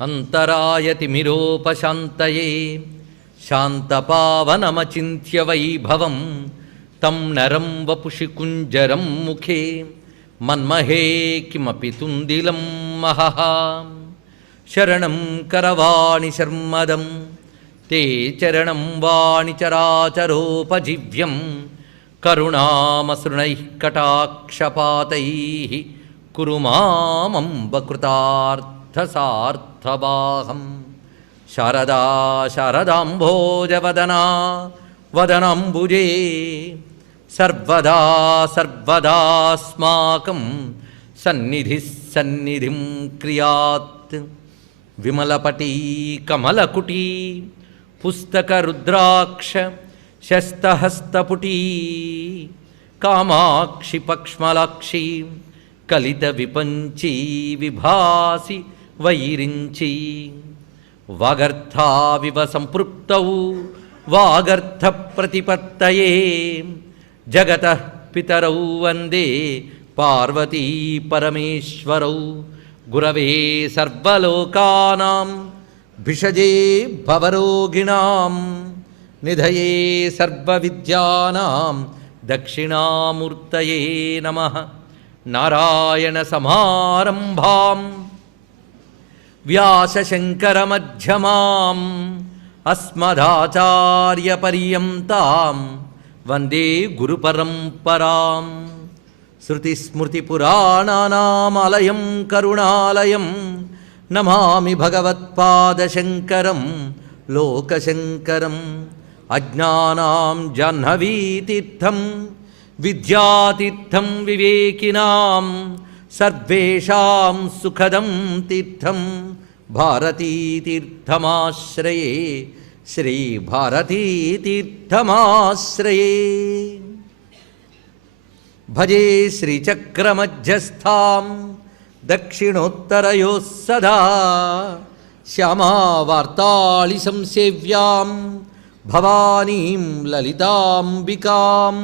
అంతరాయతిమిరోపశాంతయే శాంతపావనమచింత్య వైభవం తం నరం వపుషి కుంజరం ముఖే మన్మహే కిమపి తుందిలం మహః శరణం కరవాణి శర్మదం తే చరణం వాణి చరాచరోపజీవ్యం కరుణామసృణైః కటాక్షపాతైః కురు మామంబ కృతార్థసార్థవాహం శారదా శారదాంభోజవదనా వదనాంబుజే సర్వదా సర్వదాస్మాకం సన్నిధిః సన్నిధిం క్రియాత్ విమలపటీ కమలకుటీ పుస్తకరుద్రాక్ష శస్తహస్తపుటీ కామాక్షి పక్ష్మలాక్షి కలిత విపంచీ విభాసి వైరించి వాగర్థావివ సంపృక్తౌ వాగర్థ ప్రతిపత్తయే జగతః పితరౌ వందే పార్వతీ పరమేశ్వరౌ గురవే సర్వలోకానాం భిషజే భవరోగిణాం నిధయే సర్వవిద్యానాం దక్షిణామూర్తయే నమః నారాయణ సమారంభాం వ్యాసశంకరమధ్యమాం అస్మదాచార్యపర్యంతాం వందే గురుపరంపరాం శృతిస్మృతిపురాణానామాలయం కరుణాలయం నమామి భగవత్పాదశంకరం లోకశంకరం అజ్ఞానాం జాహ్నవీతీర్థం విద్యాతీర్థం వివేకినాం సర్వేషాం సుఖదం తీర్థం భారతీతీర్థమాశ్రయే శ్రీభారతీతీర్థమాశ్రయే భజే శ్రీచక్రమధ్యస్థాం దక్షిణోత్తరయోः సదా శ్యామావార్తాళి సంసేవ్యాం భవానీం లలితాంబికాం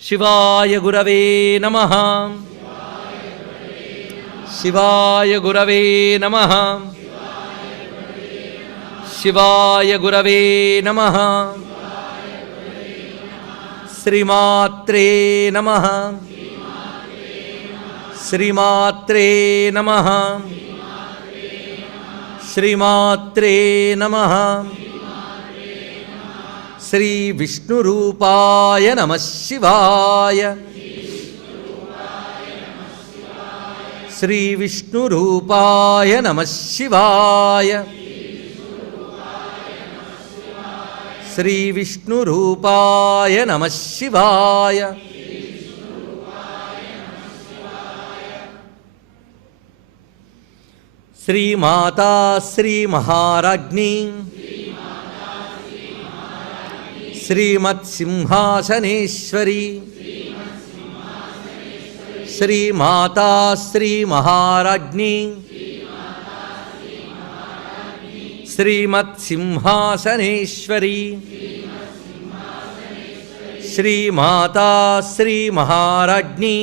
శివాయ గురవే నమః శివాయ గురవే నమః శివాయ గురవే నమః శ్రీమాత్రే నమః శ్రీమాత్రే నమః శ్రీమాత్రే నమః శ్రీ విష్ణురూపాయ నమః శివాయ శ్రీ విష్ణురూపాయ నమః శివాయ శ్రీ విష్ణురూపాయ నమః శివాయ శ్రీమాతా శ్రీమహారాజ్ఞి శ్రీమత్సింహాసనేశ్వరి శ్రీమాతా శ్రీమహారాజ్ఞి శ్రీమత్సింహాసనేశ్వరి శ్రీమాతా శ్రీమహారాజ్ఞి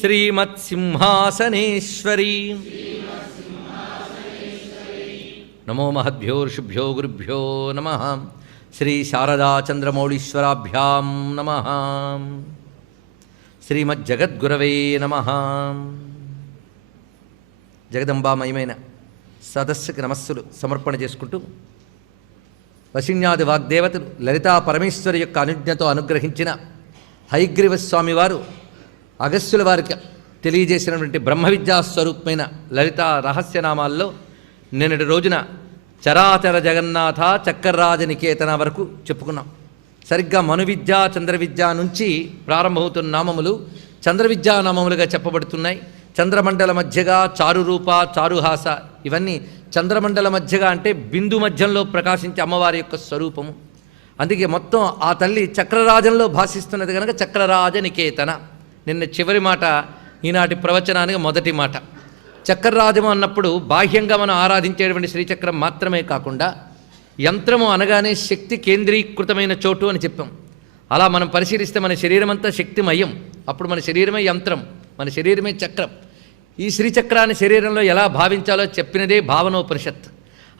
శ్రీమత్సింహాసనేశ్వరి నమో మహద్భ్యో ఋషిభ్యో గురుభ్యో నమః శ్రీ శారదాచంద్రమౌళీశ్వరాభ్యాం నమః శ్రీమజ్జగద్గురవే నమః జగదంబామయమైన సదస్సుకి నమస్సులు సమర్పణ చేసుకుంటూ వశిన్యాది వాగ్దేవతలు లలితా పరమేశ్వరి యొక్క అనుజ్ఞతో అనుగ్రహించిన హయగ్రీవ స్వామి వారు అగస్త్యుల వారికి తెలియజేసినటువంటి బ్రహ్మ విద్యా స్వరూపమైన లలితా రహస్యనామాల్లో నిన్నటి రోజున చరాచర జగన్నాథ చక్కర్రాజ నికేతన వరకు చెప్పుకున్నాం. సరిగ్గా మను విద్య చంద్ర విద్య నుంచి ప్రారంభమవుతున్న నామములు చంద్ర విద్యా నామములుగా చెప్పబడుతున్నాయి. చంద్రమండల మధ్యగా చారురూప చారుహాస ఇవన్నీ చంద్రమండల మధ్యగా అంటే బిందు మధ్యంలో ప్రకాశించే అమ్మవారి యొక్క స్వరూపము. అందుకే మొత్తం ఆ తల్లి చక్రరాజంలో భాషిస్తున్నది కనుక చక్రరాజ నికేతన. నిన్న చివరి మాట ఈనాటి ప్రవచనానికి మొదటి మాట. చక్రరాజము అన్నప్పుడు బాహ్యంగా మనం ఆరాధించేటువంటి శ్రీచక్రం మాత్రమే కాకుండా యంత్రము అనగానే శక్తి కేంద్రీకృతమైన చోటు అని చెప్పాం. అలా మనం పరిశీలిస్తే మన శరీరం అంతా శక్తిమయం. అప్పుడు మన శరీరమే యంత్రం. మన శరీరమే చక్రం. ఈ శ్రీచక్రాన్ని శరీరంలో ఎలా భావించాలో చెప్పినదే భావనోపనిషత్.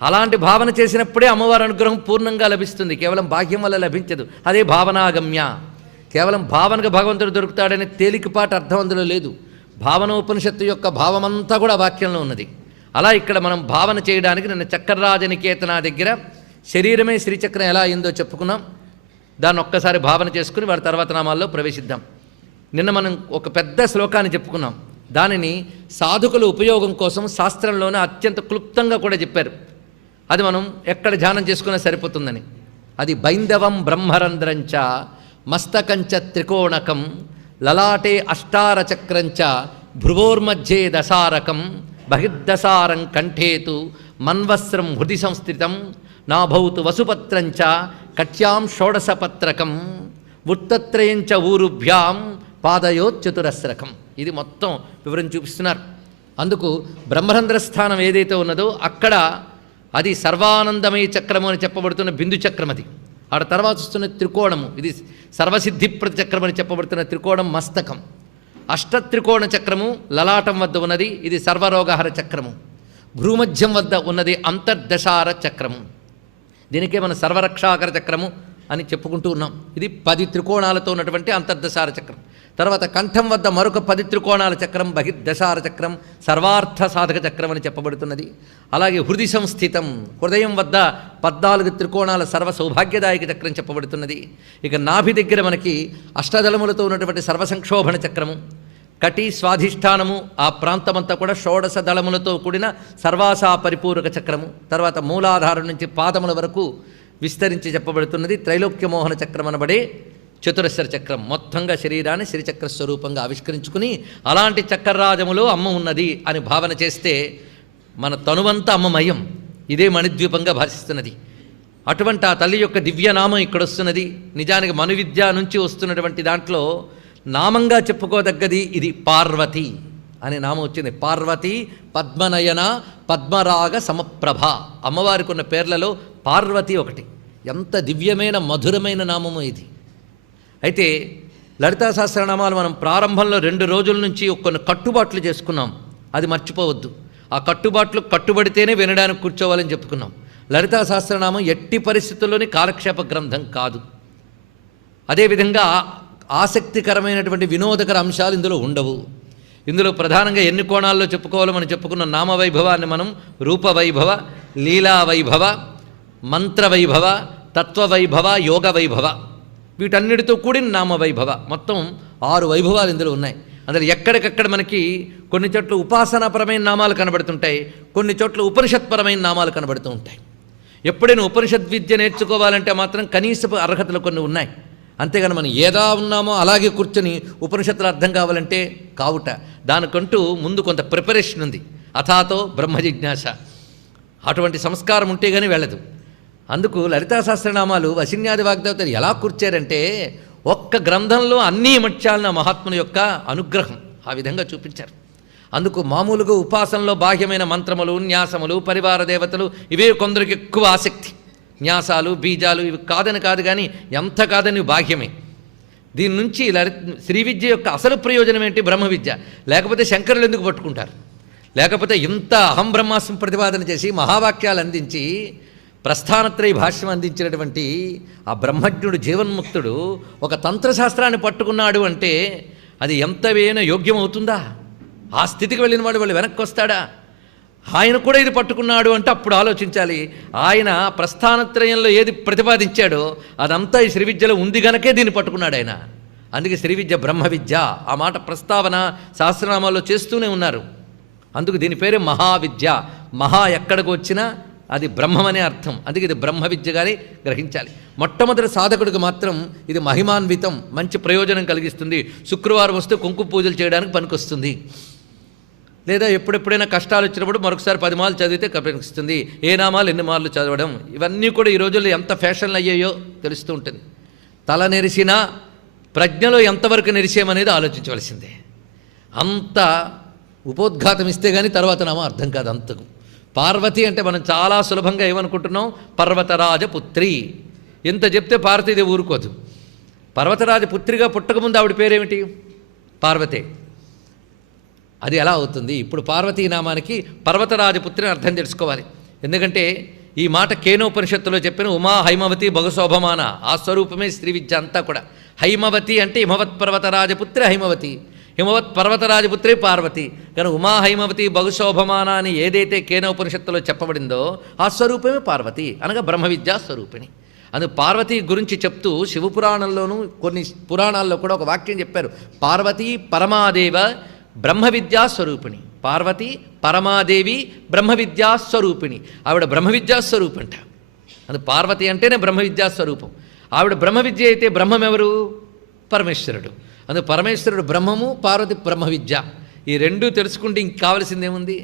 అలాంటి భావన చేసినప్పుడే అమ్మవారి అనుగ్రహం పూర్ణంగా లభిస్తుంది, కేవలం భాగ్యం వల్ల లభించదు. అదే భావనాగమ్య. కేవలం భావనకు భగవంతుడు దొరుకుతాడనే తేలికపాటి అర్థం అందులో లేదు. భావనోపనిషత్తు యొక్క భావమంతా కూడా వాక్యంలో ఉన్నది. అలా ఇక్కడ మనం భావన చేయడానికి నిన్న చక్రరాజనికేతన దగ్గర శరీరమే శ్రీచక్రం ఎలా అయిందో చెప్పుకున్నాం. దాన్ని ఒక్కసారి భావన చేసుకుని వారి తర్వాత నామాల్లో ప్రవేశిద్దాం. నిన్న మనం ఒక పెద్ద శ్లోకాన్ని చెప్పుకున్నాం. దానిని సాధకుల ఉపయోగం కోసం శాస్త్రంలోనే అత్యంత క్లుప్తంగా కూడా చెప్పారు. అది మనం ఎక్కడ ధ్యానం చేసుకున్నా సరిపోతుందని. అది బైందవం బ్రహ్మరంధ్రంచ మస్తకంచ త్రికోణకం లలాటే అష్టారచక్రంచ భ్రువోర్మధ్యే దశారకం బహిర్దశారం కంఠేతు మన్వస్రం హృది సంస్థితం నాభౌతు వసుపత్రంచ కట్యాం షోడశపత్రకం ఉత్తత్రయంచ ఊరుభ్యాం పాదయోచతురస్రకం. ఇది మొత్తం వివరం చూపిస్తున్నారు. అందుకు బ్రహ్మరంధ్ర స్థానం ఏదైతే ఉన్నదో అక్కడ అది సర్వానందమయ చక్రము అని చెప్పబడుతున్న బిందు చక్రం. అది ఆడ తర్వాత వస్తున్న త్రికోణము, ఇది సర్వసిద్ధిప్రద చక్రం అని చెప్పబడుతున్న త్రికోణం మస్తకం. అష్టత్రికోణ చక్రము లలాటం వద్ద ఉన్నది, ఇది సర్వరోగహర చక్రము. భ్రూమధ్యం వద్ద ఉన్నది అంతర్దశార చక్రము. దీనికే మనం సర్వరక్షాకర చక్రము అని చెప్పుకుంటూ ఉన్నాం. ఇది 10 త్రికోణాలతో ఉన్నటువంటి అంతర్దశార చక్రం. తర్వాత కంఠం వద్ద మరొక 10 త్రికోణాల చక్రం బహిర్దశార చక్రం, సర్వార్థ సాధక చక్రం అని చెప్పబడుతున్నది. అలాగే హృది సంస్థితం, హృదయం వద్ద 14 త్రికోణాల సర్వ సౌభాగ్యదాయక చక్రం చెప్పబడుతున్నది. ఇక నాభి దగ్గర మనకి అష్టదళములతో ఉన్నటువంటి సర్వసంక్షోభణ చక్రము, కటి స్వాధిష్టానము ఆ ప్రాంతమంతా కూడా షోడశ దళములతో కూడిన సర్వాసా పరిపూరక చక్రము. తర్వాత మూలాధారం నుంచి పాదముల వరకు విస్తరించి చెప్పబడుతున్నది త్రైలోక్యమోహన చక్రం అనబడే చతురస్ర చక్రం. మొత్తంగా శరీరాన్ని శ్రీచక్ర స్వరూపంగా ఆవిష్కరించుకుని అలాంటి చక్రరాజములో అమ్మ ఉన్నది అని భావన చేస్తే మన తనువంతా అమ్మమయం. ఇదే మణిద్వీపంగా భాషిస్తున్నది. అటువంటి ఆ తల్లి యొక్క దివ్యనామం ఇక్కడ వస్తున్నది. నిజానికి మనువిద్య నుంచి వస్తున్నటువంటి దాంట్లో నామంగా చెప్పుకోదగ్గది ఇది పార్వతి అనే నామం వచ్చింది. పార్వతి పద్మనయన పద్మరాగ సమప్రభ. అమ్మవారికి ఉన్న పేర్లలో పార్వతి ఒకటి. ఎంత దివ్యమైన మధురమైన నామము ఇది. అయితే లలితా సహస్రనామాలు మనం ప్రారంభంలో 2 రోజుల నుంచి కొన్ని కట్టుబాట్లు చేసుకున్నాం. అది మర్చిపోవద్దు. ఆ కట్టుబాట్లు కట్టుబడితేనే వినడానికి కూర్చోవాలని చెప్పుకున్నాం. లలితా సహస్రనామం ఎట్టి పరిస్థితుల్లోని కాలక్షేప గ్రంథం కాదు. అదేవిధంగా ఆసక్తికరమైనటువంటి వినోదకర అంశాలు ఇందులో ఉండవు. ఇందులో ప్రధానంగా ఎన్ని కోణాల్లో చెప్పుకోవాలో మనం చెప్పుకున్న నామవైభవాన్ని మనం రూపవైభవ, లీలావైభవ, మంత్రవైభవ, తత్వవైభవ, యోగ వైభవ, వీటన్నిటితో కూడిన నామవైభవ, మొత్తం 6 వైభవాలు ఇందులో ఉన్నాయి. అందులో ఎక్కడికక్కడ మనకి కొన్ని చోట్ల ఉపాసనాపరమైన నామాలు కనబడుతుంటాయి, కొన్ని చోట్ల ఉపనిషత్పరమైన నామాలు కనబడుతూ ఉంటాయి. ఎప్పుడైనా ఉపనిషత్ విద్య నేర్చుకోవాలంటే మాత్రం కనీసపు అర్హతలు కొన్ని ఉన్నాయి. అంతేగాని మనం ఏదా ఉన్నామో అలాగే కూర్చొని ఉపనిషత్తులు అర్థం కావాలంటే కావుట. దానికంటూ ముందు కొంత ప్రిపరేషన్ ఉంది. అథాతో బ్రహ్మ జిజ్ఞాస, అటువంటి సంస్కారం ఉంటే కానీ వెళ్ళదు. అందుకు లలితా సహస్రనామాలు వశిన్యాది వాగ్దేవతలు ఎలా కూర్చారంటే ఒక్క గ్రంథంలో అన్నీ మత్స్యాలన్న మహాత్ముని యొక్క అనుగ్రహం ఆ విధంగా చూపించారు. అందుకు మామూలుగా ఉపాసనలో బాహ్యమైన మంత్రములు, న్యాసములు, పరివార దేవతలు ఇవే కొందరికి ఎక్కువ ఆసక్తి. న్యాసాలు, బీజాలు ఇవి కాదని కాదు, కానీ ఎంత కాదని బాహ్యమే. దీని నుంచి శ్రీ విద్య యొక్క అసలు ప్రయోజనం ఏంటి? బ్రహ్మ విద్య. లేకపోతే శంకరులు ఎందుకు పట్టుకుంటారు? లేకపోతే ఇంత అహం బ్రహ్మాస్మి ప్రతిపాదన చేసి మహావాక్యాలు అందించి ప్రస్థానత్రయ భాష్యం అందించినటువంటి ఆ బ్రహ్మజ్ఞుడు జీవన్ముక్తుడు ఒక తంత్రశాస్త్రాన్ని పట్టుకున్నాడు అంటే అది ఎంత వేయన యోగ్యం అవుతుందా? ఆ స్థితికి వెళ్ళిన వాడు వాళ్ళు వెనక్కి వస్తాడా? ఆయన కూడా ఇది పట్టుకున్నాడు అంటే అప్పుడు ఆలోచించాలి. ఆయన ప్రస్థానత్రయంలో ఏది ప్రతిపాదించాడో అదంతా ఈ శ్రీ విద్యలో ఉంది గనకే దీన్ని పట్టుకున్నాడు ఆయన. అందుకే శ్రీ విద్య బ్రహ్మ విద్య ఆ మాట ప్రస్తావన శాస్త్రనామాల్లో చేస్తూనే ఉన్నారు. అందుకు దీని పేరే మహావిద్య. మహా ఎక్కడికి వచ్చినా అది బ్రహ్మమనే అర్థం. అందుకే ఇది బ్రహ్మ విద్యగానే గ్రహించాలి. మొట్టమొదటి సాధకుడికి మాత్రం ఇది మహిమాన్వితం, మంచి ప్రయోజనం కలిగిస్తుంది. శుక్రవారం వస్తే కుంకుమ పూజలు చేయడానికి పనికొస్తుంది. లేదా ఎప్పుడెప్పుడైనా కష్టాలు వచ్చినప్పుడు మరొకసారి 10 మార్లు చదివితే కనిపిస్తుంది. ఏ నామాలు ఎన్ని మార్లు చదవడం, ఇవన్నీ కూడా ఈ రోజుల్లో ఎంత ఫ్యాషన్లు అయ్యాయో తెలుస్తూ ఉంటుంది. తల నెరిసినా ప్రజ్ఞలో ఎంతవరకు నెరిసేమనేది ఆలోచించవలసిందే. అంత ఉపోద్ఘాతం ఇస్తే కానీ తర్వాత నామం అర్థం కాదు. అంతకు పార్వతి అంటే మనం చాలా సులభంగా ఏమనుకుంటున్నాం? పర్వతరాజపుత్రి. ఎంత చెప్తే పార్వతీదేవి ఊరుకోదు. పర్వతరాజపుత్రిగా పుట్టకముందు ఆవిడ పేరేమిటి? పార్వతే. అది ఎలా అవుతుంది? ఇప్పుడు పార్వతీ నామానికి పర్వతరాజపుత్రి అని అర్థం తెలుసుకోవాలి. ఎందుకంటే ఈ మాట కేనోపనిషత్తులో చెప్పిన ఉమా హైమవతి బహుశోభమాన ఆ స్వరూపమే శ్రీ విద్య అంతా కూడా. హైమవతి అంటే హిమవత్ పర్వతరాజపుత్రి హైమవతి, హిమవత్ పర్వతరాజపుత్రి పార్వతి. కానీ ఉమా హైమవతి బహుశోభమాన అని ఏదైతే కేనోపనిషత్తులో చెప్పబడిందో ఆ స్వరూపమే పార్వతి, అనగా బ్రహ్మ విద్యా స్వరూపిణి. అందుకు పార్వతి గురించి చెప్తూ శివపురాణంలోనూ కొన్ని పురాణాల్లో కూడా ఒక వాక్యం చెప్పారు. పార్వతీ పరమాదేవ బ్రహ్మ విద్యా స్వరూపిణి. పార్వతి పరమాదేవి బ్రహ్మ విద్యా స్వరూపిణి. ఆవిడ బ్రహ్మ విద్యా స్వరూపంట. అది పార్వతి అంటేనే బ్రహ్మ విద్యా స్వరూపం. ఆవిడ బ్రహ్మ విద్య అయితే బ్రహ్మం ఎవరు? పరమేశ్వరుడు. అందుకు పరమేశ్వరుడు బ్రహ్మము, పార్వతి బ్రహ్మ విద్య. ఈ రెండూ తెలుసుకుంటే ఇంక కావలసిందేముంది?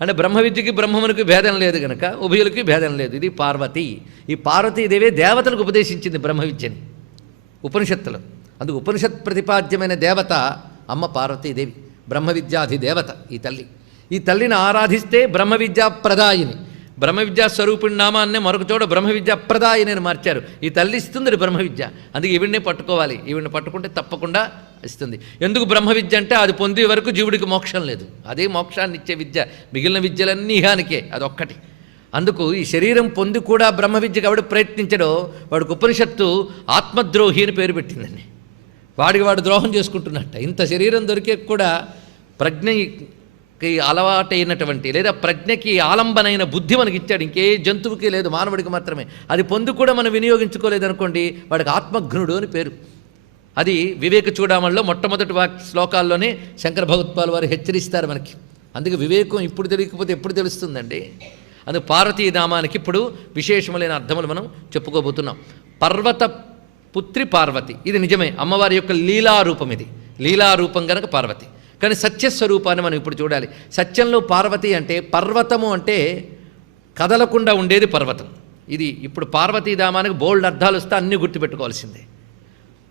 అంటే బ్రహ్మ విద్యకి బ్రహ్మమునికి భేదం లేదు గనక ఉభయులకి భేదం లేదు. ఇది పార్వతి. ఈ పార్వతీదేవే దేవతలకు ఉపదేశించింది బ్రహ్మ విద్యని ఉపనిషత్తులో. అందుకు ఉపనిషత్ ప్రతిపాద్యమైన దేవత అమ్మ పార్వతీదేవి, బ్రహ్మ విద్యాధి దేవత ఈ తల్లి. ఈ తల్లిని ఆరాధిస్తే బ్రహ్మ విద్యా ప్రదాయిని, బ్రహ్మ విద్యా స్వరూపిణి నామాన్నే మరొక చోట బ్రహ్మ విద్యా ప్రదాయిని అని మార్చారు. ఈ తల్లి ఇస్తుంది బ్రహ్మ విద్య. అందుకే ఈవిడ్నే పట్టుకోవాలి. ఈవిడ్ని పట్టుకుంటే తప్పకుండా ఇస్తుంది. ఎందుకు బ్రహ్మ విద్య అంటే అది పొందే వరకు జీవుడికి మోక్షం లేదు. అదే మోక్షాన్ని ఇచ్చే విద్య. మిగిలిన విద్యలన్నీ ఇహానికే, అదొక్కటి. అందుకు ఈ శరీరం పొంది కూడా బ్రహ్మ విద్యకు ఎవడు ప్రయత్నించడో వాడికి ఉపనిషత్తు ఆత్మద్రోహి అని పేరు పెట్టిందండి. వాడికి వాడు ద్రోహం చేసుకుంటున్నట్ట. ఇంత శరీరం దొరికే కూడా ప్రజ్ఞకి అలవాటైనటువంటి లేదా ప్రజ్ఞకి ఆలంబనైన బుద్ధి మనకి ఇచ్చాడు. ఇంకే జంతువుకి లేదు, మానవుడికి మాత్రమే. అది పొంది కూడా మనం వినియోగించుకోలేదనుకోండి వాడికి ఆత్మఘ్నుడు అని పేరు. అది వివేక చూడమల్లో మొట్టమొదటి శ్లోకాల్లోనే శంకర భగవత్పాల్ వారు హెచ్చరిస్తారు మనకి. అందుకే వివేకం ఇప్పుడు తెలియకపోతే ఎప్పుడు తెలుస్తుందండి. అందుకు పార్వతీ నామానికి ఇప్పుడు విశేషములైన అర్థములు మనం చెప్పుకోబోతున్నాం. పర్వత పుత్రి పార్వతి, ఇది నిజమే, అమ్మవారి యొక్క లీలారూపం. ఇది లీలారూపం గనక పార్వతి. కానీ సత్యస్వరూపాన్ని మనం ఇప్పుడు చూడాలి. సత్యంలో పార్వతి అంటే పర్వతము అంటే కదలకుండా ఉండేది పర్వతం. ఇది ఇప్పుడు పార్వతీధామానికి బోల్డ్ అర్థాలు వస్తే అన్నీ గుర్తుపెట్టుకోవాల్సిందే.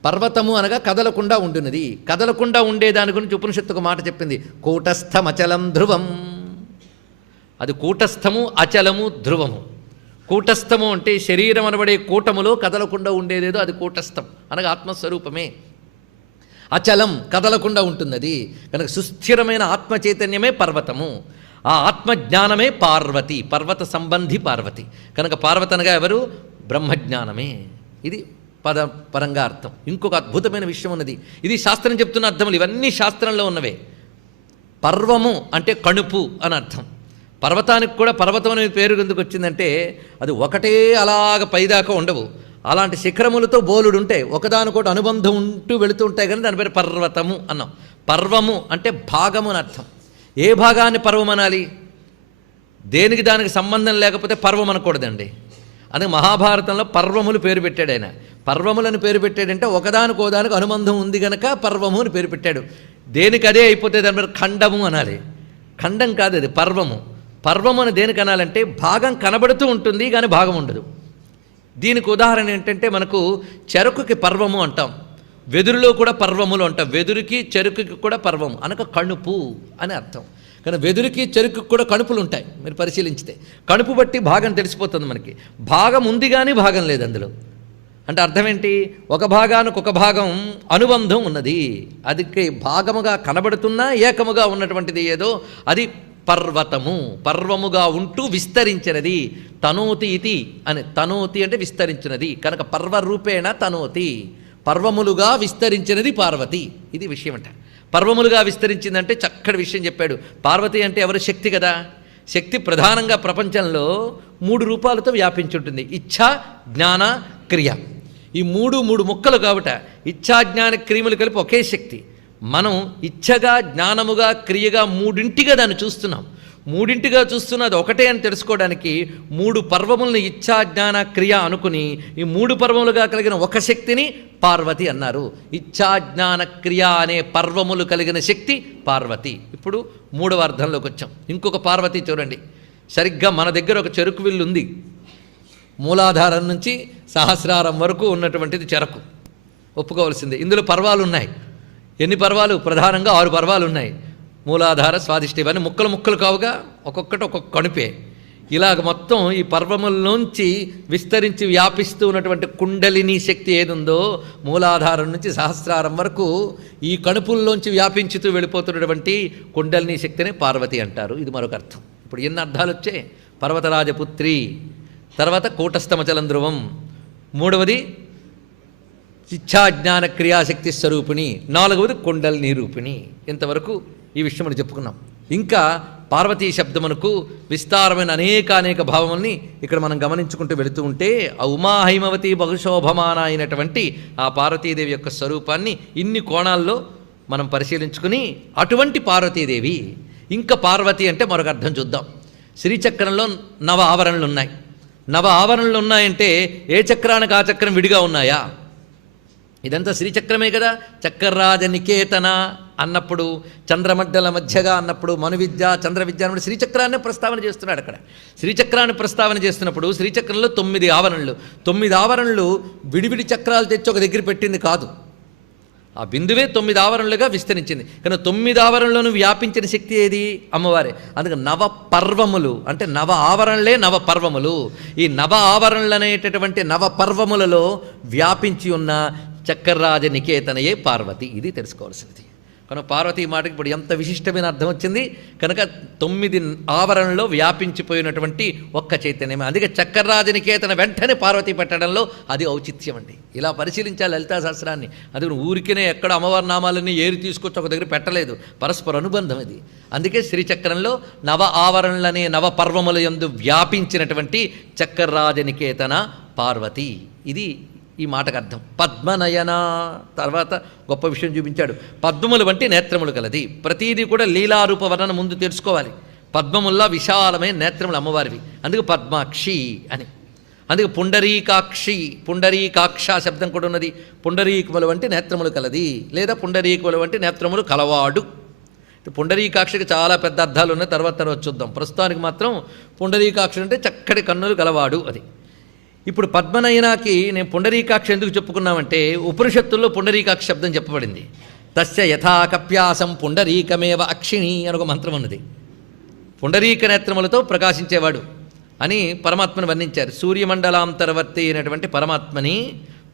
పర్వతము అనగా కదలకుండా ఉండున్నది. కదలకుండా ఉండేదాని గురించి ఉపనిషత్తు ఒక మాట చెప్పింది, కూటస్థమచలం ధ్రువం. అది కూటస్థము, అచలము, ధ్రువము. కూటస్థము అంటే శరీరం అనబడే కూటములో కదలకుండా ఉండేదేదో అది కూటస్థం, అనగా ఆత్మస్వరూపమే. అచలం కదలకుండా ఉంటున్నది కనుక సుస్థిరమైన ఆత్మ చైతన్యమే పర్వతము. ఆ ఆత్మజ్ఞానమే పార్వతి, పర్వత సంబంధి పార్వతి. కనుక పార్వతి అనగా ఎవరు? బ్రహ్మజ్ఞానమే. ఇది పరంగా అర్థం. ఇంకొక అద్భుతమైన విషయం ఉన్నది. ఇది శాస్త్రం చెప్తున్న అర్థములు, ఇవన్నీ శాస్త్రంలో ఉన్నవే. పర్వము అంటే కణుపు అని అర్థం. పర్వతానికి కూడా పర్వతం అనే పేరు ఎందుకు వచ్చిందంటే అది ఒకటే అలాగ పైదాకా ఉండవు. అలాంటి శిఖరములతో బోలుడు ఉంటాయి, ఒకదానికోటి అనుబంధం ఉంటూ వెళుతూ ఉంటాయి. కానీ దాని పేరు పర్వతము అన్నాం. పర్వము అంటే భాగము అని అర్థం. ఏ భాగాన్ని పర్వం అనాలి? దేనికి దానికి సంబంధం లేకపోతే పర్వం అనకూడదండి. అందుకే మహాభారతంలో పర్వములు పేరు పెట్టాడు ఆయన. పర్వములను పేరు పెట్టాడంటే ఒకదానికోదానికి అనుబంధం ఉంది గనక పర్వము అని పేరు పెట్టాడు. దేనికి అదే అయిపోతే దాని పేరు ఖండము అనాలి. ఖండం కాదు, అది పర్వము. పర్వము అని దేనికి అనాలంటే భాగం కనబడుతూ ఉంటుంది కానీ భాగం ఉండదు. దీనికి ఉదాహరణ ఏంటంటే మనకు చెరుకుకి పర్వము అంటాం, వెదురులో కూడా పర్వములు అంటాం. వెదురుకి చెరుకుకి కూడా పర్వము అనక కణుపు అని అర్థం. కానీ వెదురుకి చెరుకుకి కూడా కణుపులు ఉంటాయి. మీరు పరిశీలించితే కణుపు బట్టి భాగం తెలిసిపోతుంది మనకి. భాగం ఉంది కానీ భాగం లేదు అందులో. అంటే అర్థం ఏంటి? ఒక భాగానికి ఒక భాగం అనుబంధం ఉన్నది. అది భాగముగా కనబడుతున్నా ఏకముగా ఉన్నటువంటిది ఏదో అది పర్వతము. పర్వముగా ఉంటూ విస్తరించినది. తనోతి ఇది అని, తనోతి అంటే విస్తరించినది కనుక పర్వరూపేణ తనోతి, పర్వములుగా విస్తరించినది పార్వతి. ఇది విషయం అంట. పర్వములుగా విస్తరించిందంటే చక్కటి విషయం చెప్పాడు. పార్వతి అంటే ఎవరు? శక్తి కదా. శక్తి ప్రధానంగా ప్రపంచంలో 3 రూపాలతో వ్యాపించుంటుంది. ఇచ్ఛ, జ్ఞాన, క్రియ. ఈ మూడు ముక్కలు కాబట ఇచ్ఛా జ్ఞాన క్రియములు కలిపి ఒకే శక్తి. మనం ఇచ్ఛగా, జ్ఞానముగా, క్రియగా మూడింటిగా దాన్ని చూస్తున్నాం. మూడింటిగా చూస్తున్నది ఒకటే అని తెలుసుకోవడానికి 3 పర్వములను ఇచ్ఛా, జ్ఞాన, క్రియ అనుకుని ఈ 3 పర్వములుగా కలిగిన ఒక శక్తిని పార్వతి అన్నారు. ఇచ్ఛా, జ్ఞాన, క్రియ అనే పర్వములు కలిగిన శక్తి పార్వతి. ఇప్పుడు 3వ అర్థంలోకి వచ్చాం. ఇంకొక పార్వతి చూడండి. సరిగ్గా మన దగ్గర ఒక చెరుకు విల్లు ఉంది. మూలాధారం నుంచి సహస్రారం వరకు ఉన్నటువంటిది చెరకు, ఒప్పుకోవాల్సిందే. ఇందులో పర్వాలు ఉన్నాయి. ఎన్ని పర్వాలు? ప్రధానంగా 6 పర్వాలు ఉన్నాయి. మూలాధార, స్వాదిష్ట, ఇవన్నీ ముక్కలు కావుగా ఒక్కొక్కటి ఒక్కొక్క కణుపే. ఇలాగ మొత్తం ఈ పర్వముల్లోంచి విస్తరించి వ్యాపిస్తూ ఉన్నటువంటి కుండలిని శక్తి ఏదుందో మూలాధారం నుంచి సహస్రారం వరకు ఈ కణుపుల్లోంచి వ్యాపించుతూ వెళ్ళిపోతున్నటువంటి కుండలిని శక్తిని పార్వతి అంటారు. ఇది మరొక అర్థం. ఇప్పుడు ఎన్ని అర్థాలు వచ్చాయి? పర్వతరాజపుత్రి, తర్వాత కూటస్థమచలం ధ్రువం, మూడవది ఇచ్ఛాజ్ఞాన క్రియాశక్తి స్వరూపిణి, నాలుగవది కుండలిని రూపిణి. ఇంతవరకు ఈ విషయం మనం చెప్పుకున్నాం. ఇంకా పార్వతీ శబ్దమునకు విస్తారమైన అనేక భావముల్ని ఇక్కడ మనం గమనించుకుంటూ వెళుతూ ఉంటే ఆ ఉమాహైమవతి బహుశోభమాన అయినటువంటి ఆ పార్వతీదేవి యొక్క స్వరూపాన్ని ఇన్ని కోణాల్లో మనం పరిశీలించుకుని అటువంటి పార్వతీదేవి ఇంకా పార్వతి అంటే మరొక అర్థం చూద్దాం. శ్రీచక్రంలో నవ ఆవరణలు ఉన్నాయి. నవ ఆవరణలు ఉన్నాయంటే ఏ చక్రానికి ఆ చక్రం విడిగా ఉన్నాయా? ఇదంతా శ్రీచక్రమే కదా. చక్రరాజ నికేతన అన్నప్పుడు, చంద్రమండల మధ్యగా అన్నప్పుడు, మనువిద్య చంద్ర విద్య అన్నప్పుడు శ్రీచక్రాన్ని ప్రస్తావన చేస్తున్నాడు. అక్కడ శ్రీచక్రాన్ని ప్రస్తావన చేస్తున్నప్పుడు శ్రీచక్రంలో 9 ఆవరణలు. 9 ఆవరణలు విడివిడి చక్రాలు తెచ్చి ఒక దగ్గర పెట్టింది కాదు. ఆ బిందువే 9 ఆవరణలుగా విస్తరించింది. కానీ 9 ఆవరణలను వ్యాపించిన శక్తి ఏది? అమ్మవారే. అందుకే నవ పర్వములు అంటే నవ ఆవరణలే నవ పర్వములు. ఈ నవ ఆవరణలు అనేటటువంటి నవ పర్వములలో వ్యాపించి ఉన్న చక్రరాజ నికేతనయే పార్వతి. ఇది తెలుసుకోవాల్సింది. కనుక పార్వతీ మాటకి ఇప్పుడు ఎంత విశిష్టమైన అర్థం వచ్చింది. కనుక 9 ఆవరణలో వ్యాపించిపోయినటువంటి ఒక్క చైతన్యమే. అందుకే చక్రరాజ నికేతన వెంటనే పార్వతీ పెట్టడంలో అది ఔచిత్యం అండి. ఇలా పరిశీలించాలి లలితా శాస్త్రాన్ని. అది ఊరికినే ఎక్కడ అమ్మవారి నామాలన్నీ ఏరి తీసుకొచ్చి ఒక దగ్గర పెట్టలేదు. పరస్పర అనుబంధం ఇది. అందుకే శ్రీచక్రంలో నవ ఆవరణలనే నవ పర్వముల యందు వ్యాపించినటువంటి చక్రరాజ నికేతన పార్వతి. ఇది ఈ మాటకు అర్థం. పద్మనయన తర్వాత గొప్ప విషయం చూపించాడు. పద్మములు వంటి నేత్రములు కలది. ప్రతీది కూడా లీలారూప వర్ణన ముందు తెలుసుకోవాలి. పద్మముల్లా విశాలమైన నేత్రములు అమ్మవారివి. అందుకు పద్మాక్షి అని. అందుకే పుండరీకాక్షి, పుండరీకాక్ష శబ్దం కూడా ఉన్నది. పుండరీకములు వంటి నేత్రములు కలది, లేదా పుండరీకములు వంటి నేత్రములు కలవాడు. పుండరీకాక్షకి చాలా పెద్ద అర్థాలు ఉన్నాయి. తర్వాత చూద్దాం. ప్రస్తుతానికి మాత్రం పుండరీకాక్ష అంటే చక్కటి కన్నులు కలవాడు అది. ఇప్పుడు పద్మనయనాకి నేను పుండరీకాక్ష ఎందుకు చెప్పుకున్నామంటే ఉపనిషత్తుల్లో పుండరీకాక్ష శబ్దం చెప్పబడింది. తస్య యథాకప్యాసం పుండరీకమేవ అక్షిణి అని ఒక మంత్రం ఉన్నది. పుండరీక నేత్రములతో ప్రకాశించేవాడు అని పరమాత్మను వర్ణించారు. సూర్యమండలాంతర్వర్తి అయినటువంటి పరమాత్మని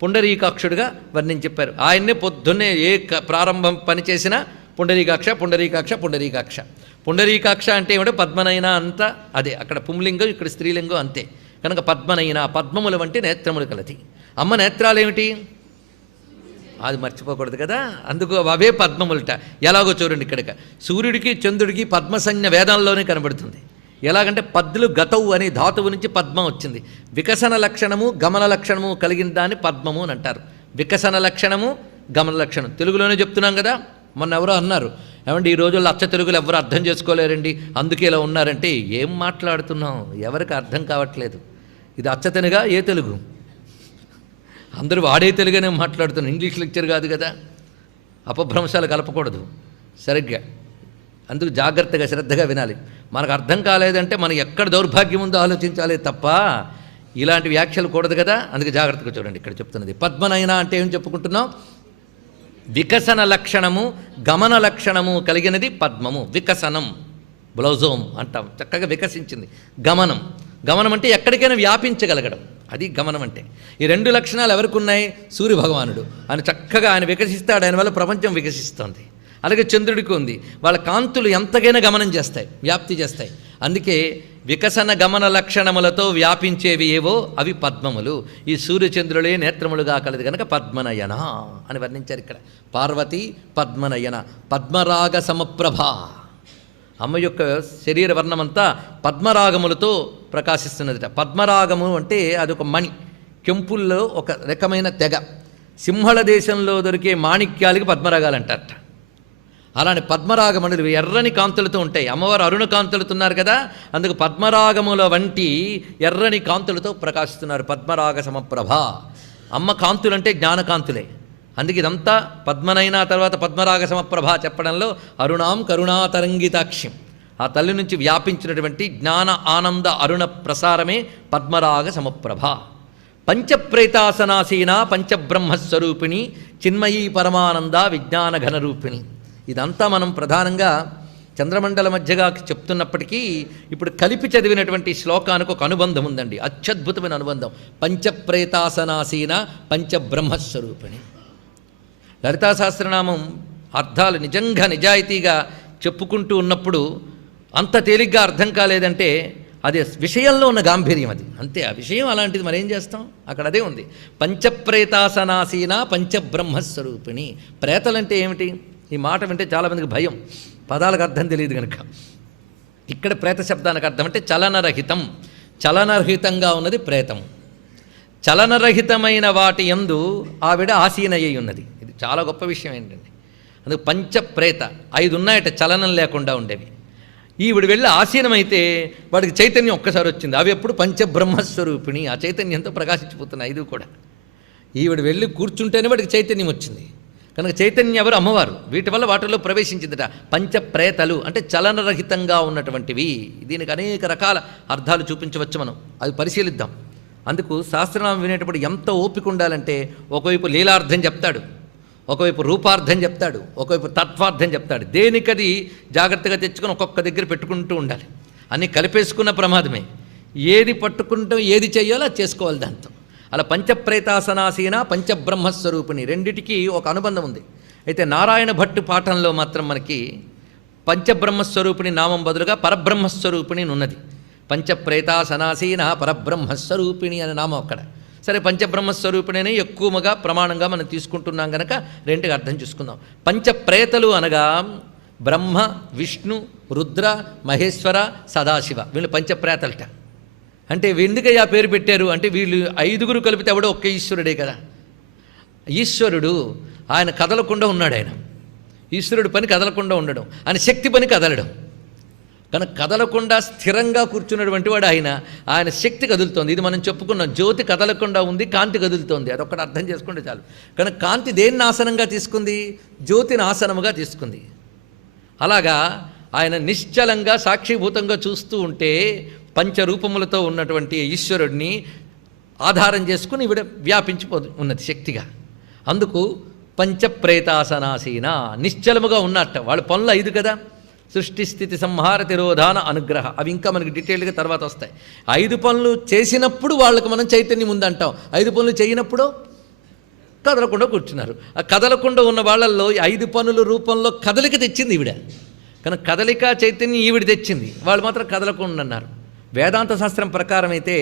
పుండరీకాక్షుడిగా వర్ణించి చెప్పారు. ఆయన్నే పొద్దున్నే ఏ ప్రారంభం పని చేసినా పుండరీకాక్ష పుండరీకాక్ష పుండరీకాక్ష. పుండరీకాక్ష అంటే ఏమిటో పద్మనయన అంతా అదే. అక్కడ పుంలింగం, ఇక్కడ స్త్రీలింగం అంతే. కనుక పద్మనయన పద్మముల వంటి నేత్రములు కలది. అమ్మ నేత్రాలు ఏమిటి? అది మర్చిపోకూడదు కదా. అందుకు అవే పద్మములట. ఎలాగో చూడండి. ఇక్కడికి సూర్యుడికి చంద్రుడికి పద్మసంజ్ఞ వేదాల్లోనే కనబడుతుంది. ఎలాగంటే పద్దులు గతవు అనే ధాతువు నుంచి పద్మం వచ్చింది. వికసన లక్షణము గమన లక్షణము కలిగిన దాన్ని పద్మము అని అంటారు. వికసన లక్షణము గమన లక్షణం తెలుగులోనే చెప్తున్నాం కదా. మొన్న ఎవరో అన్నారు, ఏమంటే ఈ రోజుల్లో అచ్చ తెలుగులు ఎవరు అర్థం చేసుకోలేరండి, అందుకే ఇలా ఉన్నారంటే ఏం మాట్లాడుతున్నాం? ఎవరికి అర్థం కావట్లేదు. ఇది అచ్చ తెలుగా ఏ తెలుగు? అందరూ వాడే తెలుగునే మాట్లాడుతున్నాం. ఇంగ్లీష్ లెక్చర్ కాదు కదా. అపభ్రంశాలు కలపకూడదు సరిగ్గా. అందుకు జాగ్రత్తగా శ్రద్ధగా వినాలి. మనకు అర్థం కాలేదంటే మనకు ఎక్కడ దౌర్భాగ్యం ఉందో ఆలోచించాలి తప్ప ఇలాంటి వ్యాఖ్యలు కూడదు కదా. అందుకే జాగ్రత్తగా చూడండి. ఇక్కడ చెప్తున్నది పద్మనయన అంటే ఏం చెప్పుకుంటున్నాం? వికసన లక్షణము గమన లక్షణము కలిగినది పద్మము. వికసనం బ్లౌజోమ్ అంటాం. చక్కగా వికసించింది. గమనం, గమనం అంటే ఎక్కడికైనా వ్యాపించగలగడం, అది గమనం అంటే. ఈ 2 లక్షణాలు ఎవరికి ఉన్నాయి? సూర్య భగవానుడు. ఆయన చక్కగా ఆయన వికసిస్తాడు, ఆయన వల్ల ప్రపంచం వికసిస్తుంది. అలాగే చంద్రుడికి ఉంది. వాళ్ళ కాంతులు ఎంతకైనా గమనం చేస్తాయి, వ్యాప్తి చేస్తాయి. అందుకే వికసన గమన లక్షణములతో వ్యాపించేవి ఏవో అవి పద్మములు. ఈ సూర్యచంద్రులే నేత్రములుగా కలదు కనుక పద్మనయన అని వర్ణించారు ఇక్కడ. పార్వతి పద్మనయన, పద్మరాగ సమప్రభ. అమ్మ యొక్క శరీర వర్ణమంతా పద్మరాగములతో ప్రకాశిస్తున్నదిట. పద్మరాగము అంటే అదొక మణి, కెంపుల్లో ఒక రకమైన తెగ. సింహళ దేశంలో దొరికే మాణిక్యాలకి పద్మరాగాలు అంటారట. అలాంటి పద్మరాగమణులు ఎర్రని కాంతులతో ఉంటాయి. అమ్మవారు అరుణ కాంతులుతున్నారు కదా, అందుకు పద్మరాగముల వంటి ఎర్రని కాంతులతో ప్రకాశిస్తున్నారు. పద్మరాగ సమప్రభ. అమ్మ కాంతులంటే జ్ఞానకాంతులే. అందుకే ఇదంతా పద్మనైనా తర్వాత పద్మరాగ సమప్రభ చెప్పడంలో అరుణాం కరుణాతరంగితాక్షిం, ఆ తల్లి నుంచి వ్యాపించినటువంటి జ్ఞాన ఆనంద అరుణ ప్రసారమే పద్మరాగ సమప్రభ. పంచప్రేతాసనాసీన పంచబ్రహ్మస్వరూపిణి చిన్మయీ పరమానంద విజ్ఞాన ఘనరూపిణి. ఇదంతా మనం ప్రధానంగా చంద్రమండల మధ్యగా చెప్తున్నప్పటికీ ఇప్పుడు కలిపి చదివినటువంటి శ్లోకానికి ఒక అనుబంధం ఉందండి, అత్యద్భుతమైన అనుబంధం. పంచప్రేతాసనాసీన పంచబ్రహ్మస్వరూపిణి. లలితా సహస్రనామం అర్థాలు నిజంగా నిజాయితీగా చెప్పుకుంటూ ఉన్నప్పుడు అంత తేలిగ్గా అర్థం కాలేదంటే అది విషయంలో ఉన్న గాంభీర్యం, అది అంతే. ఆ విషయం అలాంటిది, మరేం చేస్తాం, అక్కడ అదే ఉంది. పంచప్రేతాసనాసీన పంచబ్రహ్మస్వరూపిణి. ప్రేతలంటే ఏమిటి? ఈ మాట వింటే చాలామందికి భయం, పదాలకు అర్థం తెలియదు కనుక. ఇక్కడ ప్రేత శబ్దానికి అర్థం అంటే చలనరహితం, చలనరహితంగా ఉన్నది ప్రేతం. చలనరహితమైన వాటి యందు ఆవిడ ఆసీనయ్యి ఉన్నది. ఇది చాలా గొప్ప విషయం ఏంటండి. అందుకు పంచప్రేత 5 ఉన్నాయట చలనం లేకుండా ఉండేవి. ఈవిడ వెళ్ళి ఆసీనమైతే వాడికి చైతన్యం ఒక్కసారి వచ్చింది. అవి ఎప్పుడు పంచబ్రహ్మస్వరూపిణి, ఆ చైతన్యంతో ప్రకాశించిపోతున్నాయి 5 కూడా. ఈవిడ వెళ్ళి కూర్చుంటేనే వాడికి చైతన్యం వచ్చింది కనుక చైతన్యం ఎవరు? అమ్మవారు. వీటి వల్ల వాటిలో ప్రవేశించిందట. పంచప్రేతలు అంటే చలనరహితంగా ఉన్నటువంటివి. దీనికి అనేక రకాల అర్థాలు చూపించవచ్చు, మనం అది పరిశీలిద్దాం. అందుకు శాస్త్రనామం వినేటప్పుడు ఎంత ఓపిక ఉండాలంటే, ఒకవైపు లీలార్థం చెప్తాడు, ఒకవైపు రూపార్థం చెప్తాడు, ఒకవైపు తత్వార్థం చెప్తాడు. దేనికది జాగ్రత్తగా తెచ్చుకొని ఒక్కొక్క దగ్గర పెట్టుకుంటూ ఉండాలి. అన్నీ కలిపేసుకున్న ప్రమాదమే. ఏది పట్టుకుంటాం, ఏది చెయ్యాలో అది చేసుకోవాలి దాంతో. అలా పంచప్రేతాసనాసీన పంచబ్రహ్మస్వరూపిణి రెండిటికి ఒక అనుబంధం ఉంది. అయితే నారాయణ భట్టు పాఠంలో మాత్రం మనకి పంచబ్రహ్మస్వరూపిణి నామం బదులుగా పరబ్రహ్మస్వరూపిణి ఉన్నది. పంచప్రేతాసనాసీన పరబ్రహ్మస్వరూపిణి అనే నామం అక్కడ. సరే, పంచబ్రహ్మస్వరూపిణిని ఎక్కువగా ప్రమాణంగా మనం తీసుకుంటున్నాం కనుక రెండుగా అర్థం చేసుకుందాం. పంచప్రేతలు అనగా బ్రహ్మ, విష్ణు, రుద్ర, మహేశ్వర, సదాశివ, వీళ్ళు పంచప్రేతలట. అంటే ఎందుకయ్యా పేరు పెట్టారు అంటే, వీళ్ళు 5గురు కలిపితే ఎవడో ఒక్క ఈశ్వరుడే కదా. ఈశ్వరుడు ఆయన కదలకుండా ఉన్నాడు. ఆయన ఈశ్వరుడు పని కదలకుండా ఉండడం, ఆయన శక్తి పని కదలడం. కనుక కదలకుండా స్థిరంగా కూర్చున్నటువంటి వాడు ఆయన. ఆయన శక్తి కదులుతోంది. ఇది మనం చెప్పుకున్నాం. జ్యోతి కదలకుండా ఉంది, కాంతి కదులుతోంది. అదొక్కటి అర్థం చేసుకుంటే చాలు. కనుక కాంతి దేన్ని ఆసనంగా తీసుకుంది? జ్యోతిని ఆసనముగా తీసుకుంది. అలాగా ఆయన నిశ్చలంగా సాక్షిభూతంగా చూస్తూ ఉంటే పంచరూపములతో ఉన్నటువంటి ఈశ్వరుడిని ఆధారం చేసుకుని ఈవిడ వ్యాపించిపోతున్నది శక్తిగా. అందుకు పంచప్రేతాసనాసీన, నిశ్చలముగా ఉన్నట్ట. వాళ్ళ పనులు 5 కదా: సృష్టి, స్థితి, సంహార, తిరోధాన, అనుగ్రహ. అవి ఇంకా మనకి డీటెయిల్గా తర్వాత వస్తాయి. 5 పనులు చేసినప్పుడు వాళ్ళకి మనం చైతన్యం ఉందంటాం. 5 పనులు చేయనప్పుడు కదలకుండా కూర్చున్నారు. ఆ కదలకుండా ఉన్న వాళ్ళల్లో 5 పనుల రూపంలో కదలిక తెచ్చింది ఈవిడ. కనుక కదలిక చైతన్యం ఈవిడ తెచ్చింది, వాళ్ళు మాత్రం కదలకుండా అన్నారు. వేదాంత శాస్త్రం ప్రకారం అయితే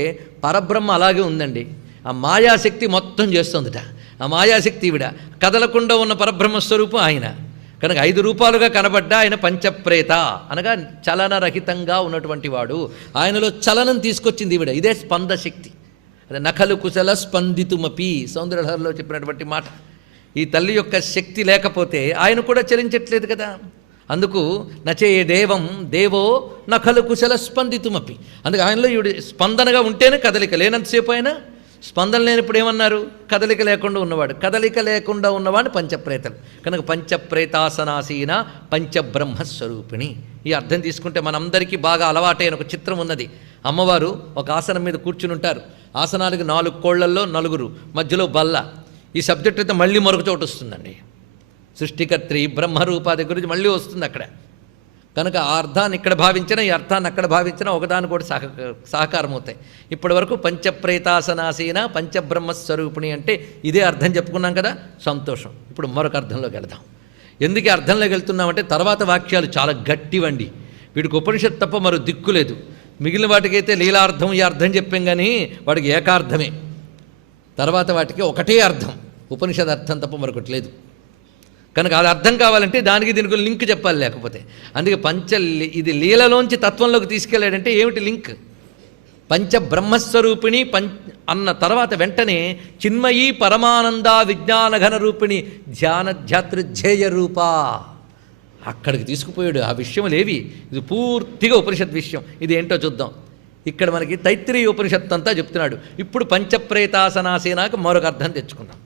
పరబ్రహ్మ అలాగే ఉందండి. ఆ మాయాశక్తి మొత్తం చేస్తుందిట. ఆ మాయాశక్తి ఈవిడ. కదలకుండా ఉన్న పరబ్రహ్మస్వరూపం ఆయన. కనుక 5 రూపాలుగా కనబడ్డా ఆయన పంచప్రేత అనగా చలనరహితంగా ఉన్నటువంటి వాడు. ఆయనలో చలనం తీసుకొచ్చింది ఈవిడ. ఇదే స్పందశక్తి. అదే నఖలు కుశల స్పందితుమపి సౌందర్యలహరిలో చెప్పినటువంటి మాట. ఈ తల్లి యొక్క శక్తి లేకపోతే ఆయన కూడా చలించట్లేదు కదా. అందుకు నచే దేవం దేవో నఖలు కుశల స్పందితుమపి. అందుకు ఆయనలో ఈవిడ స్పందనగా ఉంటేనే కదలిక. లేనంతసేపు ఆయన స్పందన లేనప్పుడు ఏమన్నారు? కదలిక లేకుండా ఉన్నవాడు. కదలిక లేకుండా ఉన్నవాడు పంచప్రేతలు. కనుక పంచప్రేతాసనాసీన పంచబ్రహ్మస్వరూపిణి. ఈ అర్థం తీసుకుంటే మనందరికీ బాగా అలవాటైన ఒక చిత్రం ఉన్నది. అమ్మవారు ఒక ఆసనం మీద కూర్చుని ఉంటారు. ఆసనాలకు 4 కోళ్లల్లో 4, మధ్యలో బల్ల. ఈ సబ్జెక్ట్ అయితే మళ్ళీ మరొక చోటు వస్తుందండి. సృష్టికర్త్రి బ్రహ్మరూపాది గురించి మళ్ళీ వస్తుంది అక్కడ. కనుక ఆ అర్థాన్ని ఇక్కడ భావించిన, ఈ అర్థాన్ని అక్కడ భావించిన ఒకదాని కూడా సహకారం అవుతాయి. ఇప్పటి వరకు పంచప్రేతాసనాసీన పంచబ్రహ్మస్వరూపిణి అంటే ఇదే అర్థం చెప్పుకున్నాం కదా, సంతోషం. ఇప్పుడు మరొక అర్థంలోకి వెళదాం. ఎందుకు అర్థంలోకి వెళ్తున్నామంటే తర్వాత వాక్యాలు చాలా గట్టివండి. వీడికి ఉపనిషత్తు తప్ప మరో దిక్కు లేదు. మిగిలిన వాటికైతే లీలార్థం ఈ అర్థం చెప్పాం కానీ వాడికి ఏకార్థమే. తర్వాత వాటికి ఒకటే అర్థం, ఉపనిషద్ అర్థం తప్ప మరొకటి లేదు. కనుక అది అర్థం కావాలంటే దానికి దీనికి లింక్ చెప్పాలి. లేకపోతే అందుకే ఇది లీలలోంచి తత్వంలోకి తీసుకెళ్ళాడంటే ఏమిటి లింక్? పంచబ్రహ్మస్వరూపిణి అన్న తర్వాత వెంటనే చిన్మయీ పరమానంద విజ్ఞానఘన రూపిణి ధ్యానధ్యాతృధ్యేయ రూప అక్కడికి తీసుకుపోయాడు. ఆ విషయములేవి ఇది పూర్తిగా ఉపనిషత్ విషయం. ఇది ఏంటో చూద్దాం. ఇక్కడ మనకి తైత్రీయ ఉపనిషత్తు అంతా చెప్తున్నాడు. ఇప్పుడు పంచప్రేతాసనాసీనాకు మరొక అర్థం తెచ్చుకుందాం.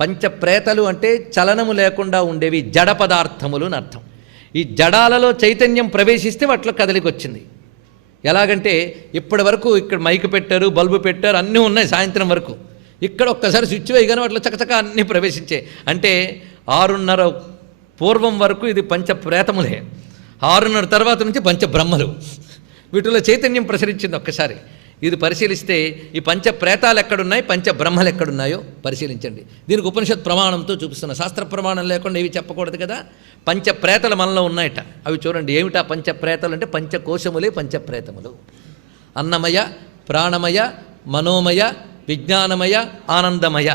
పంచప్రేతలు అంటే చలనము లేకుండా ఉండేవి, జడ పదార్థములు అని అర్థం. ఈ జడాలలో చైతన్యం ప్రవేశిస్తే వాటిలో కదలికి వచ్చింది. ఎలాగంటే ఇప్పటి వరకు ఇక్కడ మైకు పెట్టారు, బల్బు పెట్టారు, అన్నీ ఉన్నాయి సాయంత్రం వరకు. ఇక్కడ ఒక్కసారి స్విచ్ వేయగానే వాటిలో చకచక అన్నీ ప్రవేశించాయి. అంటే 6:30 పూర్వం వరకు ఇది పంచప్రేతములే. 6:30 తర్వాత నుంచి పంచబ్రహ్మలు, వీటిలో చైతన్యం ప్రసరించింది. ఒక్కసారి ఇది పరిశీలిస్తే ఈ పంచప్రేతాలు ఎక్కడున్నాయి, పంచబ్రహ్మలు ఎక్కడున్నాయో పరిశీలించండి. దీనికి ఉపనిషత్ ప్రమాణంతో చూపిస్తున్నా. శాస్త్ర ప్రమాణం లేకుండా ఇవి చెప్పకూడదు కదా. పంచప్రేతలు మనలో ఉన్నాయట. అవి చూడండి. ఏమిటా పంచప్రేతలు అంటే పంచకోశములే పంచప్రేతములు. అన్నమయ, ప్రాణమయ, మనోమయ, విజ్ఞానమయ, ఆనందమయ.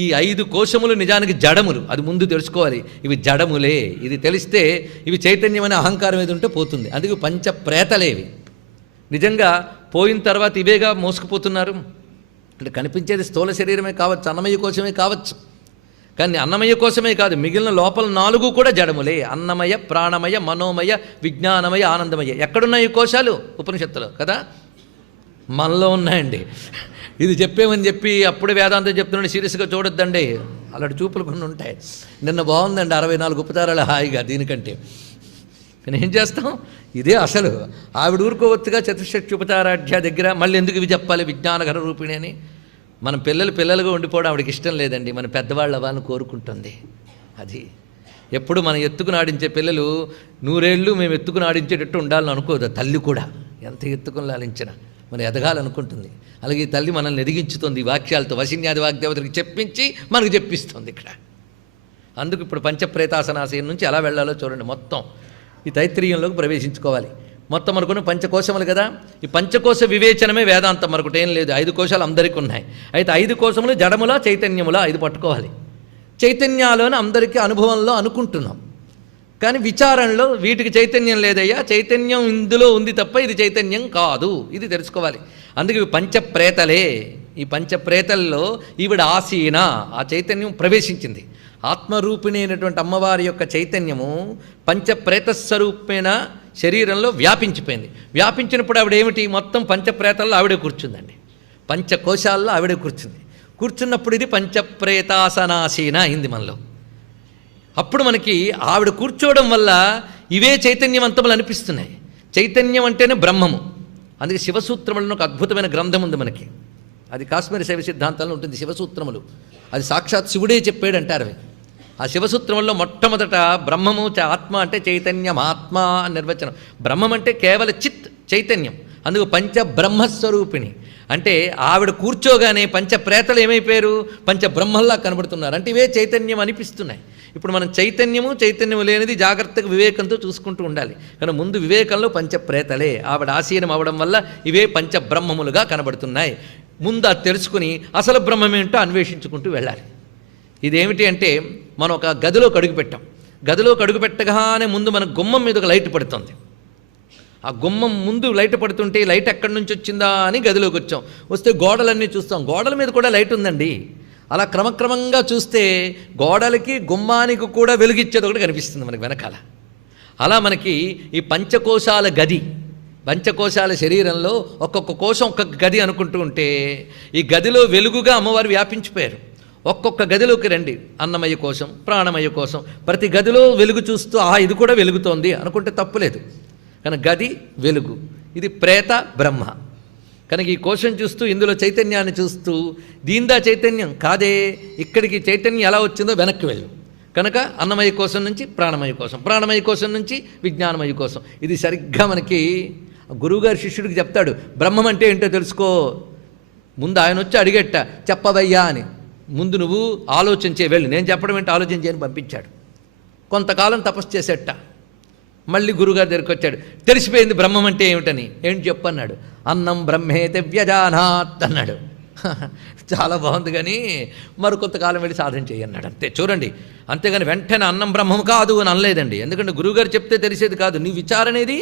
ఈ 5 కోశములు నిజానికి జడములు. అది ముందు తెలుసుకోవాలి. ఇవి జడములే. ఇది తెలిస్తే ఇవి చైతన్యం అనే అహంకారం ఏది ఉంటే పోతుంది. అందుకే పంచప్రేతలేవి. నిజంగా పోయిన తర్వాత ఇవేగా మోసుకుపోతున్నారు. అంటే కనిపించేది స్థూల శరీరమే కావచ్చు, అన్నమయ కోశమే కావచ్చు. కానీ అన్నమయ కోశమే కాదు, మిగిలిన లోపల 4 కూడా జడములే. అన్నమయ, ప్రాణమయ, మనోమయ, విజ్ఞానమయ, ఆనందమయ. ఎక్కడున్నాయి ఈ కోశాలు? ఉపనిషత్తులో కదా, మనలో ఉన్నాయండి. ఇది చెప్పేమని చెప్పి అప్పుడే వేదాంతం చెప్తున్నాడు సీరియస్గా చూడొద్దండి. అలాంటి చూపులు కొన్ని ఉంటాయి. నిన్న బాగుందండి 64 ఉపచారాలు హాయిగా దీనికంటే. కానీ ఏం చేస్తాం, ఇదే అసలు. ఆవిడ ఊరుకోవచ్చుగా చతుషష్ఠి ఉపచారాఢ్య దగ్గర మళ్ళీ ఎందుకు ఇవి చెప్పాలి విజ్ఞానఘన రూపిణి అని. మన పిల్లలుగా ఉండిపోవడం ఆవిడకి ఇష్టం లేదండి. మన పెద్దవాళ్ళు అవ్వాలని కోరుకుంటుంది. అది ఎప్పుడు మనం ఎత్తుకుని ఆడించే పిల్లలు 100 ఏళ్ళు మేము ఎత్తుకుని ఆడించేటట్టు ఉండాలని అనుకోదు. తల్లి కూడా ఎంత ఎత్తుకుని లాలించినా మనం ఎదగాలనుకుంటుంది. అలాగే ఈ తల్లి మనల్ని ఎదిగించుతుంది ఈ వాక్యాలతో. వశిన్యాది వాగ్దేవతలకు చెప్పించి మనకు చెప్పిస్తుంది ఇక్కడ. అందుకు ఇప్పుడు పంచప్రేతాసనాశయం నుంచి ఎలా వెళ్ళాలో చూడండి. మొత్తం ఈ తైత్రీయంలోకి ప్రవేశించుకోవాలి. మొత్తం మనకున్న పంచకోశములు కదా. ఈ పంచకోశ వివేచనమే వేదాంతం. మరొకటి ఏం లేదు. 5 కోశాలు అందరికీ ఉన్నాయి. అయితే 5 కోశములు జడములా చైతన్యములా ఇది పట్టుకోవాలి. చైతన్యాలోనే అందరికీ అనుభవంలో అనుకుంటున్నాం. కానీ విచారణలో వీటికి చైతన్యం లేదయ్యా, చైతన్యం ఇందులో ఉంది తప్ప ఇది చైతన్యం కాదు. ఇది తెలుసుకోవాలి. అందుకే ఇవి పంచప్రేతలే. ఈ పంచప్రేతల్లో ఈవిడ ఆసీన, ఆ చైతన్యం ప్రవేశించింది. ఆత్మరూపిణి అయినటువంటి అమ్మవారి యొక్క చైతన్యము పంచప్రేతస్వరూపమైన శరీరంలో వ్యాపించిపోయింది. వ్యాపించినప్పుడు ఆవిడేమిటి, మొత్తం పంచప్రేతల్లో ఆవిడే కూర్చుందండి. పంచకోశాల్లో ఆవిడే కూర్చుంది. కూర్చున్నప్పుడు ఇది పంచప్రేతాసనాసీన అయింది మనలో. అప్పుడు మనకి ఆవిడ కూర్చోవడం వల్ల ఇవే చైతన్యవంతములు అనిపిస్తున్నాయి. చైతన్యం అంటేనే బ్రహ్మము. అందుకే శివసూత్రములను ఒక అద్భుతమైన గ్రంథం ఉంది మనకి. అది కాశ్మీర శైవ సిద్ధాంతాల్లో ఉంటుంది. శివసూత్రములు అది సాక్షాత్ శివుడే చెప్పాడు అంటారు అవి. ఆ శివసూత్రముల్లో మొట్టమొదట బ్రహ్మము ఆత్మ అంటే చైతన్యం, ఆత్మ అని నిర్వచనం. బ్రహ్మం అంటే కేవల చిత్ చైతన్యం. అందుకు పంచబ్రహ్మస్వరూపిణి అంటే ఆవిడ కూర్చోగానే పంచప్రేతలు ఏమైపోయారు, పంచబ్రహ్మల్లా కనబడుతున్నారు. అంటే ఇవే చైతన్యం అనిపిస్తున్నాయి. ఇప్పుడు మనం చైతన్యము లేనిది జాగ్రత్తగా వివేకంతో చూసుకుంటూ ఉండాలి. కానీ ముందు వివేకంలో పంచప్రేతలే. ఆవిడ ఆసీనం అవ్వడం వల్ల ఇవే పంచబ్రహ్మములుగా కనబడుతున్నాయి. ముందు అది తెలుసుకుని అసలు బ్రహ్మమేంటో అన్వేషించుకుంటూ వెళ్ళాలి. ఇదేమిటి అంటే మనం ఒక గదిలోకి అడుగుపెట్టాం. గదిలోకి అడుగుపెట్టగానే ముందు మన గుమ్మం మీద ఒక లైట్ పడుతుంది. ఆ గుమ్మం ముందు లైట్ పడుతుంటే లైట్ ఎక్కడి నుంచి వచ్చిందా అని గదిలోకి వచ్చాం. వస్తే గోడలన్నీ చూస్తాం, గోడల మీద కూడా లైట్ ఉందండి. అలా క్రమక్రమంగా చూస్తే గోడలకి గుమ్మానికి కూడా వెలుగిచ్చేది ఒకటి కనిపిస్తుంది మనకి వెనకాల. అలా మనకి ఈ పంచకోశాల గది, పంచకోశాల శరీరంలో ఒక్కొక్క కోశం ఒక్కొక్క గది అనుకుంటూ ఉంటే ఈ గదిలో వెలుగుగా అమ్మవారు వ్యాపించిపోయారు. ఒక్కొక్క గదిలోకి రండి. అన్నమయ కోశం, ప్రాణమయ కోశం, ప్రతి గదిలో వెలుగు చూస్తూ ఇది కూడా వెలుగుతోంది అనుకుంటే తప్పులేదు. కనుక గది వెలుగు, ఇది ప్రేత బ్రహ్మ. కనుక ఈ కోశం చూస్తూ ఇందులో చైతన్యాన్ని చూస్తూ దీందా చైతన్యం కాదే, ఇక్కడికి చైతన్యం ఎలా వచ్చిందో వెనక్కి వెళ్ళు. కనుక అన్నమయ కోశం నుంచి ప్రాణమయ కోశం, ప్రాణమయ కోశం నుంచి విజ్ఞానమయ కోశం. ఇది సరిగ్గా మనకి గురువుగారి శిష్యుడికి చెప్తాడు, బ్రహ్మం అంటే ఏంటో తెలుసుకో. ముందు ఆయన వచ్చి అడిగేట చెప్పవయ్యా అని. ముందు నువ్వు ఆలోచించే వెళ్ళి, నేను చెప్పడం ఏంటి ఆలోచించని పంపించాడు. కొంతకాలం తపస్సు చేసేట. మళ్ళీ గురుగారి దగ్గరికి వచ్చాడు. తెలిసిపోయింది బ్రహ్మం అంటే ఏమిటని. ఏంటి చెప్పన్నాడు. అన్నం బ్రహ్మేతి వ్యజానాత్ అన్నాడు. చాలా బాగుంది, కానీ మరి కొంతకాలం వెళ్ళి సాధన చేయన్నాడు. అంతే. చూడండి, అంతేగాని వెంటనే అన్నం బ్రహ్మం కాదు అని అనలేదండి. ఎందుకంటే గురువుగారు చెప్తే తెలిసేది కాదు. నీ విచారణేది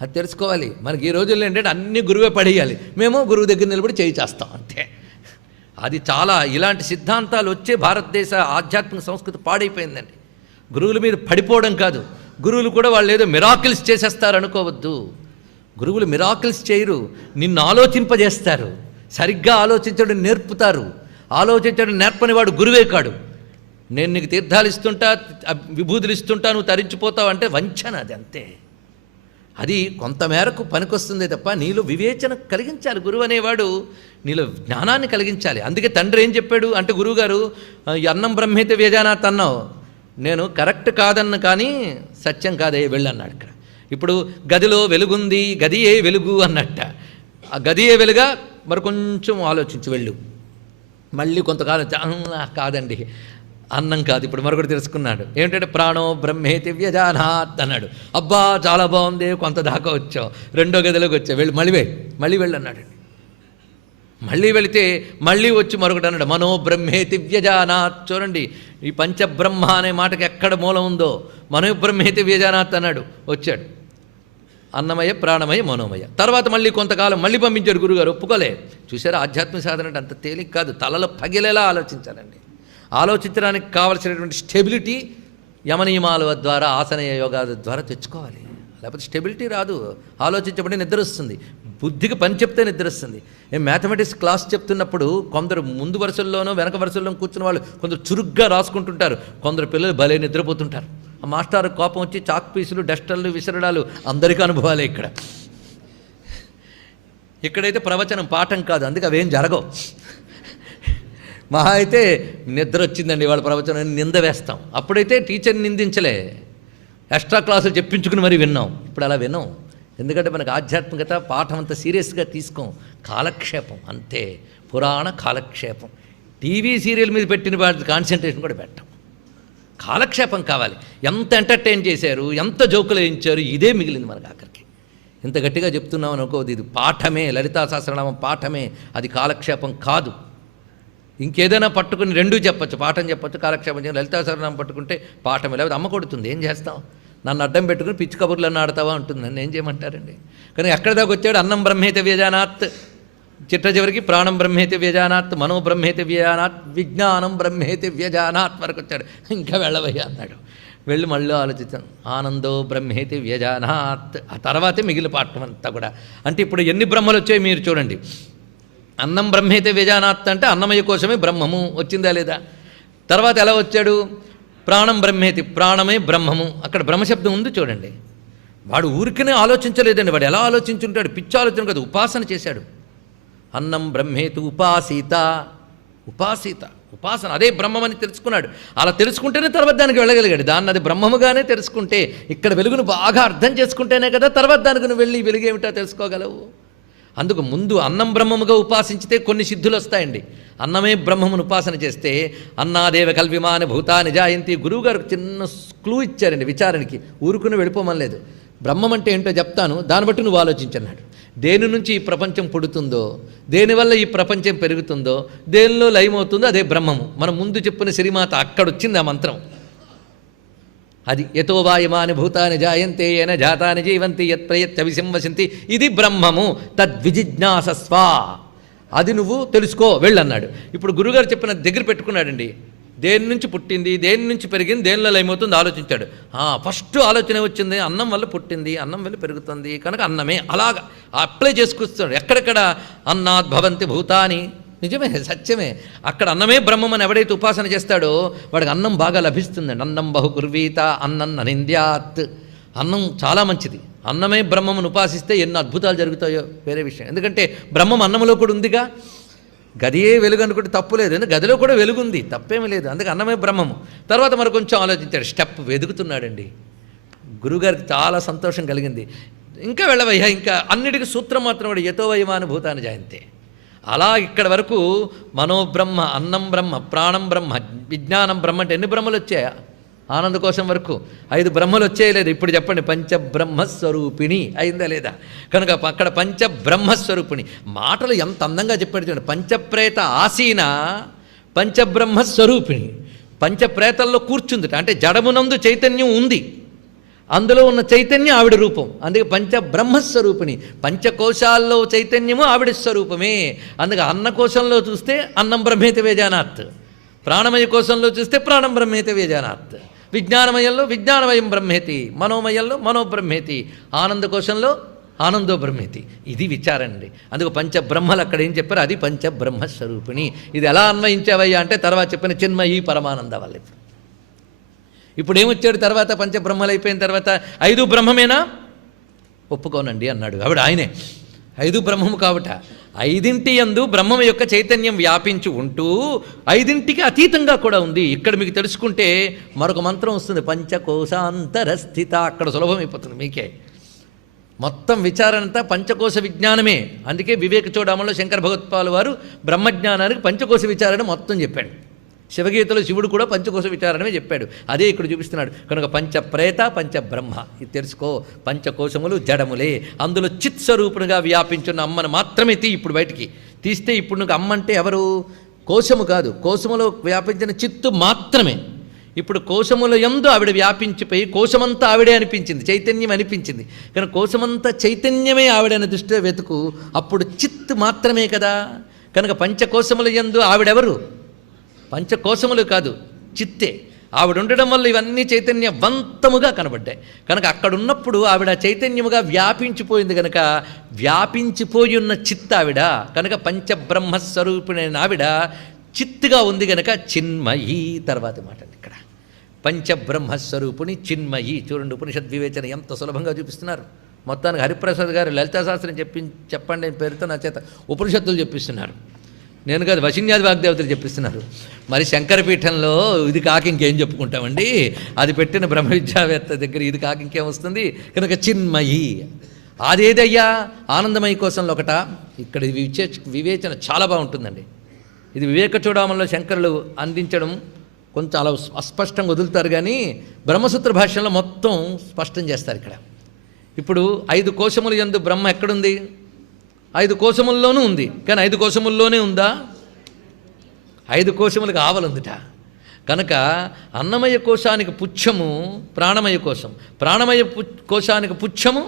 అది తెలుసుకోవాలి. మనకి ఈ రోజుల్లో ఏంటంటే అన్ని గురువే పడేయాలి, మేము గురువు దగ్గర నిలబడి చేయి చేస్తాం అంతే. అది చాలా ఇలాంటి సిద్ధాంతాలు వచ్చే భారతదేశ ఆధ్యాత్మిక సంస్కృతి పాడైపోయిందండి. గురువుల మీద పడిపోవడం కాదు, గురువులు కూడా వాళ్ళు ఏదో మిరాకిల్స్ చేసేస్తారు అనుకోవద్దు. గురువులు మిరాకిల్స్ చేయరు, నిన్ను ఆలోచింపజేస్తారు. సరిగ్గా ఆలోచించడం నేర్పుతారు. ఆలోచించడం నేర్పని వాడు గురువే కాడు. నేను నీకు తీర్థాలు ఇస్తుంటా, విభూతులు ఇస్తుంటా, నువ్వు తరించిపోతావు అంటే వంచన. అది అంతే. అది కొంతమేరకు పనికొస్తుందే తప్ప నీలో వివేచన కలిగించాలి. గురువు అనేవాడు నీలో జ్ఞానాన్ని కలిగించాలి. అందుకే తండ్రి ఏం చెప్పాడు అంటే, గురువుగారు అన్నం బ్రహ్మేత వేదానాత్ అన్నావు, నేను కరెక్ట్ కాదన్న కానీ సత్యం కాదే వెళ్ళన్నాడు ఇక్కడ. ఇప్పుడు గదిలో వెలుగుంది, గదియే వెలుగు అన్నట్ట. ఆ గదియే వెలుగా మరి కొంచెం ఆలోచించి వెళ్ళు. మళ్ళీ కొంతకాలం కాదండి అన్నం కాదు. ఇప్పుడు మరొకటి తెలుసుకున్నాడు ఏంటంటే ప్రాణో బ్రహ్మేతి వ్యజానాత్ అన్నాడు. అబ్బా చాలా బాగుంది, కొంత దాకా వచ్చావు, రెండో గదిలోకి వచ్చావు, వెళ్ళి మళ్ళీ వెళ్ళు అన్నాడు. మళ్ళీ వెళితే మళ్ళీ వచ్చి మరొకటి అన్నాడు మనో బ్రహ్మేతి వ్యజానాత్. చూడండి ఈ పంచబ్రహ్మ అనే మాటకి ఎక్కడ మూలం ఉందో మనో బ్రహ్మేతి వ్యజానాత్ అన్నాడు. వచ్చాడు అన్నమయ ప్రాణమయ మనోమయ. తర్వాత మళ్ళీ కొంతకాలం మళ్ళీ పంపించాడు గురుగారు, ఒప్పుకోలే. చూసారా ఆధ్యాత్మిక సాధన అంటే అంత తేలిక కాదు, తలలో పగిలేలా ఆలోచించాలండి. ఆలోచించడానికి కావలసినటువంటి స్టెబిలిటీ యమనియమాల ద్వారా ఆసన యోగాల ద్వారా తెచ్చుకోవాలి, లేకపోతే స్టెబిలిటీ రాదు. ఆలోచించబడి నిద్ర వస్తుంది, బుద్ధికి పని చెప్తే నిద్ర వస్తుంది. మ్యాథమెటిక్స్ క్లాస్ చెప్తున్నప్పుడు కొందరు ముందు వరుసల్లోనో వెనక వరుసల్లో కూర్చున్న వాళ్ళు కొందరు చురుగ్గా రాసుకుంటుంటారు, కొందరు పిల్లలు భలే నిద్రపోతుంటారు. ఆ మాస్టర్ కోపం వచ్చి చాక్ పీసులు డస్టర్లు విసరడాలు అందరికీ అనుభవాలే. ఇక్కడైతే ప్రవచనం పాఠం కాదు, అందుకే అవేం జరగవు. మహా అయితే నిద్ర వచ్చిందండి వాళ్ళ ప్రవచనం నింద వేస్తాం. అప్పుడైతే టీచర్ని నిందించలే, ఎక్స్ట్రా క్లాసులు చెప్పించుకుని మరీ విన్నాం. ఇప్పుడు అలా విన్నాం, ఎందుకంటే మనకు ఆధ్యాత్మికత పాఠం అంత సీరియస్గా తీసుకోం, కాలక్షేపం అంతే, పురాణ కాలక్షేపం. టీవీ సీరియల్ మీద పెట్టిన వాటి కాన్సన్ట్రేషన్ కూడా పెట్టాం, కాలక్షేపం కావాలి. ఎంత ఎంటర్టైన్ చేశారు, ఎంత జోకులు వేయించారు, ఇదే మిగిలింది మనకు ఆఖరికి. ఇంత గట్టిగా చెప్తున్నాం అనుకోదు, ఇది పాఠమే, లలితా సహస్రనామం పాఠమే, అది కాలక్షేపం కాదు. ఇంకేదైనా పట్టుకుని రెండూ చెప్పచ్చు, పాఠం చెప్పచ్చు, కాలక్షేపం చేయాలి. లలితా సహస్రనామం పట్టుకుంటే పాఠమే, లేకపోతే అమ్మ కొడుతుంది, ఏం చేస్తాం? నన్ను అడ్డం పెట్టుకుని పిచ్చి కబుర్లను ఆడతావా అంటుంది, నన్ను ఏం చేయమంటారండి. కానీ ఎక్కడి దాకా వచ్చాడు, అన్నం బ్రహ్మేతి వ్యజానాత్, చిట్ట చివరికి ప్రాణం బ్రహ్మేతి వ్యజానాత్, మనో బ్రహ్మేతి వ్యజానాత్, విజ్ఞానం బ్రహ్మేతి వ్యజానాత్ వరకు వచ్చాడు. ఇంకా వెళ్ళవయ్యా అన్నాడు. వెళ్ళి మళ్ళీ ఆలోచించాను, ఆనందో బ్రహ్మేతి వ్యజానాత్. ఆ తర్వాతే మిగిలిన పాఠం అంతా కూడా. అంటే ఇప్పుడు ఎన్ని బ్రహ్మలు వచ్చాయి మీరు చూడండి. అన్నం బ్రహ్మేతి వ్యజానాత్ అంటే అన్నమయ కోసమే బ్రహ్మము వచ్చిందా లేదా. తర్వాత ఎలా వచ్చాడు, ప్రాణం బ్రహ్మేతి, ప్రాణమే బ్రహ్మము. అక్కడ బ్రహ్మశబ్దం ఉంది చూడండి. వాడు ఊరికనే ఆలోచించలేదండి, వాడు ఎలా ఆలోచించుంటాడు, పిచ్చి ఆలోచన కదా, ఉపాసన చేశాడు. అన్నం బ్రహ్మేతు ఉపాసీత, ఉపాసన అదే బ్రహ్మమని తెలుసుకున్నాడు. అలా తెలుసుకుంటేనే తర్వాత దానికి వెళ్ళగలిగాడు. దాన్ని అది బ్రహ్మముగానే తెలుసుకుంటే, ఇక్కడ వెలుగును బాగా అర్థం చేసుకుంటేనే కదా తర్వాత దానికి నువ్వు వెళ్ళి వెలుగేమిటో తెలుసుకోగలవు. అందుకు ముందు అన్నం బ్రహ్మముగా ఉపాసించితే కొన్ని సిద్ధులు వస్తాయండి. అన్నమే బ్రహ్మమును ఉపాసన చేస్తే అన్నాదేవ కల్విమాన భూతాని జాయంతి. గురువుగారు చిన్న క్లూ ఇచ్చారండి విచారణకి, ఊరుకుని వెళ్ళిపోమనలేదు. బ్రహ్మం అంటే ఏంటో చెప్తాను, దాన్ని బట్టి నువ్వు ఆలోచించన్నాడు. దేని నుంచి ఈ ప్రపంచం పుడుతుందో, దేనివల్ల ఈ ప్రపంచం పెరుగుతుందో, దేనిలో లయమవుతుందో అదే బ్రహ్మము. మనం ముందు చెప్పిన శ్రీమాత అక్కడొచ్చింది ఆ మంత్రం. అది యతో వాయమాని భూతాని జాయంతే ఏన జాతాని జీవంతి యత్ ప్రయత్య విసింవసింతి, ఇది బ్రహ్మము, తద్విజిజ్ఞాసస్వ, అది నువ్వు తెలుసుకో వెళ్ళన్నాడు. ఇప్పుడు గురుగారు చెప్పిన దగ్గర పెట్టుకున్నాడండి. దేని నుంచి పుట్టింది, దేని నుంచి పెరిగింది, దేనిలో లయమవుతుంది ఆలోచించాడు. ఫస్ట్ ఆలోచన వచ్చింది, అన్నం వల్ల పుట్టింది, అన్నం వల్ల పెరుగుతుంది కనుక అన్నమే. అలాగా అప్లై చేసుకొస్తాడు. ఎక్కడెక్కడ అన్నాద్ భవంతి భూతాని, నిజమే, సత్యమే. అక్కడ అన్నమే బ్రహ్మమని ఎవడైతే ఉపాసన చేస్తాడో వాడికి అన్నం బాగా లభిస్తుందండి. అన్నం బహుకుర్వీత అన్నం అనింద్యాత్. అన్నం చాలా మంచిది. అన్నమే బ్రహ్మమును ఉపాసిస్తే ఎన్ని అద్భుతాలు జరుగుతాయో వేరే విషయం. ఎందుకంటే బ్రహ్మం అన్నంలో కూడా ఉందిగా. గదియే వెలుగు అనుకుంటే తప్పు లేదు, ఎందుకంటే గదిలో కూడా వెలుగుంది, తప్పేమీ లేదు. అందుకే అన్నమే బ్రహ్మము. తర్వాత మరి కొంచెం ఆలోచించాడు, స్టెప్ వెతుకుతున్నాడండి. గురువుగారికి చాలా సంతోషం కలిగింది. ఇంకా వెళ్ళవయ్యా, ఇంకా అన్నిటికీ సూత్రం మాత్రం కూడా యతో వయమాన భూతాని జాయంతే. అలా ఇక్కడ వరకు మనోబ్రహ్మ, అన్నం బ్రహ్మ, ప్రాణం బ్రహ్మ, విజ్ఞానం బ్రహ్మ అంటే ఎన్ని బ్రహ్మలు వచ్చాయా? ఆనంద కోసం వరకు 5 బ్రహ్మలు వచ్చేయలేదు. ఇప్పుడు చెప్పండి, పంచబ్రహ్మస్వరూపిణి అయిందా లేదా? కనుక అక్కడ పంచబ్రహ్మస్వరూపిణి మాటలు ఎంత అందంగా చెప్పాడు చూడండి. పంచప్రేత ఆసీన పంచబ్రహ్మస్వరూపిణి. పంచప్రేతల్లో కూర్చుందిట, అంటే జడమునందు చైతన్యం ఉంది, అందులో ఉన్న చైతన్యం ఆవిడ రూపం. అందుకే పంచబ్రహ్మస్వరూపిణి. పంచకోశాల్లో చైతన్యము ఆవిడ స్వరూపమే. అందుకే అన్నకోశంలో చూస్తే అన్నం బ్రహ్మేతి వేజానాత్, ప్రాణమయ కోశంలో చూస్తే ప్రాణం బ్రహ్మేతి వేజానాత్, విజ్ఞానమయంలో విజ్ఞానమయం బ్రహ్మేతి, మనోమయంలో మనోబ్రహ్మేతి, ఆనంద కోశంలో ఆనందో బ్రహ్మేతి. ఇది విచారండి. అందుకు పంచబ్రహ్మలు అక్కడ ఏం చెప్పారు, అది పంచబ్రహ్మస్వరూపిణి. ఇది ఎలా అన్వయించావయ్యా అంటే తర్వాత చెప్పిన చిన్మయి పరమానంద వల్ల. ఇప్పుడు ఏమొచ్చాడు తర్వాత, పంచబ్రహ్మలు అయిపోయిన తర్వాత 5 బ్రహ్మమేనా? ఒప్పుకోనండి అన్నాడు. ఆవిడ ఆయనే 5 బ్రహ్మము కాబట. ఐదింటి యందు బ్రహ్మం యొక్క చైతన్యం వ్యాపించి ఉంటూ ఐదింటికి అతీతంగా కూడా ఉంది. ఇక్కడ మీకు తెలుసుకుంటే మరొక మంత్రం వస్తుంది, పంచకోశాంతరస్థిత. అక్కడ సులభమైపోతుంది మీకే. మొత్తం విచారణ అంతా పంచకోశ విజ్ఞానమే. అందుకే వివేక చూడమలో శంకర భగవత్పాలు వారు బ్రహ్మజ్ఞానానికి పంచకోశ విచారణ మొత్తం చెప్పాడు. శివగీతలో శివుడు కూడా పంచకోశ విచారణమే చెప్పాడు. అదే ఇక్కడ చూపిస్తున్నాడు. కనుక పంచప్రేత పంచబ్రహ్మ ఇది తెలుసుకో. పంచకోశములు జడములే, అందులో చిత్ స్వరూపునిగా వ్యాపించున్న అమ్మను మాత్రమే ఇప్పుడు బయటికి తీస్తే ఇప్పుడు నువ్వు అమ్మ అంటే ఎవరు? కోశము కాదు, కోశములో వ్యాపించిన చిత్తు మాత్రమే. ఇప్పుడు కోశముల యందు ఆవిడ వ్యాపించిపోయి కోశమంతా ఆవిడే అనిపించింది, చైతన్యం అనిపించింది. కానీ కోశమంతా చైతన్యమే ఆవిడని దృష్టిలో వెతుకు, అప్పుడు చిత్ మాత్రమే కదా. కనుక పంచకోశముల యందు ఆవిడెవరు? పంచకోశములు కాదు, చిత్తే. ఆవిడ ఉండడం వల్ల ఇవన్నీ చైతన్యవంతముగా కనబడ్డాయి. కనుక అక్కడున్నప్పుడు ఆవిడ చైతన్యముగా వ్యాపించిపోయింది. కనుక వ్యాపించిపోయి ఉన్న చిత్త ఆవిడ. కనుక పంచబ్రహ్మస్వరూపిణైన ఆవిడ చిత్తుగా ఉంది కనుక చిన్మయి. తర్వాతి మాట ఇక్కడ పంచబ్రహ్మస్వరూపుని చిన్మయి. చూడండి ఉపనిషద్ వివేచన ఎంత సులభంగా చూపిస్తున్నారు. మొత్తానికి హరిప్రసాద్ గారు లలితాశాస్త్రం చెప్పండి అని పేరుతో నా చేత ఉపనిషత్తులు చెప్పిస్తున్నారు. నేను కాదు, వశిన్యాది వాగ్దేవతలు చెప్పిస్తున్నారు. మరి శంకరపీఠంలో ఇది కాక ఇంకేం చెప్పుకుంటామండి? అది పెట్టిన బ్రహ్మ విద్యావేత్త దగ్గర ఇది కాక ఇంకేం వస్తుంది? కనుక చిన్మయి. అదేదయ్యా? ఆనందమయి కోసంలో ఒకట. ఇక్కడ వివేచన చాలా బాగుంటుందండి. ఇది వివేక చూడమల్లో శంకరులు అందించడం కొంచెం అలా అస్పష్టంగా వదులుతారు, కానీ బ్రహ్మసూత్ర భాష్యంలో మొత్తం స్పష్టం చేస్తారు. ఇక్కడ ఇప్పుడు 5 కోశముల యందు బ్రహ్మ ఎక్కడుంది? 5 కోశముల్లోనూ ఉంది. కానీ 5 కోశముల్లోనే ఉందా? 5 కోశములకు ఆవలుందిట. కనుక అన్నమయ కోశానికి పుచ్చము ప్రాణమయ కోశం, ప్రాణమయ కోశానికి పుచ్చము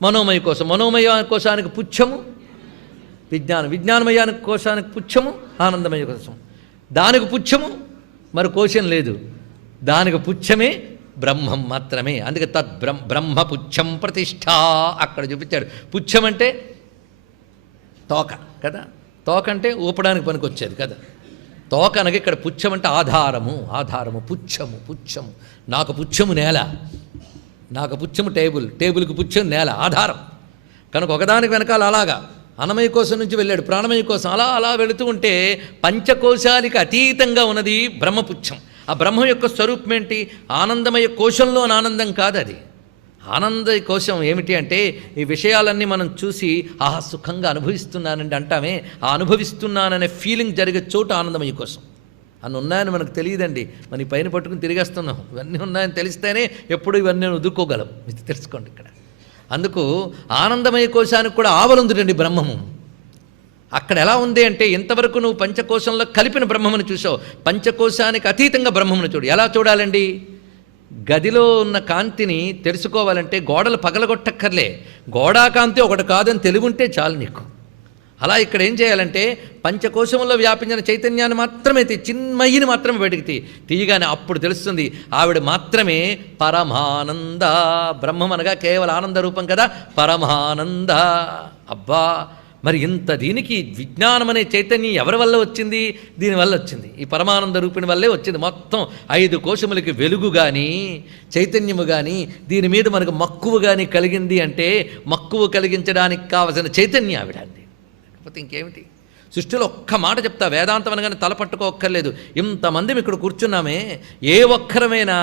మనోమయ కోశం, మనోమయ కోశానికి పుచ్చము విజ్ఞానం, విజ్ఞానమయానికి కోశానికి పుచ్చము ఆనందమయ కోశం. దానికి పుచ్చము మరి కోశం లేదు, దానికి పుచ్చమే బ్రహ్మం మాత్రమే. అందుకే బ్రహ్మ పుచ్చం ప్రతిష్ఠ అక్కడ చూపించాడు. పుచ్చం అంటే తోక కదా, తోక అంటే ఊపడానికి పనికొచ్చేది కదా. తోక అనగా ఇక్కడ పుచ్చం అంటే ఆధారము, ఆధారము, పుచ్చము, పుచ్చము. నాకు పుచ్చము నేల, నాకు పుచ్చము టేబుల్, టేబుల్కి పుచ్చం నేల, ఆధారం. కనుక ఒకదానికి వెనకాల అలాగా అన్నమయ కోశం నుంచి వెళ్ళాడు ప్రాణమయ కోసం, అలా అలా వెళుతూ ఉంటే పంచకోశానికి అతీతంగా ఉన్నది బ్రహ్మపుచ్చం. ఆ బ్రహ్మ యొక్క స్వరూపం ఏంటి? ఆనందమయ కోశంలోని ఆనందం కాదు అది. ఆనంద కోశం ఏమిటి అంటే ఈ విషయాలన్నీ మనం చూసి ఆహా సుఖంగా అనుభవిస్తున్నానండి అంటామే, ఆ అనుభవిస్తున్నాననే ఫీలింగ్ జరిగే చోటు ఆనందమయ కోసం. అన్నీ ఉన్నాయని మనకు తెలియదండి, మన ఈ పైన పట్టుకుని తిరిగేస్తున్నాం. ఇవన్నీ ఉన్నాయని తెలిస్తేనే ఎప్పుడు ఇవన్నీ వదుకోగలం. ఇది తెలుసుకోండి ఇక్కడ. అందుకు ఆనందమయ కోశానికి కూడా ఆవలుందిటండి బ్రహ్మము. అక్కడ ఎలా ఉంది అంటే ఇంతవరకు నువ్వు పంచకోశంలో కలిపిన బ్రహ్మమును చూసావు, పంచకోశానికి అతీతంగా బ్రహ్మమును చూడు. ఎలా చూడాలండి? గదిలో ఉన్న కాంతిని తెలుసుకోవాలంటే గోడలు పగలగొట్టక్కర్లే, గోడా కాంతి ఒకటి కాదని తెలివుంటే చాలు నీకు. అలా ఇక్కడ ఏం చేయాలంటే పంచకోశంలో వ్యాపించిన చైతన్యాన్ని మాత్రమే చిన్మయిని మాత్రమే బయటికి తీయగానే అప్పుడు తెలుస్తుంది ఆవిడ మాత్రమే పరమానంద. బ్రహ్మం అనగా కేవలం ఆనంద రూపం కదా, పరమానంద. అబ్బా, మరి ఇంత దీనికి విజ్ఞానం అనే చైతన్యం ఎవరి వల్ల వచ్చింది? దీనివల్ల వచ్చింది, ఈ పరమానంద రూపిణి వల్లే వచ్చింది. మొత్తం 5 కోశములకి వెలుగు కానీ చైతన్యము కానీ దీని మీద మనకు మక్కువ కానీ కలిగింది అంటే మక్కువ కలిగించడానికి కావలసిన చైతన్యం ఆవిడ అండి. లేకపోతే ఇంకేమిటి? సృష్టిలో ఒక్క మాట చెప్తా, వేదాంతం అనగానే తలపట్టుకోక్కర్లేదు. ఇంతమంది ఇక్కడ కూర్చున్నామే, ఏ ఒక్కరమైనా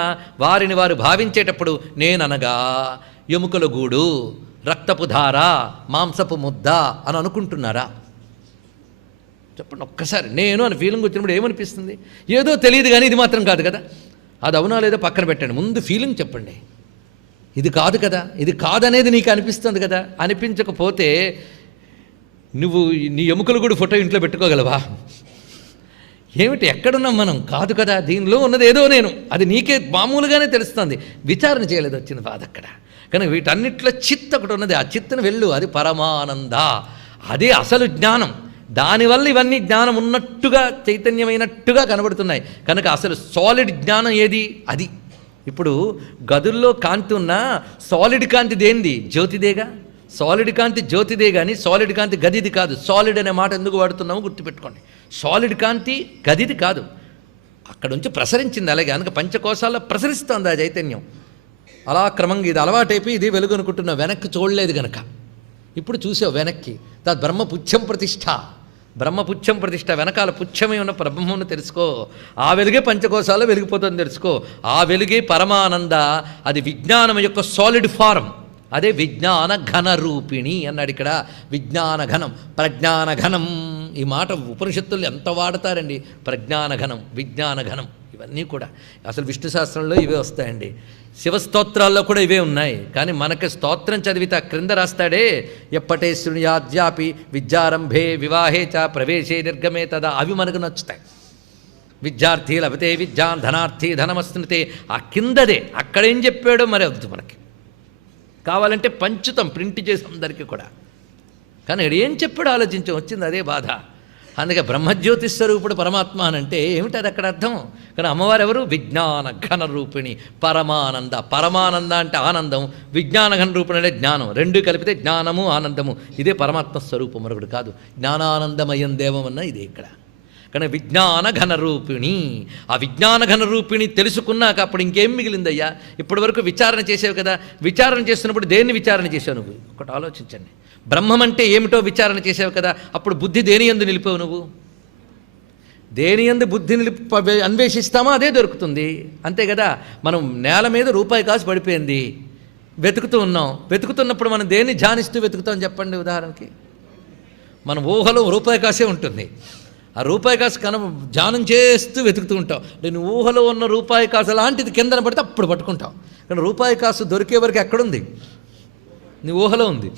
వారిని వారు భావించేటప్పుడు నేననగా ఎముకల గూడు, రక్తపు ధార, మాంసపు ముద్ద అని అనుకుంటున్నారా? చెప్పండి ఒక్కసారి. నేను అని ఫీలింగ్ వచ్చినప్పుడు ఏమనిపిస్తుంది? ఏదో తెలియదు కానీ ఇది మాత్రం కాదు కదా. అది అవునా లేదో పక్కన పెట్టండి, ముందు ఫీలింగ్ చెప్పండి. ఇది కాదు కదా, ఇది కాదనేది నీకు అనిపిస్తుంది కదా. అనిపించకపోతే నువ్వు నీ ఎముకలు కూడా ఫోటో ఇంట్లో పెట్టుకోగలవా? ఏమిటి, ఎక్కడున్నాం మనం? కాదు కదా, దీనిలో ఉన్నది ఏదో నేను, అది నీకే మామూలుగానే తెలుస్తుంది. విచారణ చేయలేదు, వచ్చింది బాధ అక్కడ. కనుక వీటన్నిట్లో చిత్ ఒకటి ఉన్నది, ఆ చిత్తును వెళ్ళు, అది పరమానంద, అదే అసలు జ్ఞానం. దానివల్ల ఇవన్నీ జ్ఞానం ఉన్నట్టుగా చైతన్యమైనట్టుగా కనబడుతున్నాయి. కనుక అసలు సాలిడ్ జ్ఞానం ఏది? అది. ఇప్పుడు గదుల్లో కాంతి ఉన్నా సాలిడ్ కాంతి దేంది? జ్యోతిదేగా. సాలిడ్ కాంతి జ్యోతిదే కానీ సాలిడ్ కాంతి గదిది కాదు. సాలిడ్ అనే మాట ఎందుకు వాడుతున్నామో గుర్తుపెట్టుకోండి. సాలిడ్ కాంతి గదిది కాదు, అక్కడ నుంచి ప్రసరించింది. అలాగే అందుకే పంచకోశాల్లో ప్రసరిస్తుంది ఆ చైతన్యం. అలా క్రమంగా ఇది అలవాటైపోయి ఇది వెలుగు అనుకుంటున్నా, వెనక్కి చూడలేదు గనక. ఇప్పుడు చూసావు వెనక్కి, తద్ బ్రహ్మపుచ్చం ప్రతిష్ఠ, బ్రహ్మపుచ్చం ప్రతిష్ఠ వెనకాల పుచ్చమై ఉన్న బ్రహ్మమును తెలుసుకో. ఆ వెలుగే పంచకోశాలు వెలిగిపోతుంది తెలుసుకో. ఆ వెలుగే పరమానంద, అది విజ్ఞానం యొక్క సాలిడ్ ఫారం, అదే విజ్ఞాన ఘన రూపిణి అన్నాడు ఇక్కడ. విజ్ఞాన ఘనం, ప్రజ్ఞాన ఘనం, ఈ మాట ఉపనిషత్తులు ఎంత వాడతారండి. ప్రజ్ఞాన ఘనం, విజ్ఞాన ఘనం, ఇవన్నీ కూడా అసలు విష్ణు శాస్త్రంలో ఇవే వస్తాయండి. శివస్తోత్రాల్లో కూడా ఇవే ఉన్నాయి. కానీ మనకి స్తోత్రం చదివితే క్రింద రాస్తాడే, ఎప్పటే శృణుయాద్యాపి విద్యారంభే వివాహే చ ప్రవేశే నిర్గమే తదా, అవి మనకు నచ్చుతాయి. విద్యార్థి లభతే విద్యాన్ ధనార్థి ధనమస్నుతే, ఆ కిందదే అక్కడేం చెప్పాడో మరి వద్దు మనకి. కావాలంటే పంచుతాం ప్రింట్ చేసి అందరికీ కూడా. కానీ ఏం చెప్పాడో ఆలోచించాం, వచ్చింది అదే బాధ. అందుకే బ్రహ్మజ్యోతి స్వరూపుడు పరమాత్మ అని అంటే ఏమిటి అది అక్కడ అర్థం. కానీ అమ్మవారు ఎవరు? విజ్ఞాన ఘన రూపిణి పరమానంద. పరమానంద అంటే ఆనందం, విజ్ఞాన ఘన రూపిణి అంటే జ్ఞానం. రెండు కలిపితే జ్ఞానము ఆనందము. ఇదే పరమాత్మ స్వరూపం, మరొకటి కాదు. జ్ఞానానందమయం దేవం అన్న ఇదే ఇక్కడ. కానీ విజ్ఞాన ఘన రూపిణి, ఆ విజ్ఞాన ఘన రూపిణి తెలుసుకున్నాక అప్పుడు ఇంకేం మిగిలిందయ్యా? ఇప్పటి వరకు విచారణ చేసావు కదా, విచారణ చేస్తున్నప్పుడు దేన్ని విచారణ చేసావు నువ్వు? ఒకటి ఆలోచించండి. బ్రహ్మం అంటే ఏమిటో విచారణ చేసావు కదా, అప్పుడు బుద్ధి దేని యందు నిలిపావు నువ్వు? దేని యందు బుద్ధి అన్వేషిస్తామో అదే దొరుకుతుంది, అంతే కదా. మనం నేల మీద రూపాయి కాసు పడిపోయింది, వెతుకుతూ ఉన్నాం. వెతుకుతున్నప్పుడు మనం దేన్ని ధ్యానిస్తూ వెతుకుతాం చెప్పండి? ఉదాహరణకి మన ఊహలో రూపాయి కాసే ఉంటుంది. ఆ రూపాయి కాసు ధ్యానం చేస్తూ వెతుకుతూ ఉంటాం. నేను ఊహలో ఉన్న రూపాయి కాసు లాంటిది కిందన పడితే అప్పుడు పట్టుకుంటాం. కానీ రూపాయి కాసు దొరికే వరకు ఎక్కడుంది? నీ ఊహలో ఉంది.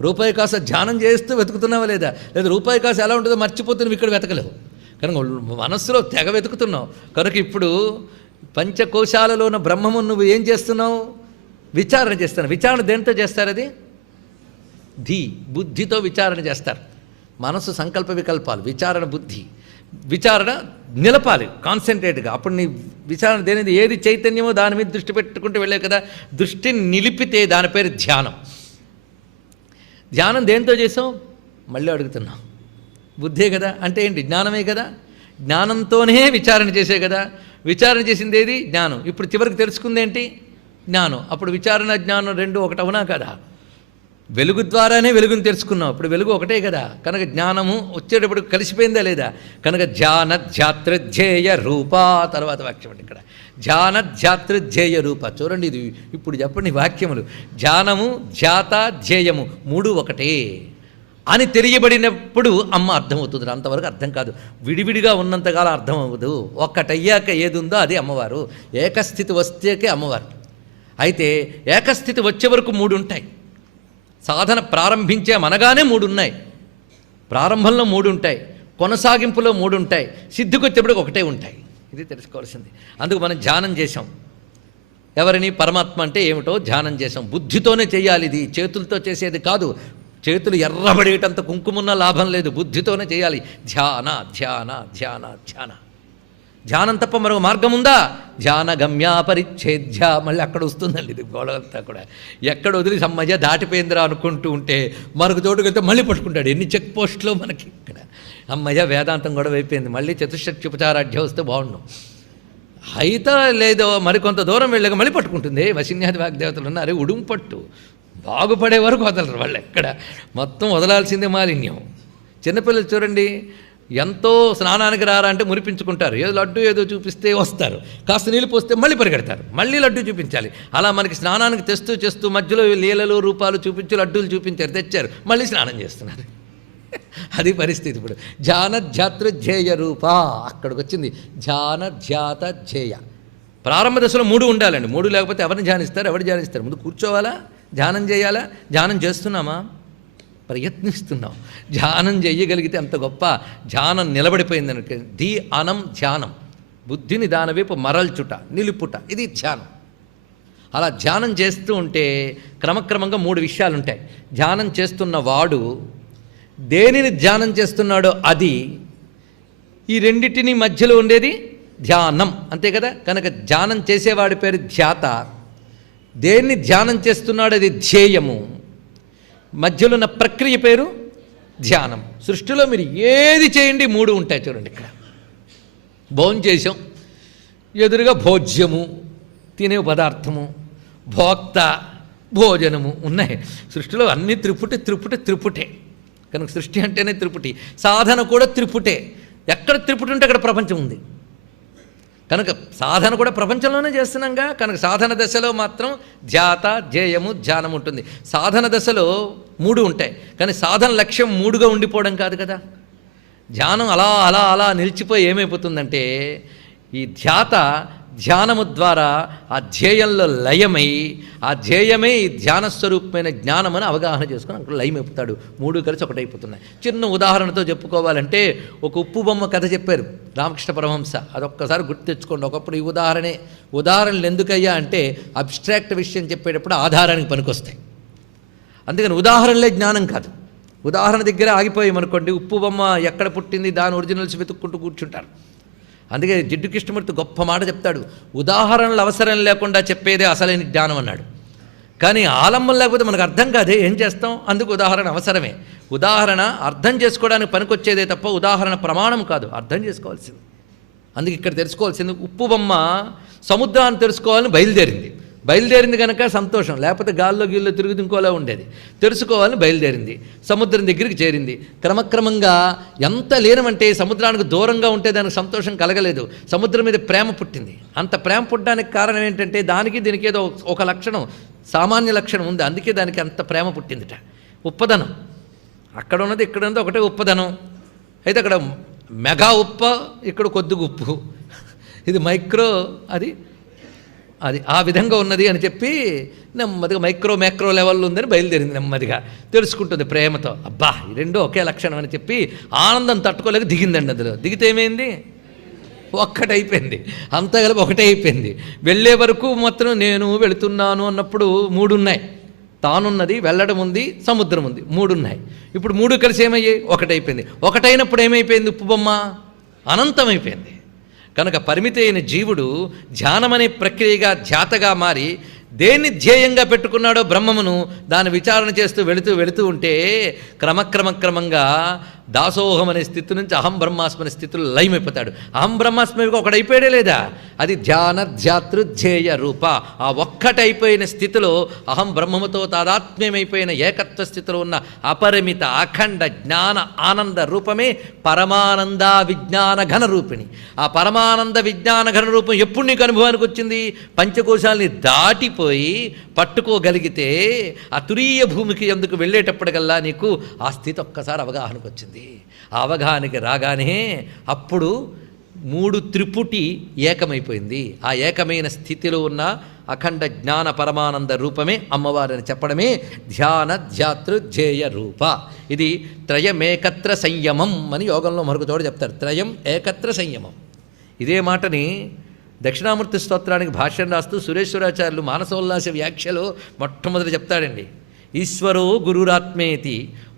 రూపాయి కాసు ధ్యానం చేస్తూ వెతుకుతున్నావా లేదా? లేదా రూపాయి కాసు ఎలా ఉంటుందో మర్చిపోతే నువ్వు ఇక్కడ వెతకలేవు. కనుక మనస్సులో తెగ వెతుకుతున్నావు. కనుక ఇప్పుడు పంచకోశాలలో ఉన్న బ్రహ్మము నువ్వు ఏం చేస్తున్నావు? విచారణ చేస్తున్నావు. విచారణ దేంతో చేస్తారు? అది బుద్ధితో విచారణ చేస్తారు. మనసు సంకల్ప వికల్పాలు, విచారణ బుద్ధి. విచారణ నిలపాలి కాన్సన్ట్రేట్గా. అప్పుడు నీ విచారణ దేనిది ఏది చైతన్యమో దాని మీద దృష్టి పెట్టుకుంటూ వెళ్ళావు కదా. దృష్టిని నిలిపితే దాని పేరు ధ్యానం. ధ్యానం దేంతో చేసావు? మళ్ళీ అడుగుతున్నావు. బుద్ధే కదా. అంటే ఏంటి? జ్ఞానమే కదా. జ్ఞానంతోనే విచారణ చేసే కదా. విచారణ చేసింది ఏది? జ్ఞానం. ఇప్పుడు చివరికి తెలుసుకుంది ఏంటి? జ్ఞానం. అప్పుడు విచారణ జ్ఞానం రెండు ఒకటి అవునా కదా? వెలుగు ద్వారానే వెలుగును తెలుసుకున్నాం. ఇప్పుడు వెలుగు ఒకటే కదా. కనుక జ్ఞానము వచ్చేటప్పుడు కలిసిపోయిందా లేదా? కనుక ధ్యానధ్యాతృధ్యేయ రూపా, తర్వాత వాక్యం అండి ఇక్కడ. ధ్యానధ్యాతృధ్యేయ రూప. చూడండి, ఇది ఇప్పుడు చెప్పండి వాక్యములు. ధ్యానము, ధ్యాత, ధ్యేయము మూడు ఒకటే అని తెలియబడినప్పుడు అమ్మ అర్థమవుతుంది. అంతవరకు అర్థం కాదు. విడివిడిగా ఉన్నంతకాలం అర్థం అవ్వదు. ఒక్కటయ్యాక ఏది ఉందో అది అమ్మవారు. ఏకస్థితి వస్తేకే అమ్మవారు. అయితే ఏకస్థితి వచ్చే వరకు మూడు ఉంటాయి. సాధన ప్రారంభించే మనగానే మూడు ఉన్నాయి. ప్రారంభంలో మూడు ఉంటాయి, కొనసాగింపులో మూడు ఉంటాయి, సిద్ధికి వచ్చేప్పటికి ఒకటే ఉంటాయి. ఇది తెలుసుకోవాల్సింది. అందుకు మనం ధ్యానం చేసాం. ఎవరిని? పరమాత్మ అంటే ఏమిటో ధ్యానం చేసాం. బుద్ధితోనే చేయాలి. ఇది చేతులతో చేసేది కాదు. చేతులు ఎర్రబడేటంత కుంకుమున్న లాభం లేదు. బుద్ధితోనే చేయాలి. ధ్యాన ధ్యాన ధ్యాన ధ్యాన. ధ్యానం తప్ప మరో మార్గం ఉందా? ధ్యాన గమ్యా పరిచ్ఛేద్య. మళ్ళీ అక్కడ వస్తుందండి ఇది గోడవంతా కూడా. ఎక్కడ వదిలి సమ్మయ్య దాటిపోయిందిరా అనుకుంటూ ఉంటే మరొక చోటుకి వెళ్తే మళ్ళీ పట్టుకుంటాడు. ఎన్ని చెక్ పోస్టులో మనకి ఇక్కడ. అమ్మయ్య వేదాంతం గొడవ అయిపోయింది, మళ్ళీ చతుషష్ట్యుపచారాఢ్య వస్తే బాగుండు. అయితే లేదో మరికొంత దూరం వెళ్ళాక మళ్ళీ పట్టుకుంటుంది. వశిన్యాది వాగ్దేవతలు ఉన్నారు, ఉడుం పట్టు. బాగుపడే వరకు వదలరు వాళ్ళు. ఎక్కడ మొత్తం వదలాల్సిందే మాలిన్యం. చిన్నపిల్లలు చూడండి, ఎంతో స్నానానికి రారా అంటే మురిపించుకుంటారు. ఏదో లడ్డు ఏదో చూపిస్తే వస్తారు, కాస్త నీళ్ళు పోస్తే మళ్ళీ పరిగెడతారు, మళ్ళీ లడ్డు చూపించాలి. అలా మనకి స్నానానికి తెస్తూ చేస్తూ మధ్యలో లీలలు రూపాలు చూపించి లడ్డూలు చూపించారు, తెచ్చారు, మళ్ళీ స్నానం చేస్తున్నారు. అది పరిస్థితి. ఇప్పుడు ధ్యానధ్యాతృధ్యేయ రూప అక్కడికి వచ్చింది. ధ్యానధ్యాత ధ్యేయ. ప్రారంభ దశలో మూడు ఉండాలండి. మూడు లేకపోతే ఎవరిని ధ్యానిస్తారు? ఎవరు ధ్యానిస్తారు? ముందు కూర్చోవాలా, ధ్యానం చేయాలా? ధ్యానం చేస్తున్నామా? ప్రయత్నిస్తున్నాం. ధ్యానం చేయగలిగితే అంత గొప్ప. ధ్యానం నిలబడిపోయింది అనుకో. అనం ధ్యానం. బుద్ధిని దానివైపు మరల్చుట, నిలుపుట, ఇది ధ్యానం. అలా ధ్యానం చేస్తూ ఉంటే క్రమక్రమంగా మూడు విషయాలు ఉంటాయి. ధ్యానం చేస్తున్న వాడు దేనిని ధ్యానం చేస్తున్నాడో అది, ఈ రెండింటిని మధ్యలో ఉండేది ధ్యానం, అంతే కదా. కనుక ధ్యానం చేసేవాడి పేరు ధ్యాత, దేన్ని ధ్యానం చేస్తున్నాడు అది ధ్యేయము, మధ్యలో ఉన్న ప్రక్రియ పేరు ధ్యానం. సృష్టిలో మీరు ఏది చేయండి మూడు ఉంటాయి. చూడండి, ఇక్కడ భోజనం చేసాం, ఎదురుగా భోజ్యము తినే పదార్థము, భోక్త భోజనము ఉన్నాయి. సృష్టిలో అన్ని త్రిపుటే. కనుక సృష్టి అంటేనే త్రిపుటి, సాధన కూడా త్రిపుటే. ఎక్కడ త్రిపుటి ఉంటే అక్కడ ప్రపంచం ఉంది. కనుక సాధన కూడా ప్రపంచంలోనే చేస్తున్నాంగా. కనుక సాధన దశలో మాత్రం ధ్యాత, ధ్యేయము, ధ్యానం ఉంటుంది. సాధన దశలో 3 ఉంటాయి, కానీ సాధన లక్ష్యం 3గా ఉండిపోవడం కాదు కదా. ధ్యానం అలా అలా అలా నిలిచిపోయి ఏమైపోతుందంటే, ఈ ధ్యానము ద్వారా ఆ ధ్యేయంలో లయమై, ఆ ధ్యేయమే ఈ ధ్యానస్వరూపమైన జ్ఞానమని అవగాహన చేసుకుని అక్కడ లయమైపోతాడు. 3 కలిసి ఒకటైపోతున్నాయి. చిన్న ఉదాహరణతో చెప్పుకోవాలంటే, ఒక ఉప్పు బొమ్మ కథ చెప్పారు రామకృష్ణ పరమహంస. అదొక్కసారి గుర్తు తెచ్చుకోండి. ఒకప్పుడు ఈ ఉదాహరణలు ఎందుకయ్యా అంటే, అబ్స్ట్రాక్ట్ విషయం చెప్పేటప్పుడు ఆధారానికి పనికొస్తాయి. అందుకని ఉదాహరణలే జ్ఞానం కాదు. ఉదాహరణ దగ్గర ఆగిపోయామనుకోండి, ఉప్పు బొమ్మ ఎక్కడ పుట్టింది దాని ఒరిజినల్స్ వెతుక్కుంటూ కూర్చుంటారు. అందుకే జిడ్డు కృష్ణమూర్తి గొప్ప మాట చెప్తాడు, ఉదాహరణలు అవసరం లేకుండా చెప్పేదే అసలైన జ్ఞానం అన్నాడు. కానీ ఆలంబం లేకపోతే మనకు అర్థం కాదే, ఏం చేస్తాం? అందుకు ఉదాహరణ అవసరమే. ఉదాహరణ అర్థం చేసుకోవడానికి పనికొచ్చేదే తప్ప ఉదాహరణ ప్రమాణం కాదు, అర్థం చేసుకోవాల్సింది. అందుకే ఇక్కడ తెలుసుకోవాల్సింది, ఉప్పు బొమ్మ సముద్రాన్ని తెలుసుకోవాలని బయలుదేరింది కనుక సంతోషం, లేకపోతే గాల్లో గీల్లో తిరుగుతూ ఇంకోలా ఉండేది. తెలుసుకోవాలని బయలుదేరింది, సముద్రం దగ్గరికి చేరింది. క్రమక్రమంగా ఎంత లేనమంటే సముద్రానికి దూరంగా ఉంటే దానికి సంతోషం కలగలేదు, సముద్రం మీద ప్రేమ పుట్టింది. అంత ప్రేమ పుట్టడానికి కారణం ఏంటంటే, దీనికి ఏదో ఒక లక్షణం, సామాన్య లక్షణం ఉంది. అందుకే దానికి అంత ప్రేమ పుట్టిందిట. ఉప్పదనం అక్కడ ఉన్నది, ఇక్కడ ఉన్నది ఒకటే ఉప్పదనం. అయితే అక్కడ మెగా ఉప్ప, ఇక్కడ కొద్దిగా ఉప్పు, ఇది మైక్రో, అది ఆ విధంగా ఉన్నది అని చెప్పి నెమ్మదిగా మైక్రో లెవెల్లో ఉందని బయలుదేరింది. నెమ్మదిగా తెలుసుకుంటుంది ప్రేమతో. అబ్బా ఈ రెండో ఒకే లక్షణం అని చెప్పి ఆనందం తట్టుకోలేక దిగిందండి. అందులో దిగితే ఏమైంది? ఒక్కటైపోయింది. అంతా కలిపి ఒకటే అయిపోయింది. వెళ్ళే వరకు మాత్రం నేను వెళుతున్నాను అన్నప్పుడు 3 ఉన్నాయి. తానున్నది, వెళ్ళడం ఉంది, సముద్రం ఉంది, 3 ఉన్నాయి. ఇప్పుడు 3 కలిసి ఏమయ్యాయి? ఒకటైపోయింది. ఒకటైనప్పుడు ఏమైపోయింది? ఉప్పు బొమ్మ అనంతమైపోయింది. కనుక పరిమితి అయిన జీవుడు ధ్యానమనే ప్రక్రియగా ధ్యాతగా మారి దేన్ని ధ్యేయంగా పెట్టుకున్నాడో బ్రహ్మమును దాన్ని విచారణ చేస్తూ వెళుతూ ఉంటే క్రమక్రమంగా దాసోహం అనే స్థితి నుంచి అహం బ్రహ్మాస్మి అనే స్థితిలో లయమైపోతాడు. అహం బ్రహ్మాస్మిగా ఒకటైపోయాడే లేదా? అది ధ్యాన ధ్యాతృధ్యేయ రూప. ఆ ఒక్కటైపోయిన స్థితిలో అహం బ్రహ్మముతో తాదాత్మ్యమైపోయిన ఏకత్వ స్థితిలో ఉన్న అపరిమిత అఖండ జ్ఞాన ఆనంద రూపమే పరమానంద విజ్ఞాన ఘన రూపిణి. ఆ పరమానంద విజ్ఞాన ఘన రూపం ఎప్పుడు నీకు అనుభవానికి వచ్చింది? పంచకోశాలని దాటిపోయి పట్టుకోగలిగితే ఆ తురీయ భూమికి ఎందుకు వెళ్ళేటప్పటికల్లా నీకు ఆ స్థితి ఒక్కసారి అవగాహనకు వచ్చింది. ఆ అవగాహనకి రాగానే అప్పుడు 3 త్రిపుటి ఏకమైపోయింది. ఆ ఏకమైన స్థితిలో ఉన్న అఖండ జ్ఞాన పరమానంద రూపమే అమ్మవారిని చెప్పడమే ధ్యాన ధ్యాతృధ్యేయ రూప. ఇది త్రయమేకత్ర సంయమం అని యోగంలో మరొక చోట చెప్తారు. త్రయం ఏకత్ర సంయమం. ఇదే మాటని దక్షిణామూర్తి స్తోత్రానికి భాష్యం రాస్తూ సురేశ్వరాచార్యులు మానసోల్లాస వ్యాఖ్యలో మొట్టమొదటి చెప్తాడండి. ఈశ్వరో గురురాత్మేతి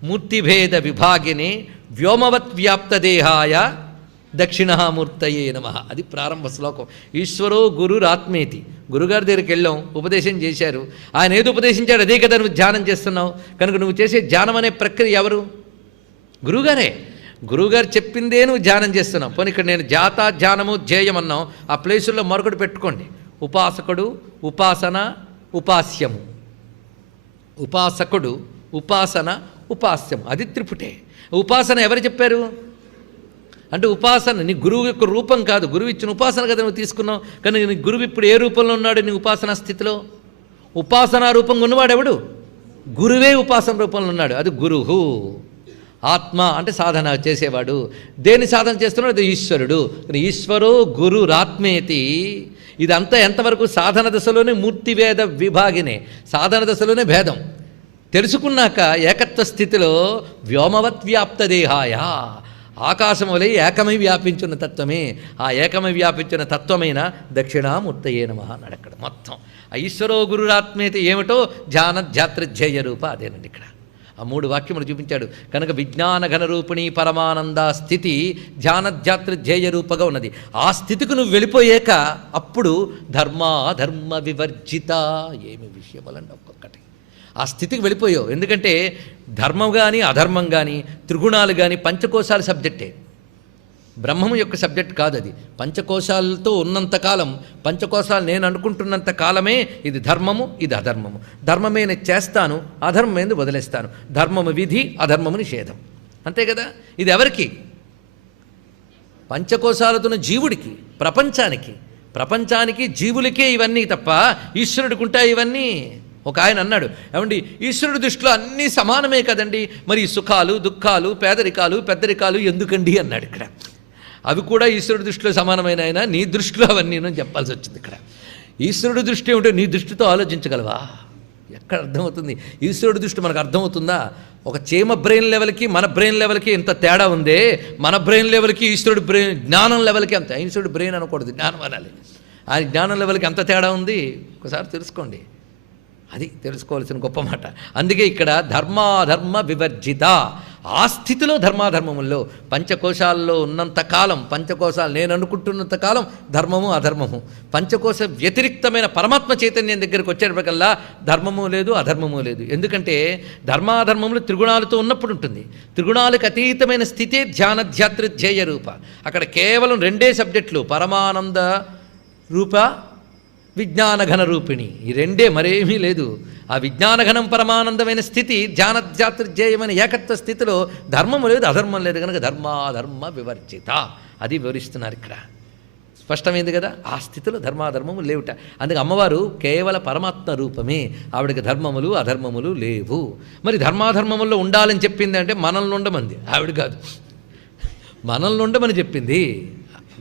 మూర్తిభేద విభాగినే వ్యోమవత్ వ్యాప్తదేహాయ దక్షిణామూర్తయే నమః. అది ప్రారంభ శ్లోకం. ఈశ్వరో గురురాత్మేతి. గురుగారి దగ్గరికి వెళ్ళాం, ఉపదేశం చేశారు. ఆయన ఏది ఉపదేశించాడు అదే కదా నువ్వు ధ్యానం చేస్తున్నావు. కనుక నువ్వు చేసే ధ్యానం అనే ప్రక్రియ ఎవరు? గురువుగారే. గురువుగారు చెప్పిందే నువ్వు ధ్యానం చేస్తున్నావు. పోనీ ఇక్కడ నేను ధ్యానము ధ్యేయం అన్నాం, ఆ ప్లేసుల్లో మరొకటి పెట్టుకోండి. ఉపాసకుడు, ఉపాసన, ఉపాస్యము. ఉపాసకుడు, ఉపాసన, ఉపాస్యం. అది త్రిపుటే. ఉపాసన ఎవరు చెప్పారు అంటే, ఉపాసన నీ గురువు యొక్క రూపం కాదు, గురువు ఇచ్చిన ఉపాసన కదా నువ్వు తీసుకున్నావు. కానీ నీ గురువు ఇప్పుడు ఏ రూపంలో ఉన్నాడు? నీ ఉపాసనా స్థితిలో ఉపాసనా రూపంగా ఉన్నవాడెవడు? గురువే ఉపాసన రూపంలో ఉన్నాడు. అది గురువు. ఆత్మ అంటే సాధన చేసేవాడు. దేని సాధన చేస్తున్నాడు? అది ఈశ్వరుడు. ఈశ్వరో గురురాత్మేతి. ఇదంతా ఎంతవరకు? సాధన దశలోనే మూర్తివేద విభాగినే, సాధన దశలోనే భేదం తెలుసుకున్నాక ఏకత్వ స్థితిలో వ్యోమవత్ వ్యాప్తదేహాయ, ఆకాశం వలె ఏకమై వ్యాపించిన తత్వమే. ఆ ఏకమై వ్యాపించిన తత్వమైన దక్షిణామూర్తయే నమః అన్నాడు. అక్కడ మొత్తం ఆ ఈశ్వరో గురురాత్మేతి ఏమిటో ధ్యాన ధ్యాతృధ్యేయ రూప అదేనండి. ఇక్కడ ఆ 3 వాక్యములు చూపించాడు. కనుక విజ్ఞాన ఘనరూపిణి పరమానంద స్థితి ధ్యానధ్యాతృధ్యేయ రూపగా ఉన్నది. ఆ స్థితికి నువ్వు వెళ్ళిపోయాక అప్పుడు ధర్మ వివర్జిత. ఏమి విషయములండి ఒక్కొక్కటి. ఆ స్థితికి వెళ్ళిపోయావు. ఎందుకంటే ధర్మం కానీ అధర్మం కానీ త్రిగుణాలు కానీ పంచకోశాల సబ్జెక్టే. బ్రహ్మము యొక్క సబ్జెక్ట్ కాదు అది. పంచకోశాలతో ఉన్నంతకాలం, పంచకోశాలు నేను అనుకుంటున్నంత కాలమే ఇది ధర్మము, ఇది అధర్మము. ధర్మమే నేను చేస్తాను, అధర్మమేందు వదిలేస్తాను. ధర్మము విధి, అధర్మము నిషేధం. అంతే కదా. ఇది ఎవరికి? పంచకోశాలతో జీవుడికి, ప్రపంచానికి జీవులకే ఇవన్నీ తప్ప ఈశ్వరుడికి ఉంటాయి ఇవన్నీ. ఒక ఆయన అన్నాడు, ఏమండి ఈశ్వరుడి దృష్టిలో అన్నీ సమానమే కదండి, మరి సుఖాలు దుఃఖాలు పేదరికాలు పెద్దరికాలు ఎందుకండి అన్నాడు. ఇక్కడ అవి కూడా ఈశ్వరుడి దృష్టిలో సమానమైన ఆయన, నీ దృష్టిలో అవన్నీ అని చెప్పాల్సి వచ్చింది. ఇక్కడ ఈశ్వరుడి దృష్టి ఏమిటో నీ దృష్టితో ఆలోచించగలవా? ఎక్కడ అర్థమవుతుంది? ఈశ్వరుడి దృష్టి మనకు అర్థమవుతుందా? ఒక చీమ బ్రెయిన్ లెవెల్కి మన బ్రెయిన్ లెవెల్కి ఎంత తేడా ఉందే, మన బ్రెయిన్ లెవెల్కి ఈశ్వరుడి బ్రెయిన్ జ్ఞానం లెవెల్కి అంత. ఈశ్వరుడు బ్రెయిన్ అనకూడదు, జ్ఞానం అనాలి. ఆయన జ్ఞానం లెవెల్కి ఎంత తేడా ఉంది ఒకసారి తెలుసుకోండి. అది తెలుసుకోవాల్సిన గొప్ప మాట. అందుకే ఇక్కడ ధర్మాధర్మ వివర్జిత, ఆ స్థితిలో ధర్మాధర్మముల్లో పంచకోశాల్లో ఉన్నంతకాలం, పంచకోశాలు నేను అనుకుంటున్నంత కాలం ధర్మము అధర్మము. పంచకోశ వ్యతిరిక్తమైన పరమాత్మ చైతన్యం దగ్గరికి వచ్చేటప్పటికల్లా ధర్మము లేదు, అధర్మము లేదు. ఎందుకంటే ధర్మాధర్మములు త్రిగుణాలతో ఉన్నప్పుడు ఉంటుంది. త్రిగుణాలకు అతీతమైన స్థితే ధ్యానధ్యాతృధ్యేయ రూప. అక్కడ కేవలం రెండే సబ్జెక్టులు, పరమానంద రూప, విజ్ఞానఘన రూపిణి. ఈ రెండే, మరేమీ లేదు. ఆ విజ్ఞానఘనం పరమానందమైన స్థితి, ధ్యానధ్యాతృధ్యేయమైన ఏకత్వ స్థితిలో ధర్మము లేదు, అధర్మం లేదు. కనుక ధర్మాధర్మ వివర్జిత, అది వివరిస్తున్నారు ఇక్కడ. స్పష్టమైంది కదా. ఆ స్థితిలో ధర్మాధర్మము లేవుట. అందుకే అమ్మవారు కేవల పరమాత్మ రూపమే, ఆవిడకి ధర్మములు అధర్మములు లేవు. మరి ధర్మాధర్మముల్లో ఉండాలని చెప్పింది అంటే మనల్ని ఉండమంది, ఆవిడ కాదు. మనల్ని ఉండమని చెప్పింది.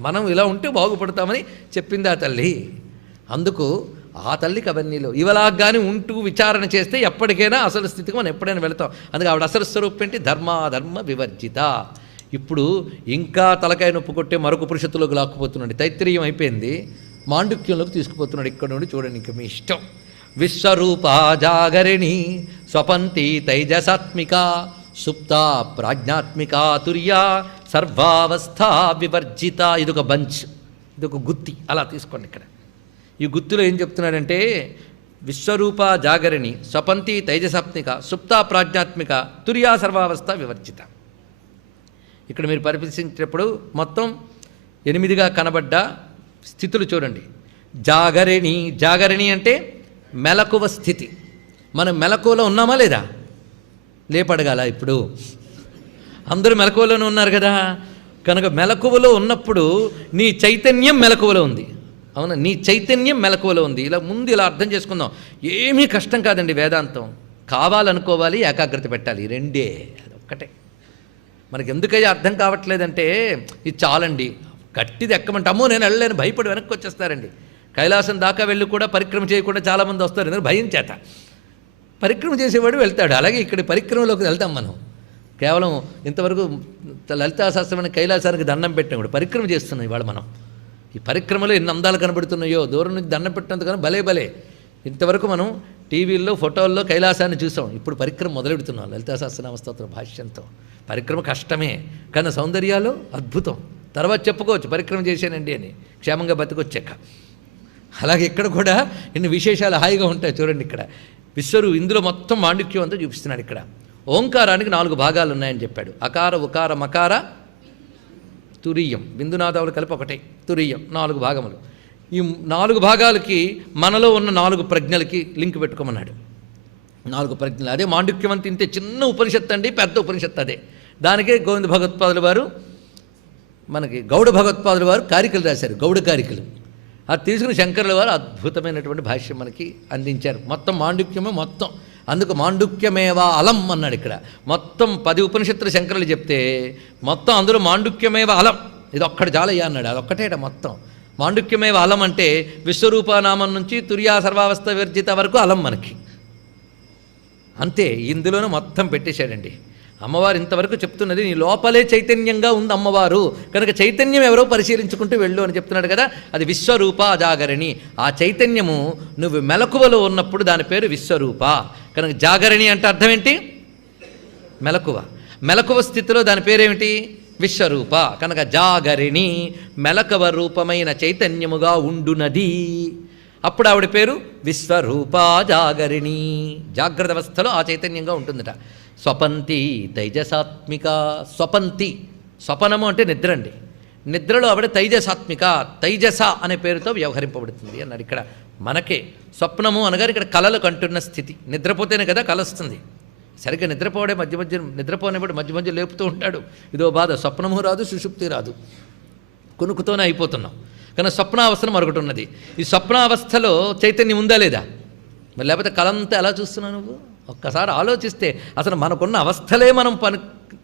మనం ఇలా ఉంటే బాగుపడతామని చెప్పింది ఆ తల్లి. అందుకు ఆ తల్లికి అవన్నీలో ఇవలాగానే ఉంటూ విచారణ చేస్తే ఎప్పటికైనా అసలు స్థితికి మనం ఎప్పుడైనా వెళతాం. అందుకే ఆవిడ అసలు స్వరూపం ఏంటి? ధర్మాధర్మ వివర్జిత. ఇప్పుడు ఇంకా తలకాయ నొప్పు కొట్టే మరొక పురుషత్తులోకి లాక్కుపోతున్నాడు. తైత్రీయం అయిపోయింది, మాండుక్యంలోకి తీసుకుపోతున్నాడు. ఇక్కడ నుండి చూడండి, ఇంకా మీ ఇష్టం. విశ్వరూపా జాగరిణి స్వపంతి తైజసాత్మిక సుప్త ప్రాజ్ఞాత్మిక తుర్యా సర్వావస్థా వివర్జిత. ఇదొక బంచ్, ఇదొక గుత్తి, అలా తీసుకోండి. ఇక్కడ ఈ గుత్తులో ఏం చెప్తున్నాడంటే, విశ్వరూప జాగరిణి స్వపంతి తైజసాత్మిక సుప్త ప్రాజ్ఞాత్మిక తుర్యా సర్వావస్థ వివర్జిత. ఇక్కడ మీరు పరిశీలించేటప్పుడు మొత్తం 8గా కనబడ్డ స్థితులు చూడండి. జాగరిణి, జాగరిణి అంటే మెలకువ స్థితి. మనం మెలకువలో ఉన్నామా లేదా? లేపడగాల. ఇప్పుడు అందరూ మెలకువలోనే ఉన్నారు కదా. కనుక మెలకువలో ఉన్నప్పుడు నీ చైతన్యం మెలకువలో ఉంది. అవునా? నీ చైతన్యం మెలకువలో ఉంది. ఇలా ముందు ఇలా అర్థం చేసుకుందాం. ఏమీ కష్టం కాదండి వేదాంతం. కావాలనుకోవాలి, ఏకాగ్రత పెట్టాలి, రెండే. అదొక్కటే. మనకి ఎందుకయ్యా అర్థం కావట్లేదంటే, ఇది చాలండి, గట్టిది ఎక్కమంటే అమ్మో నేను వెళ్ళలేను భయపడి వెనక్కి వచ్చేస్తారండి. కైలాసం దాకా వెళ్ళి కూడా పరిక్రమ చేయకుండా చాలామంది వస్తారు, ఎందుకంటే భయం చేత. పరిక్రమ చేసేవాడు వెళ్తాడు. అలాగే ఇక్కడ పరిక్రమలోకి వెళ్తాం మనం. కేవలం ఇంతవరకు లలితా శాస్త్రమైన కైలాసానికి దండం పెట్టినప్పుడు పరిక్రమ చేస్తున్నాం ఇవాళ మనం. ఈ పరిక్రమలో ఎన్ని అందాలు కనబడుతున్నాయో, దూరం నుంచి దండం పెట్టినందుకని భలే. ఇంతవరకు మనం టీవీల్లో ఫోటోల్లో కైలాసాన్ని చూసాం. ఇప్పుడు పరిక్రమ మొదలెడుతున్నాం లలితా సహస్రనామ స్తోత్ర భాష్యంతో. పరిక్రమ కష్టమే, కానీ సౌందర్యాలు అద్భుతం. తర్వాత చెప్పుకోవచ్చు పరిక్రమ చేశానండి అని, క్షేమంగా బతికొచ్చాక. అలాగే ఇక్కడ కూడా ఇన్ని విశేషాలు హాయిగా ఉంటాయి. చూడండి ఇక్కడ ఇందులో మొత్తం మాండుక్యం అంతా చూపిస్తున్నాడు. ఇక్కడ ఓంకారానికి 4 భాగాలు ఉన్నాయని చెప్పాడు. అకార ఉకార మకార తురీయం, బిందునాదావులు కలిపి ఒకటే తురీయం, 4 భాగములు. ఈ 4 భాగాలకి మనలో ఉన్న 4 ప్రజ్ఞలకి లింక్ పెట్టుకోమన్నాడు. 4 ప్రజ్ఞలు. అదే మాండుక్యం అంత ఇంతే చిన్న ఉపనిషత్తు అండి, పెద్ద ఉపనిషత్తు అదే. దానికే గోవింద భగవత్పాదుల వారు, మనకి గౌడ భగవత్పాదుల వారు కారికలు రాశారు, గౌడ కారికలు. అది తీసుకుని శంకరుల వారు అద్భుతమైనటువంటి భాష్యం మనకి అందించారు. మొత్తం మాండుక్యమే మొత్తం. అందుకు మాండుక్యమేవా అలం అన్నాడు. ఇక్కడ మొత్తం 10 ఉపనిషత్తులు శంకరులు చెప్తే మొత్తం అందులో మాండుక్యమేవ అలం, ఇది ఒక్కటి చాలయ్యా అన్నాడు. అదొక్కటేట మొత్తం. మాండుక్యమేవ అలం అంటే విశ్వరూపనామం నుంచి తుర్యా సర్వావస్థ వివర్జిత వరకు అలం మనకి అంతే. ఇందులోనూ మొత్తం పెట్టేశాడండి. అమ్మవారు ఇంతవరకు చెప్తున్నది నీ లోపలే చైతన్యంగా ఉంది అమ్మవారు, కనుక చైతన్యం ఎవరో పరిశీలించుకుంటూ వెళ్ళు అని చెప్తున్నాడు కదా. అది విశ్వరూప జాగరణి. ఆ చైతన్యము నువ్వు మెలకువలో ఉన్నప్పుడు దాని పేరు విశ్వరూప. కనుక జాగరణి అంటే అర్థం ఏంటి? మెలకువ. మెలకువ స్థితిలో దాని పేరేమిటి? విశ్వరూప. కనుక జాగరిణి మెలకువ రూపమైన చైతన్యముగా ఉండునది. అప్పుడు ఆవిడ పేరు విశ్వరూప జాగరిణి. జాగ్రత్త అవస్థలో ఆ చైతన్యంగా ఉంటుందట. స్వపంతి తైజసాత్మిక. స్వపంతి, స్వపనము అంటే నిద్ర అండి. నిద్రలో ఆవిడ తైజసాత్మిక, తైజస అనే పేరుతో వ్యవహరింపబడుతుంది అన్నాడు. ఇక్కడ మనకే స్వప్నము అనగానే ఇక్కడ కలలు కంటున్న స్థితి. నిద్రపోతేనే కదా కల వస్తుంది. సరిగ్గా నిద్రపోవడే మధ్య మధ్య నిద్రపోనేవాడు మధ్య మధ్య లేపుతూ ఉంటాడు. ఇదో బాధ, స్వప్నము రాదు, సుషుప్తి రాదు, కొనుక్కుతోనే అయిపోతున్నాం. కానీ స్వప్నావస్థను మరొకటి ఉన్నది. ఈ స్వప్నావస్థలో చైతన్యం ఉందా లేదా? మరి లేకపోతే కలంతా ఎలా చూస్తున్నావు నువ్వు? ఒక్కసారి ఆలోచిస్తే అసలు మనకున్న అవస్థలే మనం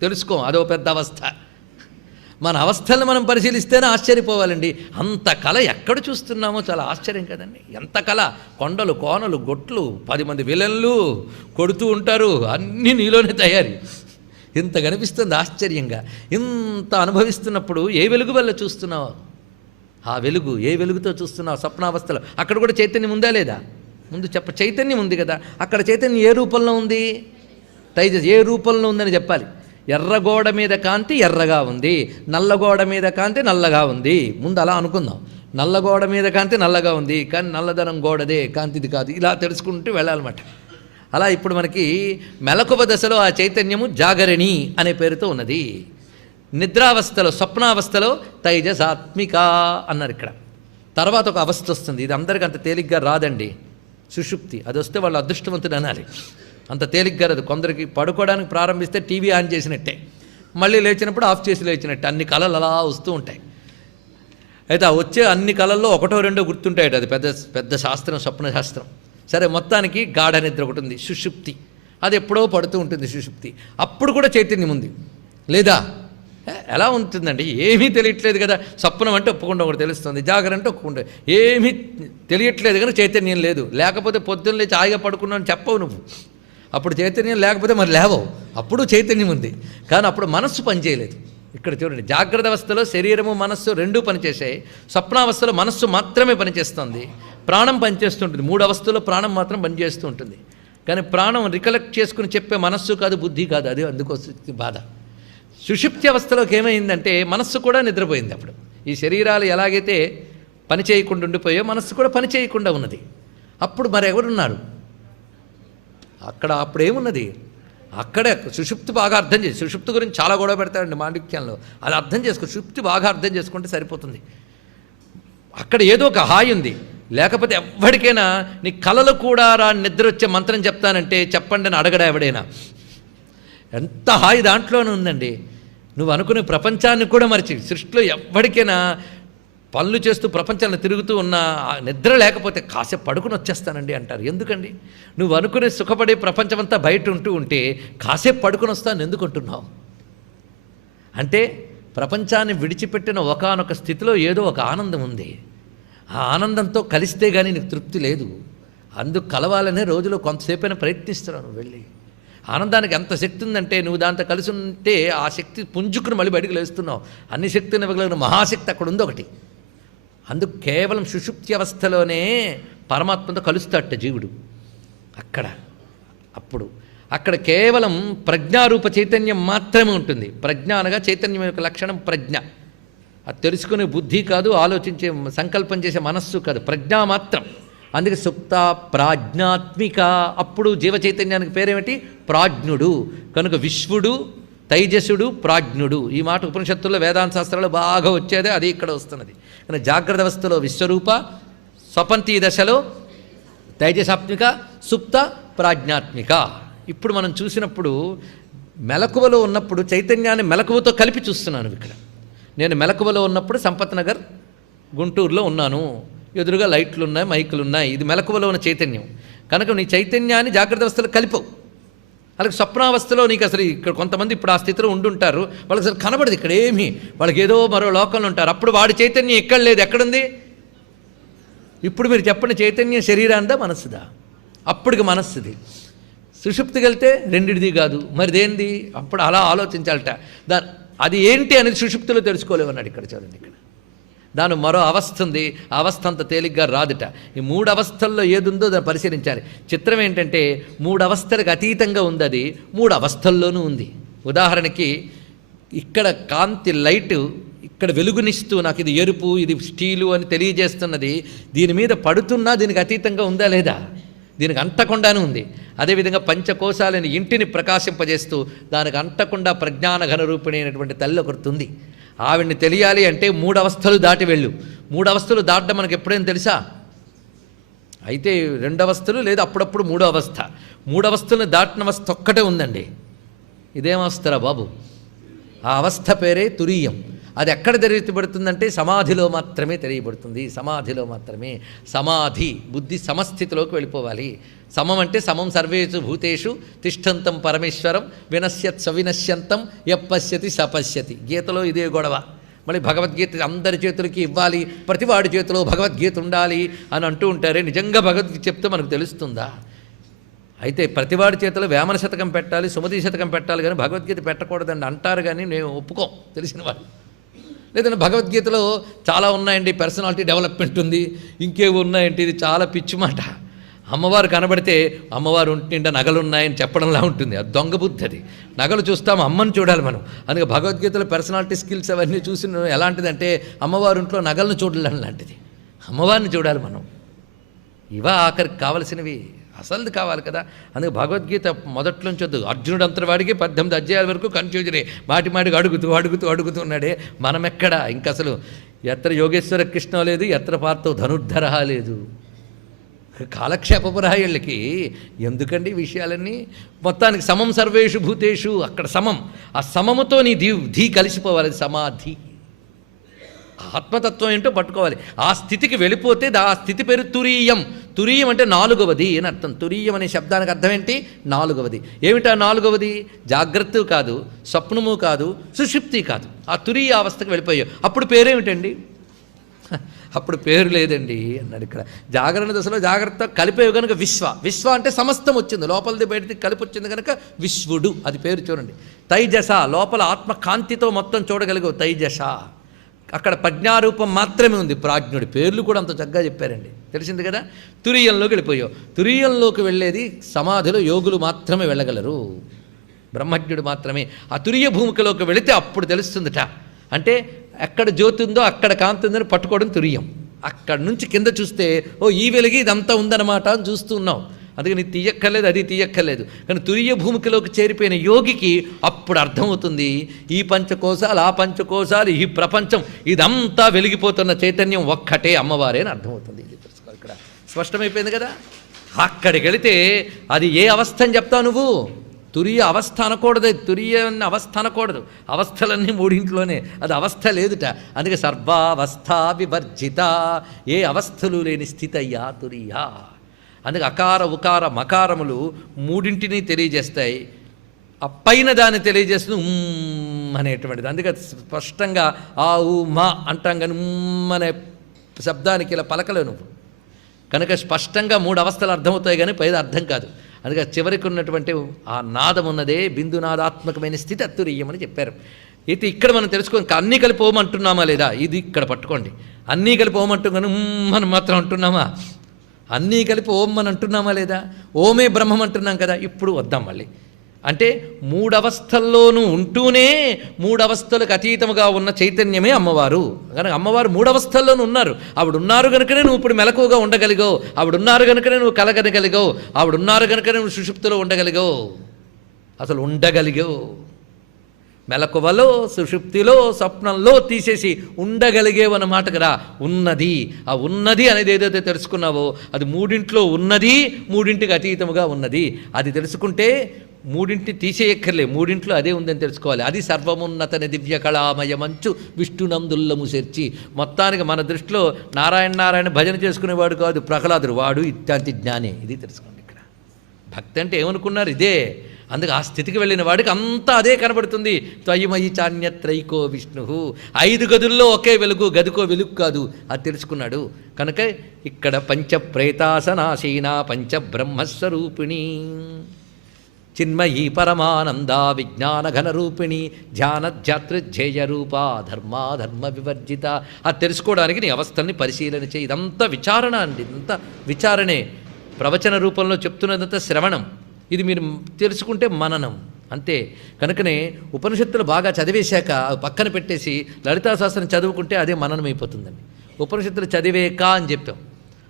తెలుసుకోం. అదో పెద్ద అవస్థ. మన అవస్థలను మనం పరిశీలిస్తేనే ఆశ్చర్యపోవాలండి. అంత కళ ఎక్కడ చూస్తున్నామో చాలా ఆశ్చర్యం కదండి. ఎంత కళ! కొండలు, కోనలు, గొట్లు, 10 మంది విలన్లు కొడుతూ ఉంటారు, అన్నీ నీలోనే తయారీ. ఇంత కనిపిస్తుంది ఆశ్చర్యంగా. ఇంత అనుభవిస్తున్నప్పుడు ఏ వెలుగు వల్ల చూస్తున్నావు? ఆ వెలుగు ఏ వెలుగుతో చూస్తున్నావు? స్వప్నావస్థలో అక్కడ కూడా చైతన్యం ఉందా లేదా? ముందు చైతన్యం ఉంది కదా. అక్కడ చైతన్యం ఏ రూపంలో ఉంది? తైజస్ ఏ రూపంలో ఉందని చెప్పాలి. ఎర్రగోడ మీద కాంతి ఎర్రగా ఉంది, నల్లగోడ మీద కాంతి నల్లగా ఉంది. ముందు అలా అనుకుందాం. నల్లగోడ మీద కాంతి నల్లగా ఉంది, కానీ నల్లదనం గోడదే, కాంతిది కాదు. ఇలా తెలుసుకుంటూ వెళ్ళాలన్నమాట. అలా ఇప్పుడు మనకి మెలకువ దశలో ఆ చైతన్యము జాగరణి అనే పేరుతో ఉన్నది. నిద్రావస్థలో, స్వప్నావస్థలో తైజసాత్మిక అన్నారు ఇక్కడ. తర్వాత ఒక అవస్థ వస్తుంది. ఇది అందరికీ అంత తేలిగ్గా రాదండి. సుషుప్తి. అది వస్తే వాళ్ళు అదృష్టవంతుడు అనాలి. అంత తేలిగ్గా రాదు. కొందరికి పడుకోవడానికి ప్రారంభిస్తే టీవీ ఆన్ చేసినట్టే, మళ్ళీ లేచినప్పుడు ఆఫ్ చేసి లేచినట్టే అన్ని కళలు అలా వస్తూ ఉంటాయి. అయితే ఆ వచ్చే అన్ని కళల్లో ఒకటో రెండో గుర్తుంటాయట. అది పెద్ద పెద్ద శాస్త్రం, స్వప్న శాస్త్రం. సరే, మొత్తానికి గాఢ నిద్ర ఒకటి ఉంది, సుషుప్తి. అది ఎప్పుడో పడుతూ ఉంటుంది సుషుప్తి. అప్పుడు కూడా చైతన్యం ఉంది లేదా? ఎలా ఉంటుందండి? ఏమీ తెలియట్లేదు కదా. స్వప్నం అంటే ఒప్పుకుండా ఒకటి తెలుస్తుంది, జాగరణ అంటే ఒప్పుకుంటే ఏమీ తెలియట్లేదు కానీ చైతన్యం లేదు. లేకపోతే పొద్దున్న లేచి హాయిగా పడుకున్నాను చెప్పవు నువ్వు. అప్పుడు చైతన్యం లేకపోతే మరి లేవవు. అప్పుడు చైతన్యం ఉంది, కానీ అప్పుడు మనస్సు పనిచేయలేదు. ఇక్కడ చూడండి, జాగ్రత్త అవస్థలో శరీరము మనస్సు రెండూ పనిచేసాయి. స్వప్నావస్థలో మనస్సు మాత్రమే పనిచేస్తుంది, ప్రాణం పనిచేస్తుంటుంది. 3 అవస్థలో ప్రాణం మాత్రం పనిచేస్తూ ఉంటుంది. కానీ ప్రాణం రికలెక్ట్ చేసుకుని చెప్పే మనస్సు కాదు, బుద్ధి కాదు. అది అందుకోసం బాధ. సుషుప్తి అవస్థలోకి ఏమైందంటే మనస్సు కూడా నిద్రపోయింది. అప్పుడు ఈ శరీరాలు ఎలాగైతే పని చేయకుండా ఉండిపోయో మనస్సు కూడా పని చేయకుండా ఉన్నది. అప్పుడు మరి ఎవరున్నారు అక్కడ? అప్పుడేమున్నది? అక్కడే సుషుప్తి బాగా అర్థం చేసి, సుషుప్తి గురించి చాలా గొడవ పెడతాడండి మాండిక్యంలో. అది అర్థం చేసుకో, సుషుప్తి బాగా అర్థం చేసుకుంటే సరిపోతుంది. అక్కడ ఏదో ఒక హాయి ఉంది. లేకపోతే ఎవ్వడికైనా నీ కళలు కూడా నిద్ర వచ్చే మంత్రం చెప్తానంటే చెప్పండి అని అడగడా ఎవడైనా? ఎంత హాయి దాంట్లోనే ఉందండి. నువ్వు అనుకునే ప్రపంచాన్ని కూడా మరిచి, సృష్టిలో ఎవ్వడికైనా పనులు చేస్తూ ప్రపంచాన్ని తిరుగుతూ ఉన్న నిద్ర లేకపోతే కాసేపు పడుకుని వచ్చేస్తానండి అంటారు. ఎందుకండి? నువ్వు అనుకునే సుఖపడే ప్రపంచమంతా బయట ఉంటే కాసేపు పడుకుని వస్తాను ఎందుకు అంటున్నావు? అంటే ప్రపంచాన్ని విడిచిపెట్టిన ఒకానొక స్థితిలో ఏదో ఒక ఆనందం ఉంది. ఆ ఆనందంతో కలిస్తే కానీ నీకు తృప్తి లేదు. అందుకు కలవాలనే రోజులో కొంతసేపైనా ప్రయత్నిస్తున్నాను. వెళ్ళి ఆనందానికి ఎంత శక్తి ఉందంటే నువ్వు దాంతో కలిసి ఉంటే ఆ శక్తి పుంజుకుని మళ్ళీ బయటకు లేస్తున్నావు. అన్ని శక్తిని ఇవ్వగలిగిన మహాశక్తి అక్కడ ఉంది ఒకటి. అందుకు కేవలం సుషుప్తి అవస్థలోనే పరమాత్మతో కలుస్తాడట జీవుడు. అక్కడ కేవలం ప్రజ్ఞారూప చైతన్యం మాత్రమే ఉంటుంది. ప్రజ్ఞ అనగా చైతన్యం యొక్క లక్షణం ప్రజ్ఞ. అది తెలుసుకునే బుద్ధి కాదు, ఆలోచించే సంకల్పం చేసే మనస్సు కాదు, ప్రజ్ఞ మాత్రం. అందుకే సుప్త ప్రాజ్ఞాత్మిక. అప్పుడు జీవ చైతన్యానికి పేరేమిటి? ప్రాజ్ఞుడు. కనుక విశ్వుడు, తైజసుడు, ప్రాజ్ఞుడు. ఈ మాట ఉపనిషత్తుల్లో వేదాంత శాస్త్రాలు బాగా వచ్చేదే, అది ఇక్కడ వస్తున్నది. కానీ జాగ్రత్త అవస్థలో విశ్వరూప, స్వపంతి దశలో తైజసాత్మిక, సుప్త ప్రాజ్ఞాత్మిక. ఇప్పుడు మనం చూసినప్పుడు మెలకువలో ఉన్నప్పుడు చైతన్యాన్ని మెలకువతో కలిపి చూస్తున్నాను. ఇక్కడ నేను మెలకువలో ఉన్నప్పుడు సంపత్ నగర్ గుంటూరులో ఉన్నాను, ఎదురుగా లైట్లు ఉన్నాయి, మైకులు ఉన్నాయి. ఇది మెలకువలో ఉన్న చైతన్యం. కనుక నీ చైతన్యాన్ని జాగ్రత్త అవస్థలో కలిపవు. అలాగే స్వప్నావస్థలో నీకు అసలు ఇక్కడ కొంతమంది ఇప్పుడు ఆ స్థితిలో ఉండుంటారు, వాళ్ళకి అసలు కనబడదు ఇక్కడ ఏమీ, వాళ్ళకి ఏదో మరో లోకంలో ఉంటారు. అప్పుడు వాడి చైతన్యం ఎక్కడ లేదు, ఎక్కడుంది? ఇప్పుడు మీరు చెప్పండి, చైతన్యం శరీరాందా మనస్సుదా? అప్పటికి మనస్సుది. సుషుప్తికి వెళ్తే రెండిటిది కాదు, మరి దేనిది? అప్పుడు అలా ఆలోచించాలట. అది ఏంటి అనేది సుషుప్తిలో తెలుసుకోలేమన్నాడు. ఇక్కడ చూడండి, ఇక్కడ దాని మరో అవస్థ ఉంది. ఆ అవస్థ అంత తేలిగ్గా రాదుట. ఈ 3 అవస్థల్లో ఏది ఉందో దాన్ని పరిశీలించాలి. చిత్రం ఏంటంటే 3 అవస్థలకు అతీతంగా ఉంది. అది 3 అవస్థల్లోనూ ఉంది. ఉదాహరణకి ఇక్కడ కాంతి లైటు ఇక్కడ వెలుగునిస్తూ నాకు ఇది ఎరుపు, ఇది స్టీలు అని తెలియజేస్తున్నది. దీని మీద పడుతున్నా దీనికి అతీతంగా ఉందా లేదా? దీనికి అంటకుండానే ఉంది. అదేవిధంగా పంచకోశాలని ఇంటిని ప్రకాశింపజేస్తూ దానికి అంటకుండా ప్రజ్ఞాన ఘన రూపిణి అయినటువంటి తల్లి ఒకటి ఉంది. ఆవిడ్ని తెలియాలి అంటే 3 అవస్థలు దాటి వెళ్ళు. 3 అవస్థలు దాటడం మనకు ఎప్పుడైనా తెలుసా? అయితే 2 అవస్థలు లేదా అప్పుడప్పుడు 3వ అవస్థ. 3 అవస్థలను దాటిన అవస్థ ఒక్కటే ఉందండి. ఇదేమవస్థరా బాబు? ఆ అవస్థ పేరే తురీయం. అది ఎక్కడ తెలియబడుతుందంటే సమాధిలో మాత్రమే తెలియబడుతుంది. సమాధిలో మాత్రమే. సమాధి బుద్ధి సమస్థితిలోకి వెళ్ళిపోవాలి. సమం అంటే సమం సర్వేషు భూతేషు తిష్టంతం పరమేశ్వరం వినశ్యత్ సవినశ్యంతం యప్పశ్యతి సపశ్యతి. గీతలో ఇదే గొడవ. మళ్ళీ భగవద్గీత అందరి చేతులకి ఇవ్వాలి, ప్రతివాడి చేతిలో భగవద్గీత ఉండాలి అని అంటూ ఉంటారే. నిజంగా భగవద్గీత చెప్తే మనకు తెలుస్తుందా? అయితే ప్రతివాడి చేతిలో వేమన శతకం పెట్టాలి, సుమతి శతకం పెట్టాలి, కానీ భగవద్గీత పెట్టకూడదండి అంటారు. కానీ నేను ఒప్పుకోం తెలిసిన వాళ్ళు. లేదంటే భగవద్గీతలో చాలా ఉన్నాయండి, పర్సనాలిటీ డెవలప్మెంట్ ఉంది, ఇంకేవి ఉన్నాయంటే ఇది చాలా పిచ్చి మాట. అమ్మవారు కనబడితే అమ్మవారు ఉంటుంటే నగలు ఉన్నాయని చెప్పడంలా ఉంటుంది. అది దొంగ బుద్ధి. అది నగలు చూస్తాము, అమ్మని చూడాలి మనం. అందుకే భగవద్గీతలో పర్సనాలిటీ స్కిల్స్ అవన్నీ చూసి ఎలాంటిదంటే అమ్మవారి ఇంట్లో నగలను చూడడం లాంటిది. అమ్మవారిని చూడాలి మనం. ఇవా ఆఖరికి కావలసినవి, అసలు కావాలి కదా. అందుకే భగవద్గీత మొదట్లోంచి వద్దు. అర్జునుడు అంతవాడికి 18 అధ్యాయాల వరకు కన్ఫ్యూజనే. మాటిమాటికి అడుగుతున్నాడే. మనం ఎక్కడ ఇంక అసలు ఎత్ర యోగేశ్వర కృష్ణ లేదు, ఎత్ర పార్థో ధనుర్ధర లేదు. కాలక్షేపపురాయళ్ళకి ఎందుకండి విషయాలన్నీ? మొత్తానికి సమం సర్వేషు భూతేషు, అక్కడ సమం. ఆ సమముతో నీ ధీ కలిసిపోవాలి. సమాధి ఆత్మతత్వం ఏంటో పట్టుకోవాలి. ఆ స్థితికి వెళ్ళిపోతే ఆ స్థితి పేరు తురీయం. తురీయం అంటే 4వది అని అర్థం. తురీయం అనే శబ్దానికి అర్థం ఏంటి? 4వది. ఏమిటా 4వది? జాగ్రత్త కాదు, స్వప్నము కాదు, సుషుప్తి కాదు. ఆ తురీయ అవస్థకు వెళ్ళిపోయావు. అప్పుడు పేరేమిటండి? అప్పుడు పేరు లేదండి అన్నాడు ఇక్కడ. జాగరణ దశలో జాగ్రత్త కలిపేవి కనుక విశ్వ అంటే సమస్తం వచ్చింది, లోపలిది బయటిది కలిపి వచ్చింది కనుక విశ్వడు. అది పేరు చూడండి. తైజస లోపల ఆత్మకాంతితో మొత్తం చూడగలిగావు. తైజస అక్కడ ప్రజ్ఞారూపం మాత్రమే ఉంది. ప్రాజ్ఞుడి పేర్లు కూడా అంత చక్కగా చెప్పారండి. తెలిసింది కదా. తురీయంలోకి వెళ్ళిపోయావు. తురీయంలోకి వెళ్ళేది సమాధిలో యోగులు మాత్రమే వెళ్ళగలరు, బ్రహ్మజ్ఞుడు మాత్రమే. ఆ తురీయ భూమికలోకి వెళితే అప్పుడు తెలుస్తుందట. అంటే ఎక్కడ జ్యోతి ఉందో అక్కడ కాంతి ఉందని పట్టుకోవడం తురీయం. అక్కడ నుంచి కింద చూస్తే ఓ ఈ వెలిగి ఇదంతా ఉందన్నమాట అని చూస్తూ ఉన్నాం. అందుకని తీయక్కర్లేదు, అది తీయక్కర్లేదు. కానీ తురీయ భూమికలోకి చేరిపోయిన యోగికి అప్పుడు అర్థమవుతుంది ఈ పంచకోశాలు, ఆ పంచకోశాలు, ఈ ప్రపంచం ఇదంతా వెలిగిపోతున్న చైతన్యం ఒక్కటే అమ్మవారే అని అర్థమవుతుంది. ఇది తెలుసుకోవాలి. ఇక్కడ స్పష్టమైపోయింది కదా. అక్కడికి వెళితే అది ఏ అవస్థ అని చెప్తావు నువ్వు? తురీయ అవస్థ అనకూడదు. తురీయ అవస్థ అనకూడదు. అవస్థలన్నీ 3ఇంట్లోనే. అది అవస్థ లేదుట. అందుకే సర్వావస్థ వివర్జిత, ఏ అవస్థలు లేని స్థితి అయ్యా తురీయ. అందుకే అకార ఉకార మకారములు 3ఇంటిని తెలియజేస్తాయి. ఆ పైన దాన్ని తెలియజేస్తుంది అనేటువంటిది. అందుకే స్పష్టంగా ఆ ఊ మా అంటాం కానీ అనే శబ్దానికి ఇలా పలకలేవు నువ్వు. కనుక స్పష్టంగా 3 అవస్థలు అర్థమవుతాయి కానీ పైది అర్థం కాదు. అందుకే చివరికి ఉన్నటువంటి ఆ నాదం ఉన్నదే బిందునాదాత్మకమైన స్థితి అతురీయమని చెప్పారు. అయితే ఇక్కడ మనం తెలుసుకోండి, అన్నీ కలిపి ఓమంటున్నామా లేదా? ఇది ఇక్కడ పట్టుకోండి. అన్నీ కలిపి ఓమంటున్నాను మనం మాత్రం అంటున్నామా? అన్నీ కలిపి ఓం అని అంటున్నామా లేదా? ఓమే బ్రహ్మం అంటున్నాం కదా. ఇప్పుడు వద్దాం మళ్ళీ. అంటే 3 అవస్థల్లోనూ ఉంటూనే 3 అవస్థలకు అతీతముగా ఉన్న చైతన్యమే అమ్మవారు. కనుక అమ్మవారు 3 అవస్థల్లోనూ ఉన్నారు. ఆవిడున్నారు కనుకనే నువ్వు ఇప్పుడు మెలకువగా ఉండగలిగావు. ఆవిడున్నారు కనుకనే నువ్వు కలగనగలిగావు. ఆవిడున్నారు కనుకనే నువ్వు సుషుప్తిలో ఉండగలిగావు. అసలు ఉండగలిగావు. మెలకువలో, సుషుప్తిలో, స్వప్నంలో తీసేసి ఉండగలిగేవన్నమాట కదా. ఉన్నది. ఆ ఉన్నది అనేది ఏదైతే తెలుసుకున్నావో అది 3ఇంట్లో ఉన్నది, 3ఇంటికి అతీతముగా ఉన్నది. అది తెలుసుకుంటే 3ఇంటి తీసేయక్కర్లే, 3ఇంట్లో అదే ఉందని తెలుసుకోవాలి. అది సర్వమున్నతని దివ్య కళామయమంచు విష్ణునందుల్లము చేర్చి. మొత్తానికి మన దృష్టిలో నారాయణ భజన చేసుకునేవాడు కాదు ప్రహ్లాదుడు, వాడు ఇత్యాంతి జ్ఞానే. ఇది తెలుసుకోండి. ఇక్కడ భక్తి అంటే ఏమనుకున్నారు? ఇదే. అందుకే ఆ స్థితికి వెళ్ళిన వాడికి అంతా అదే కనబడుతుంది. త్వయిమయి చాన్యత్రైకో విష్ణు. 5 గదుల్లో ఒకే వెలుగు, గదికో వెలుగు కాదు. అది తెలుసుకున్నాడు కనుక ఇక్కడ పంచప్రేతాసనాశీన పంచబ్రహ్మస్వరూపిణి చిన్మయీ పరమానంద విజ్ఞాన ఘనరూపిణి ధ్యానధ్యాతృధ్యేయ రూపా ధర్మ వివర్జిత. అది తెలుసుకోవడానికి నీ అవస్థల్ని పరిశీలన చేయి. ఇదంతా విచారణ అండి. ఇదంతా విచారణే. ప్రవచన రూపంలో చెప్తున్నదంతా శ్రవణం. ఇది మీరు తెలుసుకుంటే మననం అంతే. కనుకనే ఉపనిషత్తులు బాగా చదివేశాక పక్కన పెట్టేసి లలితా శాస్త్రం చదువుకుంటే అదే మననం అయిపోతుందండి. ఉపనిషత్తులు చదివేక అని చెప్పాం,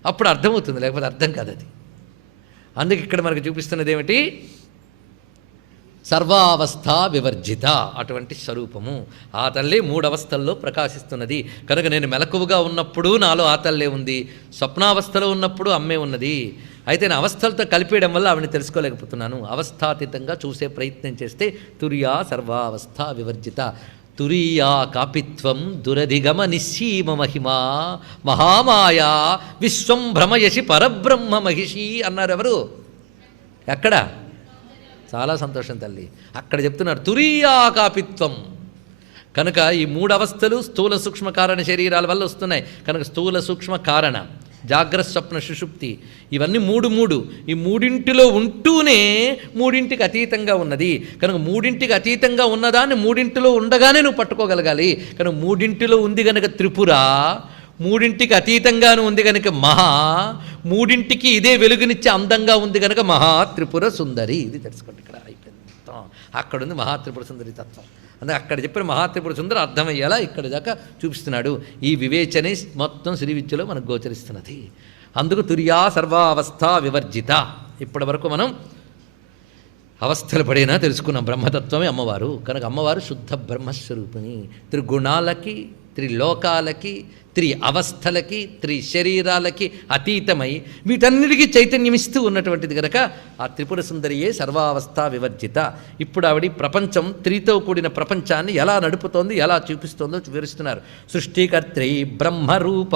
అప్పుడు అర్థమవుతుంది, లేకపోతే అర్థం కాదు అది. అందుకే ఇక్కడ మనకు చూపిస్తున్నది ఏమిటి? సర్వావస్థ వివర్జిత అటువంటి స్వరూపము. ఆ తల్లి 3 అవస్థల్లో ప్రకాశిస్తున్నది కనుక నేను మెలకువగా ఉన్నప్పుడు నాలో ఆ తల్లే ఉంది, స్వప్నావస్థలో ఉన్నప్పుడు అమ్మే ఉన్నది. అయితే నేను అవస్థలతో కలిపేయడం వల్ల ఆవిడని తెలుసుకోలేకపోతున్నాను. అవస్థాతీతంగా చూసే ప్రయత్నం చేస్తే తుర్యా సర్వావస్థ వివర్జిత. తురీయా కాపిత్వం దురధిగమ నిశ్చీమ మహిమా మహామాయా విశ్వం భ్రమయసి పరబ్రహ్మ మహిషి అన్నారు ఎవరు? ఎక్కడ? చాలా సంతోషం తల్లి. అక్కడ చెప్తున్నారు తురీయా కాపిత్వం. కనుక ఈ 3 అవస్థలు స్థూల సూక్ష్మ కారణ శరీరాల వల్ల వస్తున్నాయి. కనుక స్థూల సూక్ష్మ కారణ, జాగ్రత్త స్వప్న సుషుప్తి ఇవన్నీ 3 ఈ 3 ఉంటూనే 3కి అతీతంగా ఉన్నది. కనుక 3కి అతీతంగా ఉన్నదాన్ని 3 ఉండగానే నువ్వు పట్టుకోగలగాలి. కనుక 3 ఉంది కనుక త్రిపుర, 3కి అతీతంగాను ఉంది కనుక మహా, 3కి ఇదే వెలుగునిచ్చే అందంగా ఉంది కనుక మహా త్రిపుర సుందరి. ఇది తెలుసుకోండి. ఇక్కడ అయిపోయింది మొత్తం. అక్కడ ఉంది మహా త్రిపుర సుందరి తత్వం. అందుకే అక్కడ చెప్పిన మహాత్రిపుర సుందరం అర్థమయ్యేలా ఇక్కడ దాకా చూపిస్తున్నాడు. ఈ వివేచనే మొత్తం శ్రీ విద్యలో మనకు గోచరిస్తున్నది. అందుకు తుర్యా సర్వావస్థ వివర్జిత. ఇప్పటి వరకు మనం అవస్థలు పడేనా తెలుసుకున్నాం. బ్రహ్మతత్వమే అమ్మవారు. కనుక అమ్మవారు శుద్ధ బ్రహ్మస్వరూపిణి. త్రిగుణాలకి, త్రిలోకాలకి, 3 అవస్థలకి, 3 శరీరాలకి అతీతమై వీటన్నిటికీ చైతన్యమిస్తూ ఉన్నటువంటిది కనుక ఆ త్రిపుర సుందరియే సర్వావస్థ వివర్జిత. ఇప్పుడు ఆవిడ ప్రపంచం 3తో కూడిన ప్రపంచాన్ని ఎలా నడుపుతోంది, ఎలా చూపిస్తోందో వివరిస్తున్నారు. సృష్టికర్త్రి బ్రహ్మరూప,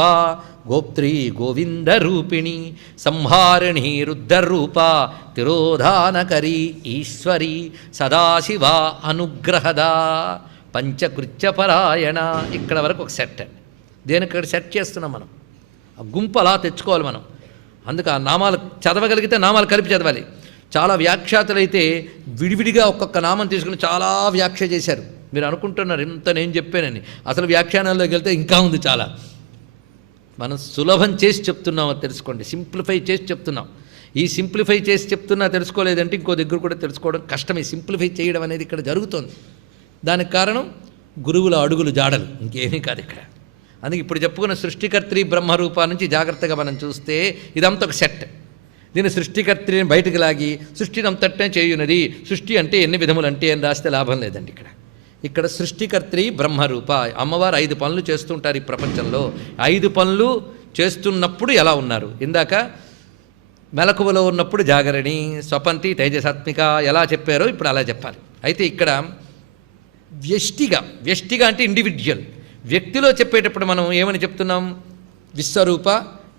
గోప్త్రి గోవింద రూపిణి, సంహారిణి రుద్రరూప, తిరోధానకరి ఈశ్వరి, సదాశివ అనుగ్రహద, పంచకృత్యపరాయణ. ఇక్కడ వరకు ఒక సెట్. దేనికి ఇక్కడ సెట్ చేస్తున్నాం మనం. ఆ గుంపు అలా తెచ్చుకోవాలి మనం. అందుకు ఆ నామాలు చదవగలిగితే నామాలు కలిపి చదవాలి. చాలా వ్యాఖ్యాతలు అయితే విడివిడిగా ఒక్కొక్క నామం తీసుకుని చాలా వ్యాఖ్య చేశారు. మీరు అనుకుంటున్నారు ఇంత నేను చెప్పానని. అసలు వ్యాఖ్యానాల్లోకి వెళ్తే ఇంకా ఉంది చాలా. మనం సులభం చేసి చెప్తున్నాం, అది తెలుసుకోండి. సింప్లిఫై చేసి చెప్తున్నాం. ఈ సింప్లిఫై చేసి చెప్తున్నా తెలుసుకోలేదంటే ఇంకో దగ్గర కూడా తెలుసుకోవడం కష్టమే. సింప్లిఫై చేయడం అనేది ఇక్కడ జరుగుతుంది. దానికి కారణం గురువుల అడుగులు జాడలు, ఇంకేమీ కాదు ఇక్కడ. అందుకే ఇప్పుడు చెప్పుకున్న సృష్టికర్త్రి బ్రహ్మరూపా నుంచి జాగ్రత్తగా మనం చూస్తే ఇదంతా ఒక సెట్. దీని సృష్టికర్త్రిని బయటకు లాగి సృష్టిని అంతటే చేయున్నది. సృష్టి అంటే ఎన్ని విధములు అంటే అని రాస్తే లాభం లేదండి. ఇక్కడ సృష్టికర్త్రి బ్రహ్మరూప. అమ్మవారు 5 పనులు చేస్తుంటారు ఈ ప్రపంచంలో. 5 పనులు చేస్తున్నప్పుడు ఎలా ఉన్నారు? ఇందాక మెలకువలో ఉన్నప్పుడు జాగరణి, స్వపంతి, తేజసాత్మిక ఎలా చెప్పారో ఇప్పుడు అలా చెప్పాలి. అయితే ఇక్కడ వ్యష్టిగా అంటే ఇండివిజువల్. వ్యక్తిలో చెప్పేటప్పుడు మనం ఏమని చెప్తున్నాం? విశ్వరూప,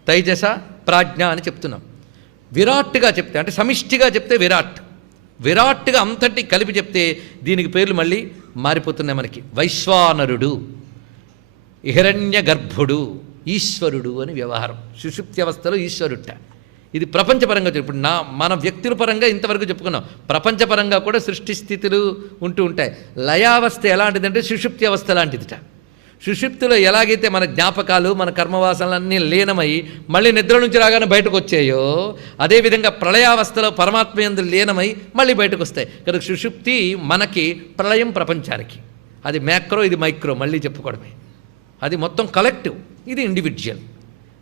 తైజస, ప్రాజ్ఞ అని చెప్తున్నాం. విరాట్గా చెప్తే అంటే సమిష్టిగా చెప్తే విరాట్గా అంతటి కలిపి చెప్తే దీనికి పేర్లు మళ్ళీ మారిపోతున్నాయి మనకి. వైశ్వానరుడు, హిరణ్య గర్భుడు, ఈశ్వరుడు అని వ్యవహారం. సుషుప్తి అవస్థలో ఈశ్వరుట. ఇది ప్రపంచపరంగా ఇప్పుడు మన వ్యక్తుల పరంగా ఇంతవరకు చెప్పుకున్నాం. ప్రపంచపరంగా కూడా సృష్టి స్థితులు ఉంటూ ఉంటాయి. లయావస్థ ఎలాంటిదంటే సుషుప్తి అవస్థ లాంటిదిట. సుషుప్తిలో ఎలాగైతే మన జ్ఞాపకాలు, మన కర్మవాసనలన్నీ లీనమై మళ్ళీ నిద్ర నుంచి రాగానే బయటకు వచ్చాయో, అదేవిధంగా ప్రళయావస్థలో పరమాత్మ యందు లీనమై మళ్ళీ బయటకు వస్తాయి. కనుక సుషుప్తి మనకి, ప్రళయం ప్రపంచానికి. అది మ్యాక్రో, ఇది మైక్రో, మళ్ళీ చెప్పుకోవడమే. అది మొత్తం కలెక్టివ్, ఇది ఇండివిజువల్.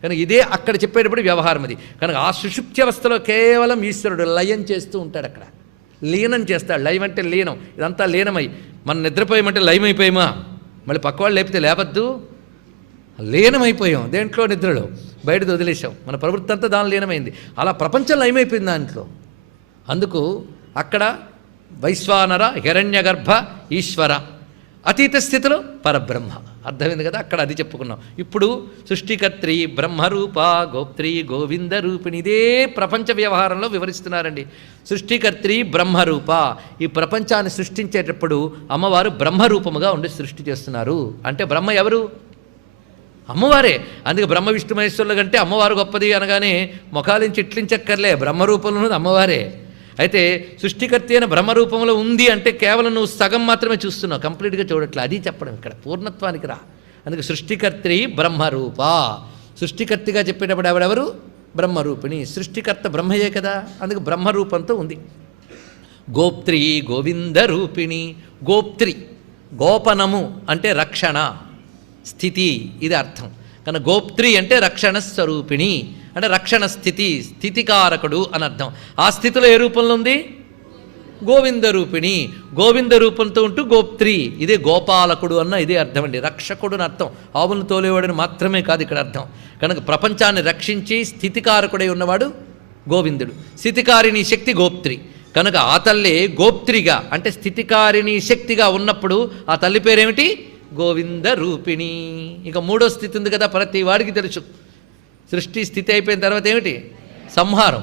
కనుక ఇదే అక్కడ చెప్పేటప్పుడు వ్యవహారం అది. కనుక ఆ సుషుప్తి అవస్థలో కేవలం ఈశ్వరుడు లయం చేస్తూ ఉంటాడు. అక్కడ లీనం చేస్తాడు. లయం అంటే లీనం. ఇదంతా లీనమై మనం నిద్రపోయామంటే లయమైపోయామా? మళ్ళీ పక్కవాళ్ళు లేపితే లేపద్దు. లీనమైపోయాం దేంట్లో? నిద్రలో. బయటది వదిలేసాం. మన ప్రవృత్తి అంతా దాని లీనమైంది. అలా ప్రపంచం లయమైపోయింది దాంట్లో. అందుకు అక్కడ వైశ్వానర, హిరణ్యగర్భ, ఈశ్వర, అతీత స్థితిలో పరబ్రహ్మ. అర్థమైంది కదా? అక్కడ అది చెప్పుకున్నాం. ఇప్పుడు సృష్టికర్త్రి బ్రహ్మరూప, గోప్త్రి గోవింద రూపిణి. ఇదే ప్రపంచ వ్యవహారంలో వివరిస్తున్నారండి. సృష్టికర్త్రి బ్రహ్మరూప. ఈ ప్రపంచాన్ని సృష్టించేటప్పుడు అమ్మవారు బ్రహ్మరూపముగా ఉండి సృష్టి చేస్తున్నారు. అంటే బ్రహ్మ ఎవరు? అమ్మవారే. అందుకే బ్రహ్మ విష్ణు మహేశ్వరుల కంటే అమ్మవారు గొప్పది అనగానే ముఖాలించి ఇట్లించక్కర్లే. బ్రహ్మరూపంలో ఉన్నది అమ్మవారే. అయితే సృష్టికర్త అయిన బ్రహ్మరూపంలో ఉంది అంటే కేవలం నువ్వు సగం మాత్రమే చూస్తున్నావు, కంప్లీట్గా చూడట్లే. అది చెప్పడం ఇక్కడ. పూర్ణత్వానికి రా. అందుకే సృష్టికర్త్రి బ్రహ్మరూప. సృష్టికర్తగా చెప్పేటప్పుడు ఆవిడెవరు? బ్రహ్మరూపిణి. సృష్టికర్త బ్రహ్మయే కదా, అందుకు బ్రహ్మరూపంతో ఉంది. గోప్త్రి గోవింద రూపిణి. గోప్త్రి, గోపనము అంటే రక్షణ, స్థితి, ఇది అర్థం. కానీ గోప్త్రి అంటే రక్షణ స్వరూపిణి, అంటే రక్షణ స్థితి, స్థితికారకుడు అని అర్థం. ఆ స్థితిలో ఏ రూపంలో ఉంది? గోవింద రూపిణి. గోవింద రూపంతో ఉంటూ గోప్త్రి. ఇదే గోపాలకుడు అన్న ఇదే అర్థం అండి. రక్షకుడు అని అర్థం. ఆవులను తోలేవాడని మాత్రమే కాదు ఇక్కడ అర్థం. కనుక ప్రపంచాన్ని రక్షించి స్థితికారకుడై ఉన్నవాడు గోవిందుడు. స్థితికారిణి శక్తి గోప్త్రి. కనుక ఆ తల్లి గోప్త్రిగా అంటే స్థితికారిణి శక్తిగా ఉన్నప్పుడు ఆ తల్లి పేరేమిటి? గోవింద రూపిణి. ఇక మూడో స్థితి ఉంది కదా, ప్రతి వాడికి తెలుసు. సృష్టి స్థితి అయిపోయిన తర్వాత ఏమిటి? సంహారం.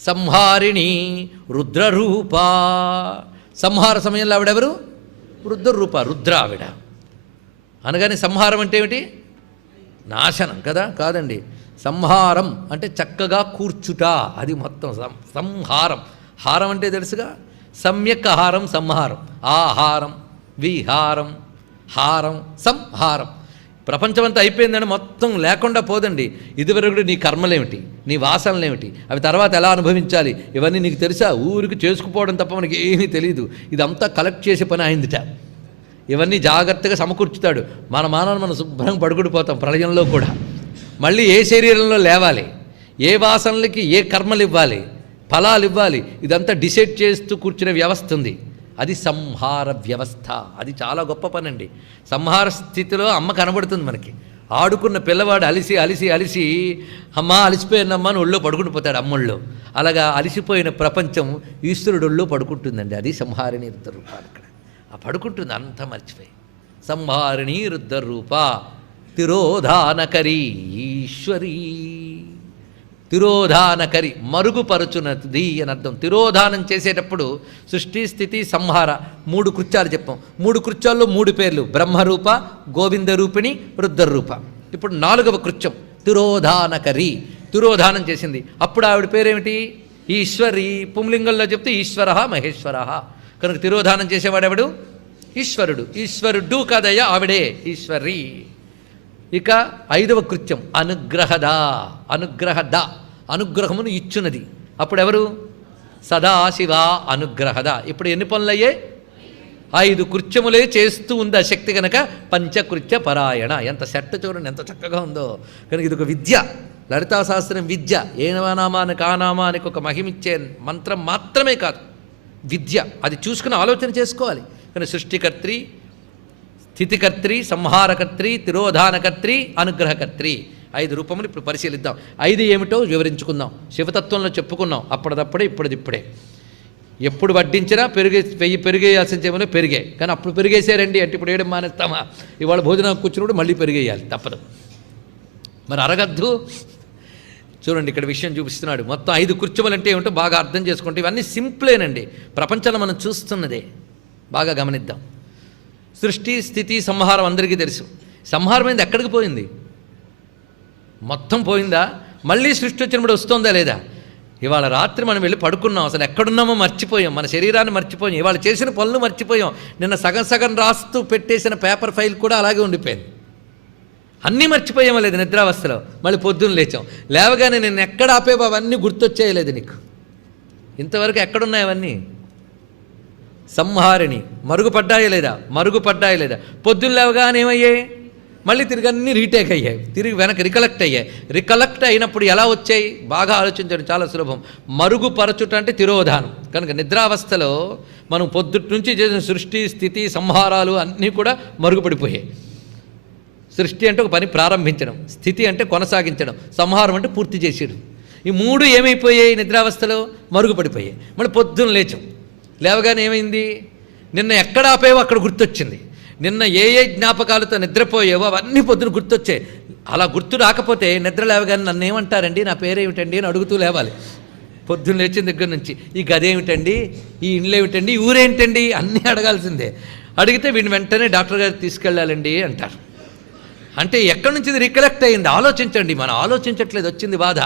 సంహారిణి రుద్రరూప. సంహార సమయంలో ఆవిడెవరు? రుద్రరూప, రుద్ర ఆవిడ. అనగానే సంహారం అంటే ఏమిటి? నాశనం కదా? కాదండి. సంహారం అంటే చక్కగా కూర్చుట. అది మొత్తం సంహారం. హారం అంటే తెలుసుగా, సమ్యక్ ఆహారం సంహారం. ఆహారం, విహారం, హారం, సంహారం. ప్రపంచమంతా అయిపోయిందని మొత్తం లేకుండా పోదండి. ఇదివరకు నీ కర్మలేమిటి, నీ వాసనలేమిటి, అవి తర్వాత ఎలా అనుభవించాలి, ఇవన్నీ నీకు తెలుసా? ఊరికి చేసుకుపోవడం తప్ప మనకి ఏమీ తెలియదు. ఇదంతా కలెక్ట్ చేసే పని అయిందిట. ఇవన్నీ జాగ్రత్తగా సమకూర్చుతాడు. మన మానవులు మనం శుభ్రంగా పడుకుడిపోతాం ప్రళయంలో కూడా. మళ్ళీ ఏ శరీరంలో లేవాలి, ఏ వాసనలకి ఏ కర్మలు ఇవ్వాలి, ఫలాలు ఇవ్వాలి, ఇదంతా డిసైడ్ చేస్తూ కూర్చునే వ్యవస్థ ఉంది. అది సంహార వ్యవస్థ. అది చాలా గొప్ప పని అండి. సంహార స్థితిలో అమ్మ కనబడుతుంది మనకి. ఆడుకున్న పిల్లవాడు అలిసి అలిసి అలిసి అమ్మ అలిసిపోయినమ్మ అని ఒళ్ళో పడుకుని పోతాడు అమ్మొళ్ళు. అలాగా అలిసిపోయిన ప్రపంచం ఈశ్వరుడు ఒళ్ళో పడుకుంటుందండి. అది సంహారిణి రుద్రరూపాలు. ఇక్కడ ఆ పడుకుంటుంది అంతా మర్చిపోయి. సంహారిణి రుద్రరూప తిరోధానకరి ఈశ్వరీ. తిరోధానకరి మరుగుపరుచునది అని అర్థం. తిరోధానం చేసేటప్పుడు సృష్టి స్థితి సంహార 3 కృత్యాలు చెప్పాం. 3 కృత్యాల్లో 3 పేర్లు: బ్రహ్మరూప, గోవింద రూపిణి, రుద్రరూప. ఇప్పుడు 4వ కృత్యం తిరోధానకరి. తిరోధానం చేసింది. అప్పుడు ఆవిడ పేరేమిటి? ఈశ్వరి. పుంలింగంలో చెప్తే ఈశ్వర మహేశ్వర. కనుక తిరోధానం చేసేవాడెవడు? ఈశ్వరుడు. ఈశ్వరుడు కాదయ్యా, ఆవిడే ఈశ్వరి. ఇక 5వ కృత్యం అనుగ్రహద. అనుగ్రహద అనుగ్రహమును ఇచ్చున్నది. అప్పుడు ఎవరు? సదాశివ అనుగ్రహద. ఇప్పుడు ఎన్ని పనులయ్యే? 5 కృత్యములే చేస్తూ ఉంది ఆ శక్తి. కనుక పంచకృత్య పరాయణ. ఎంత సెట్ చూడండి, ఎంత చక్కగా ఉందో. కనుక ఇది ఒక విద్య. లలితా సహస్రం విద్య. ఏ నామానికి ఆ నామానికి ఒక మహిమిచ్చే మంత్రం మాత్రమే కాదు, విద్య. అది చూసుకుని ఆలోచన చేసుకోవాలి. కానీ సృష్టికర్త్రి, స్థితికర్త్రి, సంహారకర్త్రి, తిరోధానకర్త్రి, అనుగ్రహకర్త్రి. 5 రూపములు ఇప్పుడు పరిశీలిద్దాం. 5 ఏమిటో వివరించుకుందాం. శివతత్వంలో చెప్పుకున్నాం. అప్పటిదప్పుడే ఇప్పుడే. ఎప్పుడు వడ్డించినా పెరిగేయాల్సిన చేయమని పెరిగాయి. కానీ అప్పుడు పెరిగేసారండి అంటే ఇప్పుడు వేయడం మానేస్తామా? ఇవాళ భోజనం కూర్చున్నప్పుడు మళ్ళీ పెరిగేయాలి, తప్పదు. మరి అరగద్దు. చూడండి ఇక్కడ విషయం చూపిస్తున్నాడు. మొత్తం 5 కృత్యములు అంటే ఏమిటో బాగా అర్థం చేసుకుంటే ఇవన్నీ సింపులేనండి. ప్రపంచంలో మనం చూస్తున్నదే. బాగా గమనిద్దాం. సృష్టి స్థితి సంహారం అందరికీ తెలుసు. సంహారమైంది ఎక్కడికి పోయింది? మొత్తం పోయిందా? మళ్ళీ సృష్టి వచ్చినప్పుడు వస్తుందా లేదా? ఇవాళ రాత్రి మనం వెళ్ళి పడుకున్నాం, అసలు ఎక్కడున్నామో మర్చిపోయాం, మన శరీరాన్ని మర్చిపోయాం, ఇవాళ చేసిన పనులు మర్చిపోయాం. నిన్న సగం రాస్తూ పెట్టేసిన పేపర్ ఫైల్ కూడా అలాగే ఉండిపోయింది. అన్నీ మర్చిపోయామో లేదు నిద్రావస్థలో. మళ్ళీ పొద్దున్న లేచాం. లేవగానే నేను ఎక్కడ ఆపేవో అవన్నీ గుర్తొచ్చేయలేదు నీకు. ఇంతవరకు ఎక్కడున్నాయి అవన్నీ? సంహారిణి. మరుగుపడ్డాయా లేదా? మరుగుపడ్డాయా లేదా? పొద్దున్న లేవగానే ఏమయ్యాయి? మళ్ళీ తిరిగి అన్నీ రీటేక్ అయ్యాయి, తిరిగి వెనక్కి రికలెక్ట్ అయ్యాయి. రికలెక్ట్ అయినప్పుడు ఎలా వచ్చాయి? బాగా ఆలోచించడం చాలా సులభం. మరుగుపరచుట అంటే తిరోధానం. కనుక నిద్రావస్థలో మనం పొద్దుటి నుంచి చేసిన సృష్టి స్థితి సంహారాలు అన్నీ కూడా మరుగుపడిపోయాయి. సృష్టి అంటే ఒక పని ప్రారంభించడం, స్థితి అంటే కొనసాగించడం, సంహారం అంటే పూర్తి చేసేయడం. ఈ 3 ఏమైపోయాయి? నిద్రావస్థలో మరుగుపడిపోయాయి. మళ్ళీ పొద్దున్న లేచాం. లేవగానే ఏమైంది? నిన్న ఎక్కడ ఆపేవో అక్కడ గుర్తొచ్చింది. నిన్న ఏ జ్ఞాపకాలతో నిద్రపోయేవో అవన్నీ పొద్దున గుర్తొచ్చాయి. అలా గుర్తు రాకపోతే నిద్ర లేవగానే నన్ను ఏమంటారండి, నా పేరేమిటండి అని అడుగుతూ లేవాలి. పొద్దున్న లేచిన దగ్గర నుంచి ఈ గది ఏమిటండి, ఈ ఇండ్లు ఏమిటండి, ఈ ఊరేంటండి అన్నీ అడగాల్సిందే. అడిగితే వీడిని వెంటనే డాక్టర్ గారికి తీసుకెళ్ళాలండి అంటారు. అంటే ఎక్కడి నుంచి ఇది రికలెక్ట్ అయ్యింది? ఆలోచించండి. మనం ఆలోచించట్లేదు, వచ్చింది బాధ.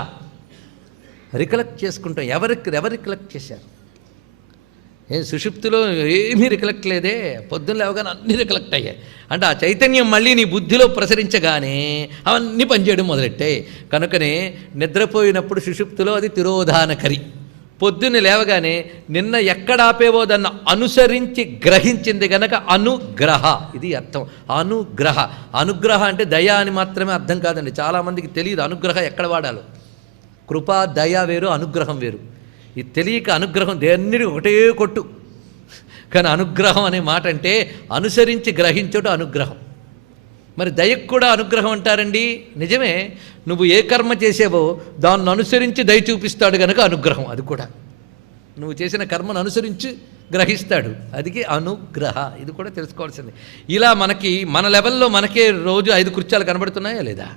రికలెక్ట్ చేసుకుంటాం. ఎవరు రికలెక్ట్ చేశారు? సుషుప్తిలో ఏమీ రికలెక్ట్ లేదే. పొద్దున్న లేవగానే అన్నీ రికలెక్ట్ అయ్యాయి. అంటే ఆ చైతన్యం మళ్ళీ నీ బుద్ధిలో ప్రసరించగానే అవన్నీ పనిచేయడం మొదలెట్టాయి. కనుకనే నిద్రపోయినప్పుడు సుషుప్తిలో అది తిరోధానకరి. పొద్దున్న లేవగానే నిన్న ఎక్కడ ఆపేవో దాన్ని అనుసరించి గ్రహించింది గనక అనుగ్రహ. ఇది అర్థం. అనుగ్రహ. అనుగ్రహ అంటే దయ అని మాత్రమే అర్థం కాదండి. చాలామందికి తెలియదు అనుగ్రహ ఎక్కడ వాడాలో. కృప, దయ వేరు, అనుగ్రహం వేరు. ఇది తెలియక అనుగ్రహం దేన్ని ఒకటే కొట్టు. కానీ అనుగ్రహం అనే మాట అంటే అనుసరించి గ్రహించడం అనుగ్రహం. మరి దయకు కూడా అనుగ్రహం అంటారండి. నిజమే, నువ్వు ఏ కర్మ చేసేవో దాన్ని అనుసరించి దయ చూపిస్తాడు కనుక అనుగ్రహం. అది కూడా నువ్వు చేసిన కర్మను అనుసరించి గ్రహిస్తాడు, అది అనుగ్రహ. ఇది కూడా తెలుసుకోవాల్సింది. ఇలా మనకి మన లెవెల్లో మనకే రోజు 5 కృత్యాలు కనబడుతున్నాయా లేదా?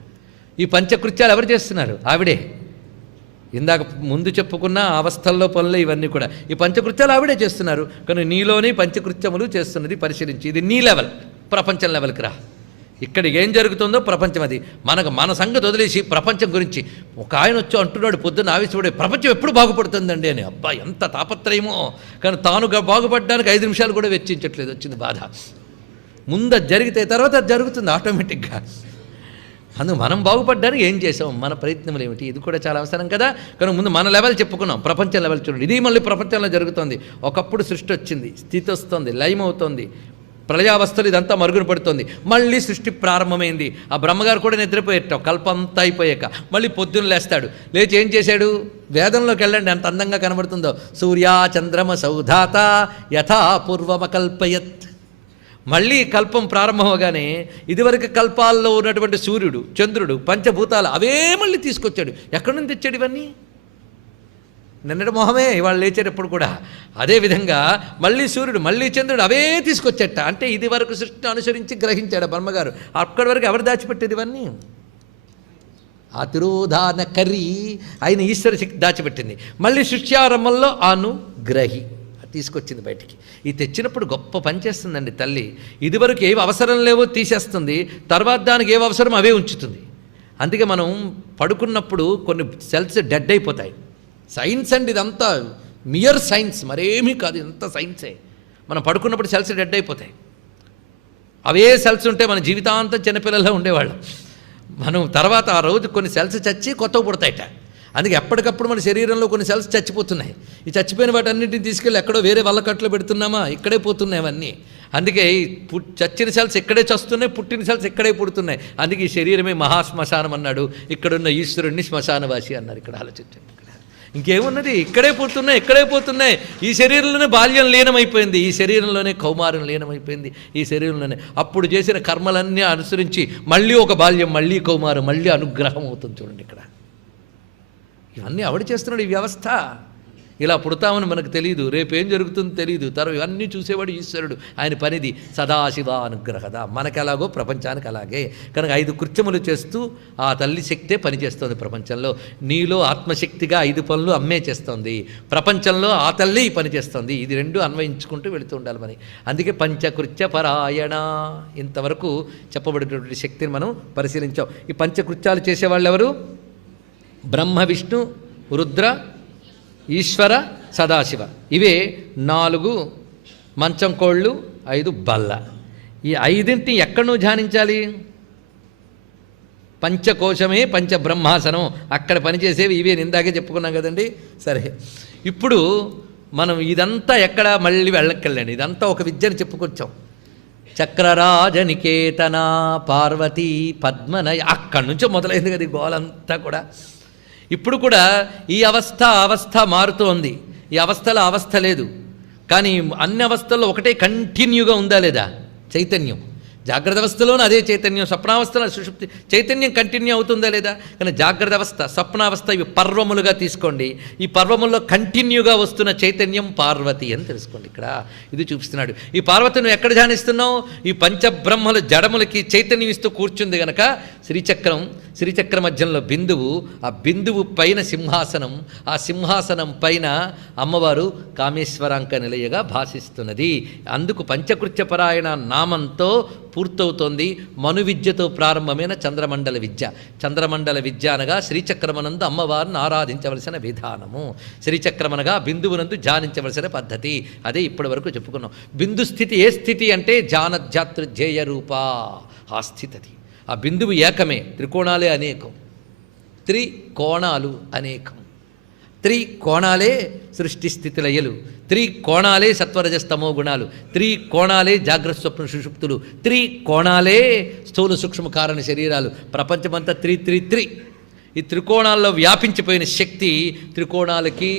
ఈ పంచకృత్యాలు ఎవరు చేస్తున్నారు? ఆవిడే. ఇందాక ముందు చెప్పుకున్న అవస్థల్లో పనులు ఇవన్నీ కూడా ఈ పంచకృత్యాలు ఆవిడే చేస్తున్నారు. కానీ నీలోని పంచకృత్యములు చేస్తున్నది పరిశీలించి. ఇది నీ లెవెల్, ప్రపంచం లెవెల్కి రా. ఇక్కడ ఏం జరుగుతుందో ప్రపంచం అది. మన సంగతి వదిలేసి ప్రపంచం గురించి ఒక ఆయన వచ్చి అంటున్నాడు పొద్దున్న ఆవేశపడే, ప్రపంచం ఎప్పుడు బాగుపడుతుందండి అని. అబ్బా ఎంత తాపత్రయమో! కానీ తాను బాగుపడడానికి 5 నిమిషాలు కూడా వెచ్చించట్లేదు. వచ్చింది బాధ. ముందు అది జరిగితే తర్వాత అది జరుగుతుంది ఆటోమేటిక్గా. అందుకు మనం బాగుపడ్డానికి ఏం చేసాం, మన ప్రయత్నములు ఏమిటి, ఇది కూడా చాలా అవసరం కదా. కానీ ముందు మన లెవెల్ చెప్పుకున్నాం, ప్రపంచం లెవెల్ చూడండి. ఇది మళ్ళీ ప్రపంచంలో జరుగుతుంది. ఒకప్పుడు సృష్టి వచ్చింది, స్థితి వస్తుంది, లయం అవుతుంది, ప్రళయావస్థలు ఇదంతా మరుగున పడుతుంది. మళ్ళీ సృష్టి ప్రారంభమైంది. ఆ బ్రహ్మగారు కూడా నిద్రపోయేట కల్పంతా అయిపోయాక మళ్ళీ పొద్దున్న లేస్తాడు. లేచి ఏం చేశాడు? వేదంలోకి వెళ్ళండి, ఎంత అందంగా కనబడుతుందో. సూర్యా చంద్రమ సౌధాత యథా పూర్వమకల్పయత్. మళ్ళీ కల్పం ప్రారంభమవగానే ఇదివరకు కల్పాల్లో ఉన్నటువంటి సూర్యుడు, చంద్రుడు, పంచభూతాలు అవే మళ్ళీ తీసుకొచ్చాడు. ఎక్కడి నుంచి తెచ్చాడు ఇవన్నీ? నిన్నటి మొహమే ఇవాళ లేచేటప్పుడు కూడా అదేవిధంగా మళ్ళీ సూర్యుడు, మళ్ళీ చంద్రుడు అవే తీసుకొచ్చేట. అంటే ఇది వరకు సృష్టిని అనుసరించి గ్రహించాడు బ్రహ్మగారు. అక్కడి వరకు ఎవరు దాచిపెట్టేది ఇవన్నీ? ఆ తిరోధాన కర్రీ ఆయన ఈశ్వర శక్తి దాచిపెట్టింది. మళ్ళీ సృష్ట్యారంభంలో అనుగ్రహి తీసుకొచ్చింది బయటికి. ఇది తెచ్చినప్పుడు గొప్ప పని చేస్తుందండి తల్లి. ఇదివరకు ఏవి అవసరం లేవో తీసేస్తుంది, తర్వాత దానికి ఏవి అవసరం అవే ఉంచుతుంది. అందుకే మనం పడుకున్నప్పుడు కొన్ని సెల్స్ డెడ్ అయిపోతాయి. సైన్స్ అండి ఇదంతా, మియర్ సైన్స్, మరేమీ కాదు, ఇదంతా సైన్సే. మనం పడుకున్నప్పుడు సెల్స్ డెడ్ అయిపోతాయి. అవే సెల్స్ ఉంటే మన జీవితాంతం చిన్నపిల్లల్లో ఉండేవాళ్ళం. మనం తర్వాత ఆ రోజు కొన్ని సెల్స్ చచ్చి కొత్తవి పుడతాయట. అందుకే ఎప్పటికప్పుడు మన శరీరంలో కొన్ని సెల్స్ చచ్చిపోతున్నాయి. ఈ చచ్చిపోయిన వాటన్నింటిని తీసుకెళ్ళి ఎక్కడో వేరే వల్లకట్లో పెడుతున్నామా, ఇక్కడే పోతున్నాయి అవన్నీ. అందుకే చచ్చిన సెల్స్ ఇక్కడే చస్తున్నాయి, పుట్టిన సెల్స్ ఇక్కడే పుడుతున్నాయి. అందుకే ఈ శరీరమే మహాశ్మశానం అన్నాడు. ఇక్కడున్న ఈశ్వరుణ్ణి శ్మశానవాసి అన్నారు. ఇక్కడ ఆలోచించండి, ఇంకేమున్నది? ఇక్కడే పుడుతున్నాయి, ఇక్కడే పోతున్నాయి. ఈ శరీరంలోనే బాల్యం లీనమైపోయింది, ఈ శరీరంలోనే కౌమారం లీనమైపోయింది, ఈ శరీరంలోనే. అప్పుడు చేసిన కర్మలన్నీ అనుసరించి మళ్ళీ ఒక బాల్యం, మళ్ళీ కౌమారం, మళ్ళీ అనుగ్రహం అవుతుంది. చూడండి ఇక్కడ ఇవన్నీ ఆవిడ చేస్తున్నాడు. ఈ వ్యవస్థ ఇలా పుడతామని మనకు తెలియదు, రేపేం జరుగుతుందో తెలియదు. తర్వాత ఇవన్నీ చూసేవాడు ఈశ్వరుడు. ఆయన పనిది సదాశివ అనుగ్రహద. మనకెలాగో ప్రపంచానికి అలాగే. కనుక 5 కృత్యములు చేస్తూ ఆ తల్లి శక్తే పనిచేస్తుంది ప్రపంచంలో. నీలో ఆత్మశక్తిగా 5 పనులు అమ్మే చేస్తుంది, ప్రపంచంలో ఆ తల్లి పనిచేస్తుంది. ఇది 2 అన్వయించుకుంటూ వెళుతూ ఉండాలి మరి. అందుకే పంచకృత్య పరాయణ. ఇంతవరకు చెప్పబడినటువంటి శక్తిని మనం పరిశీలించాం. ఈ పంచకృత్యాలు చేసేవాళ్ళు ఎవరు? బ్రహ్మ, విష్ణు, రుద్ర, ఈశ్వర, సదాశివ. ఇవే 4 మంచం కోళ్ళు, 5 బల్ల. ఈ 5ంటిని ఎక్కడ నువ్వు ధ్యానించాలి? పంచకోశమే పంచబ్రహ్మాసనం, అక్కడ పనిచేసేవి ఇవే. ఇందాకే చెప్పుకున్నాం కదండి. సరే, ఇప్పుడు మనం ఇదంతా ఎక్కడ మళ్ళీ వెళ్ళకెళ్ళండి. ఇదంతా ఒక విద్యను చెప్పుకొచ్చాం. చక్రరాజనికేతన పార్వతీ పద్మనయ, అక్కడి నుంచి మొదలైంది కదా ఈ గోలంతా కూడా. ఇప్పుడు కూడా ఈ అవస్థ మారుతోంది. ఈ అవస్థలో అవస్థ లేదు, కానీ అన్ని అవస్థల్లో ఒకటే కంటిన్యూగా ఉందా లేదా? చైతన్యం. జాగ్రత్త అవస్థలోనూ అదే చైతన్యం, స్వప్నావస్థలో సుషుప్తి చైతన్యం కంటిన్యూ అవుతుందా లేదా? కానీ జాగ్రత్త అవస్థ, స్వప్నావస్థ ఇవి పర్వములుగా తీసుకోండి. ఈ పర్వముల్లో కంటిన్యూగా వస్తున్న చైతన్యం పార్వతి అని తెలుసుకోండి. ఇక్కడ ఇది చూపిస్తున్నాడు. ఈ పార్వతి నువ్వు ఎక్కడ ధ్యానిస్తున్నావు? ఈ పంచబ్రహ్మల జడములకి చైతన్యం ఇస్తూ కూర్చుంది గనక శ్రీచక్ర మధ్యంలో బిందువు, ఆ బిందువు పైన సింహాసనం, ఆ సింహాసనం పైన అమ్మవారు కామేశ్వరాంక నిలయగా భాషిస్తున్నది. అందుకు పంచకృత్యపరాయణ నామంతో పూర్తవుతోంది. మను విద్యతో ప్రారంభమైన చంద్రమండల విద్య. చంద్రమండల విద్య అనగా శ్రీచక్రమనందు అమ్మవారిని ఆరాధించవలసిన విధానము. శ్రీచక్రమనగా బిందువునందు ధ్యానించవలసిన పద్ధతి. అదే ఇప్పటి వరకు చెప్పుకున్నాం. బిందు స్థితి ఏ స్థితి అంటే జానధ్యాతృధ్యేయ రూప, ఆ స్థితి అది. ఆ బిందువు ఏకమే, త్రికోణాలే అనేకం, త్రికోణాలు అనేకం. త్రికోణాలే సృష్టి స్థితి లయలు, త్రికోణాలే సత్వరజస్తమో గుణాలు, త్రికోణాలే జాగ్రత్త స్వప్న సుషుప్తులు, త్రికోణాలే స్థూల సూక్ష్మ కారణ శరీరాలు. ప్రపంచమంతా త్రి. ఈ త్రికోణాల్లో వ్యాపించిపోయిన శక్తి త్రికోణాలకి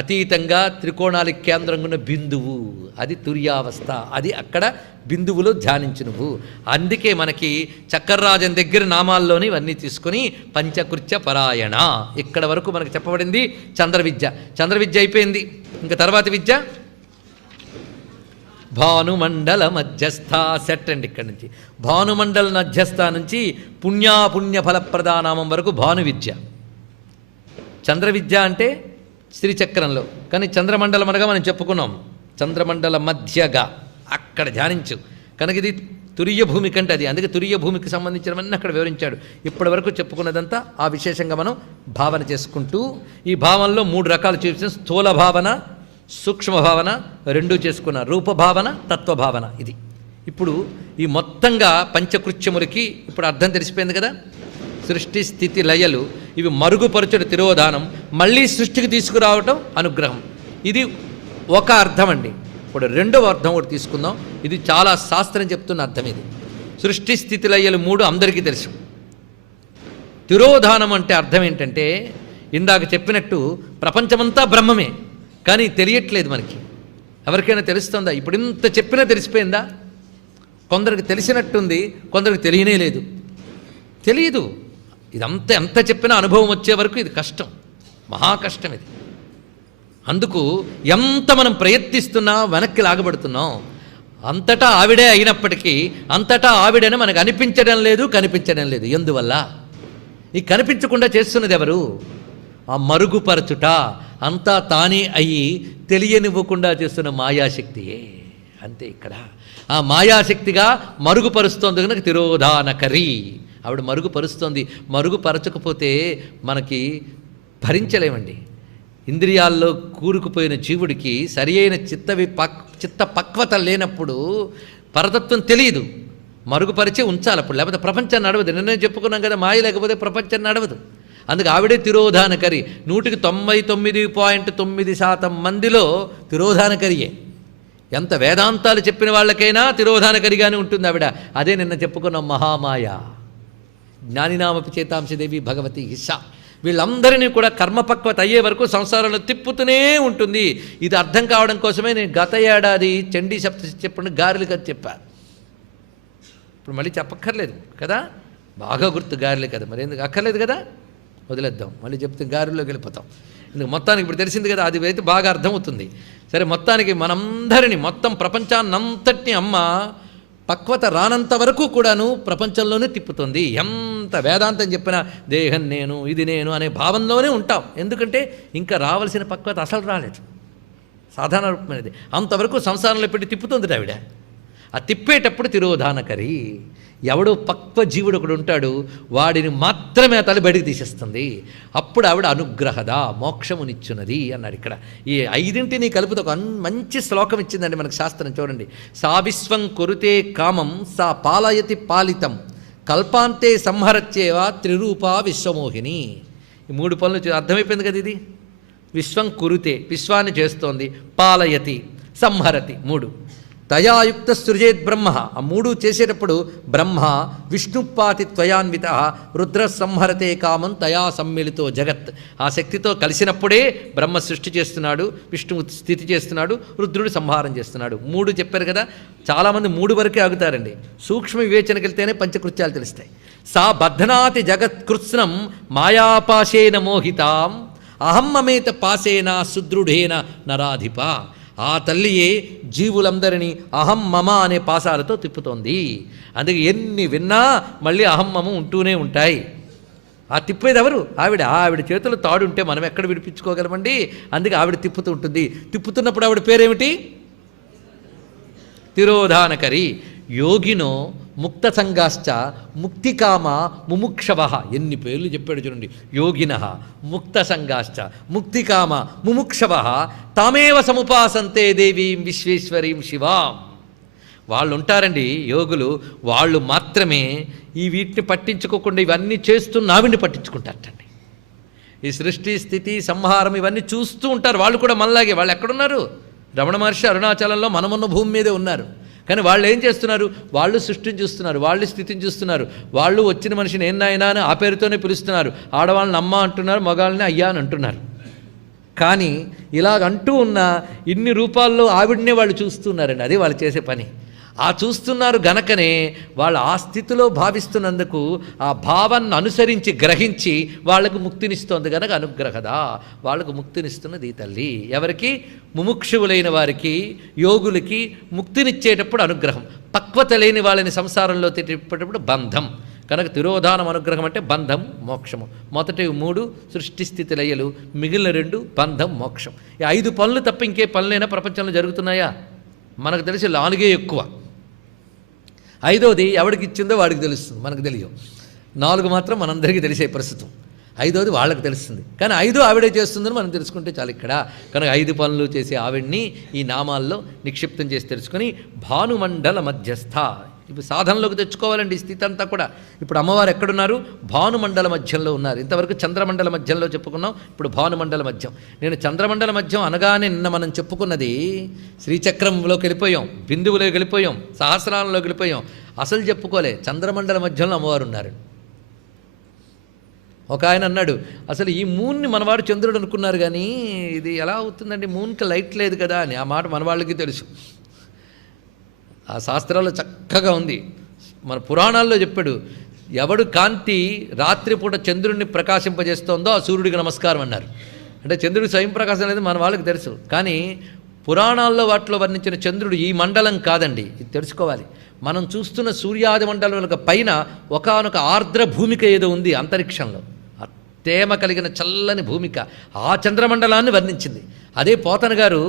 అతీతంగా త్రికోణాలకి కేంద్రంగా ఉన్న బిందువు, అది తుర్యావస్థ, అది అక్కడ బిందువులో ధ్యానించు నువ్వు. అందుకే మనకి చక్కర్రాజన్ దగ్గర నామాల్లోని ఇవన్నీ తీసుకొని పంచకృత్య పరాయణ ఇక్కడ వరకు మనకు చెప్పబడింది. చంద్రవిద్య, చంద్రవిద్య అయిపోయింది. ఇంకా తర్వాత విద్య భానుమండల మధ్యస్థ సెట్ అండి. ఇక్కడి నుంచి భానుమండల మధ్యస్థ నుంచి పుణ్యాపుణ్య ఫలప్రదానామం వరకు భాను విద్య. చంద్రవిద్య అంటే శ్రీచక్రంలో, కానీ చంద్రమండలం అనగా మనం చెప్పుకున్నాం చంద్రమండల మధ్యగా అక్కడ ధ్యానించు. కనుక ఇది తురియ భూమి కంటే అది, అందుకే తురియ భూమికి సంబంధించినవన్నీ అక్కడ వివరించాడు. ఇప్పటి వరకు చెప్పుకున్నదంతా ఆ విశేషంగా మనం భావన చేసుకుంటూ, ఈ భావనలో 3 రకాలు చూసిన స్థూల భావన, సూక్ష్మ భావన రెండూ చేసుకున్న రూపభావన, తత్వభావన. ఇది ఇప్పుడు ఈ మొత్తంగా పంచకృత్యములకి ఇప్పుడు అర్థం తెలిసిపోయింది కదా. సృష్టి స్థితి లయలు ఇవి మరుగుపరచుడు తిరోధానం, మళ్ళీ సృష్టికి తీసుకురావటం అనుగ్రహం. ఇది ఒక అర్థం అండి. ఇప్పుడు రెండవ అర్థం ఒకటి తీసుకుందాం. ఇది చాలా శాస్త్రం చెప్తున్న అర్థం. ఇది సృష్టి స్థితి లయలు 3 అందరికీ తెలుసు. తిరోధానం అంటే అర్థం ఏంటంటే ఇందాక చెప్పినట్టు ప్రపంచమంతా బ్రహ్మమే, కానీ తెలియట్లేదు మనకి. ఎవరికైనా తెలుస్తుందా? ఇప్పుడు ఇంత చెప్పినా తెలిసిపోయిందా? కొందరికి తెలిసినట్టుంది, కొందరికి తెలియనే లేదు. తెలియదు. ఇదంతా ఎంత చెప్పినా అనుభవం వచ్చే వరకు ఇది కష్టం, మహా కష్టం ఇది. అందుకు ఎంత మనం ప్రయత్నిస్తున్నా వెనక్కి లాగబడుతున్నాం. అంతటా ఆవిడే అయినప్పటికీ అంతటా ఆవిడని మనకు అనిపించడం లేదు, కనిపించడం లేదు. ఎందువల్ల? ఈ కనిపించకుండా చేస్తున్నది ఎవరు? ఆ మరుగుపరచుట, అంతా తానే అయ్యి తెలియనివ్వకుండా చేస్తున్న మాయాశక్తియే. అంతే. ఇక్కడ ఆ మాయాశక్తిగా మరుగుపరుస్తోంది కనుక తిరోధానకరి. ఆవిడ మరుగుపరుస్తోంది. మరుగుపరచకపోతే మనకి భరించలేమండి. ఇంద్రియాల్లో కూరుకుపోయిన జీవుడికి సరి అయిన చిత్త పక్వత లేనప్పుడు పరతత్వం తెలియదు. మరుగుపరిచే ఉంచాలి అప్పుడు, లేకపోతే ప్రపంచం నడవదు. నిన్నే చెప్పుకున్నాం కదా, మాయ లేకపోతే ప్రపంచం నడవదు. అందుకు ఆవిడే తిరోధానకరి. 99.9% మందిలో తిరోధానకరియే. ఎంత వేదాంతాలు చెప్పిన వాళ్ళకైనా తిరోధానకరిగానే ఉంటుంది ఆవిడ. అదే నిన్న చెప్పుకున్నాం మహామాయ. జ్ఞానినామపి చేతాంశదేవి భగవతి హిష. వీళ్ళందరినీ కూడా కర్మపక్వత అయ్యే వరకు సంసారంలో తిప్పుతూనే ఉంటుంది. ఇది అర్థం కావడం కోసమే నేను గత ఏడాది చండీ సప్తశతి చెప్పండి గారెలు కథ చెప్పాను. ఇప్పుడు మళ్ళీ చెప్పక్కర్లేదు కదా, బాగా గుర్తు గారెలు కదా. మరి ఎందుకు అక్కర్లేదు కదా, వదిలేద్దాం. మళ్ళీ చెప్తే గారెల్లోకి వెళ్ళిపోతాం. ఎందుకు మొత్తానికి ఇప్పుడు తెలిసింది కదా, అది అయితే బాగా అర్థమవుతుంది. సరే, మొత్తానికి మనందరినీ మొత్తం ప్రపంచాన్నంతటినీ అమ్మ పక్వత రానంత వరకు కూడాను ప్రపంచంలోనే తిప్పుతుంది. ఎంత వేదాంతం చెప్పినా దేహం నేను, ఇది నేను అనే భావంలోనే ఉంటాం. ఎందుకంటే ఇంకా రావాల్సిన పక్వత అసలు రాలేదు, సాధారణ రూపమైనది. అంతవరకు సంసారంలో పెట్టి తిప్పుతుంది ఆవిడ. ఆ తిప్పేటప్పుడు తిరోధానకరి. ఎవడో పక్వ జీవుడు ఒకడు ఉంటాడు, వాడిని మాత్రమే తల బయటికి తీసేస్తుంది. అప్పుడు ఆవిడ అనుగ్రహద, మోక్షమునిచ్చున్నది అన్నాడు. ఇక్కడ ఈ 5ంటిని కలుపుతూ ఒక మంచి శ్లోకం ఇచ్చిందండి మనకు శాస్త్రం. చూడండి. సా విశ్వం కురుతే కామం సా పాలయతి పాలితం కల్పాంతే సంహరత్యేవ త్రిరూపా విశ్వమోహిని. ఈ 3 పనులు అర్థమైపోయింది కదా. ఇది విశ్వం కురుతే, విశ్వాన్ని చేస్తోంది. పాలయతి, సంహరతి, 3. తయాయుక్త సృజేత్ బ్రహ్మ, ఆ 3 చేసేటప్పుడు బ్రహ్మ విష్ణుపాతి త్వయాన్విత రుద్ర సంహరతే కామం తయా సమ్మిళితో జగత్. ఆ శక్తితో కలిసినప్పుడే బ్రహ్మ సృష్టి చేస్తున్నాడు, విష్ణువు స్థితి చేస్తున్నాడు, రుద్రుడు సంహారం చేస్తున్నాడు. 3 చెప్పారు కదా. చాలామంది 3 వరకే ఆగుతారండి. సూక్ష్మ వివేచనకి వెళ్తేనే పంచకృత్యాలు తెలుస్తాయి. సా బధ్నాతి జగత్కృత్స్నం మాయాపాశేన మోహితాం అహం మమేత పాసేన సుదృఢేన నరాధిప. ఆ తల్లియే జీవులందరినీ అహం మమ అనే పాసాలతో తిప్పుతోంది. అందుకే ఎన్ని విన్నా మళ్ళీ అహం మమ ఉంటూనే ఉంటాయి. ఆ తిప్పేది ఎవరు? ఆవిడ చేతులు తాడుంటే మనం ఎక్కడ విడిపించుకోగలమండి. అందుకే ఆవిడ తిప్పుతూ ఉంటుంది. తిప్పుతున్నప్పుడు ఆవిడ పేరేమిటి? తిరోధానకరి. యోగినో ముక్త సంగాశ్చ ముక్తికామ ముముక్షవ. ఎన్ని పేర్లు చెప్పాడు చూడండి. యోగిన ముక్త సంగాశ్చ ముక్తికామ ముముక్షవ తామేవ సముపాసంతే దేవీం విశ్వేశ్వరీం శివాం. వాళ్ళు ఉంటారండి యోగులు. వాళ్ళు మాత్రమే ఈ వీటిని పట్టించుకోకుండా ఇవన్నీ చేస్తున్న ఆవిడ్ని పట్టించుకుంటారటండి. ఈ సృష్టి స్థితి సంహారం ఇవన్నీ చూస్తూ ఉంటారు. వాళ్ళు కూడా మనలాగే. వాళ్ళు ఎక్కడున్నారు? రమణ మహర్షి అరుణాచలంలో మనమున్న భూమి మీదే ఉన్నారు. కానీ వాళ్ళు ఏం చేస్తున్నారు? వాళ్ళు సృష్టిని చూస్తున్నారు, వాళ్ళు స్థితిని చూస్తున్నారు. వాళ్ళు వచ్చిన మనిషిని ఏం నాయనా అని ఆ పేరుతోనే పిలుస్తున్నారు. ఆడవాళ్ళని అమ్మ అంటున్నారు, మగాళ్ళని అయ్యా అని అంటున్నారు. కానీ ఇలాగంటూ ఉన్న ఇన్ని రూపాల్లో ఆవిడనే వాళ్ళు చూస్తున్నారండి. అది వాళ్ళు చేసే పని. ఆ చూస్తున్నారు గనకనే వాళ్ళు ఆ స్థితిలో భావిస్తున్నందుకు ఆ భావాన్ని అనుసరించి గ్రహించి వాళ్లకు ముక్తినిస్తోంది గనక అనుగ్రహదా. వాళ్లకు ముక్తినిస్తున్నది ఈ తల్లి. ఎవరికి? ముముక్షువులైన వారికి, యోగులకి ముక్తినిచ్చేటప్పుడు అనుగ్రహం. పక్వత లేని వాళ్ళని సంసారంలో తిప్పేటప్పుడు బంధం. కనుక తిరోధానం అనుగ్రహం అంటే బంధం మోక్షము. మొదటి 3 సృష్టి స్థితి లయలు, మిగిలిన 2 బంధం మోక్షం. ఈ 5 పనులు తప్ప ఇంకే పనులైనా ప్రపంచంలో జరుగుతున్నాయా? మనకు తెలిసి 4 ఎక్కువ. 5వది ఎవడికి ఇచ్చిందో వాడికి తెలుస్తుంది, మనకు తెలియదు. 4 మాత్రం మనందరికీ తెలిసే ప్రస్తుతం. 5వది వాళ్ళకి తెలుస్తుంది. కానీ 5 ఆవిడే చేస్తుందని మనం తెలుసుకుంటే చాలు ఇక్కడ. కనుక 5 పనులు చేసే ఆవిడ్ని ఈ నామాల్లో నిక్షిప్తం చేసి తెలుసుకొని భానుమండల మధ్యస్థ. ఇప్పుడు సాధనలోకి తెచ్చుకోవాలండి ఈ స్థితి అంతా కూడా. ఇప్పుడు అమ్మవారు ఎక్కడున్నారు? భానుమండల మధ్యంలో ఉన్నారు. ఇంతవరకు చంద్రమండల మధ్యంలో చెప్పుకున్నాం, ఇప్పుడు భానుమండల మధ్యం. నేను చంద్రమండల మధ్యం అనగానే నిన్న మనం చెప్పుకున్నది శ్రీచక్రంలోకి వెళ్ళిపోయాం, బిందువులోకి వెళ్ళిపోయాం, సహస్రాలంలోకి వెళ్ళిపోయాం. అసలు చెప్పుకోలే చంద్రమండల మధ్యంలో అమ్మవారు ఉన్నారు. ఒక ఆయన అన్నాడు, అసలు ఈ మూన్ని మనవాడు చంద్రుడు అనుకున్నారు కానీ ఇది ఎలా అవుతుందండి, మూన్కి లైట్ లేదు కదా అని. ఆ మాట మన వాళ్ళకి తెలుసు. ఆ శాస్త్రాల్లో చక్కగా ఉంది. మన పురాణాల్లో చెప్పాడు, ఎవడు కాంతి రాత్రిపూట చంద్రుడిని ప్రకాశింపజేస్తోందో ఆ సూర్యుడికి నమస్కారం అన్నారు. అంటే చంద్రుడి స్వయం ప్రకాశం అనేది మన వాళ్ళకి తెలుసు. కానీ పురాణాల్లో వాటిలో వర్ణించిన చంద్రుడు ఈ మండలం కాదండి, ఇది తెలుసుకోవాలి. మనం చూస్తున్న సూర్యాది మండలం పైన ఒకానొక ఆర్ద్ర భూమిక ఏదో ఉంది అంతరిక్షంలో, తేమ కలిగిన చల్లని భూమిక. ఆ చంద్రమండలాన్ని వర్ణించింది. అదే పోతన గారు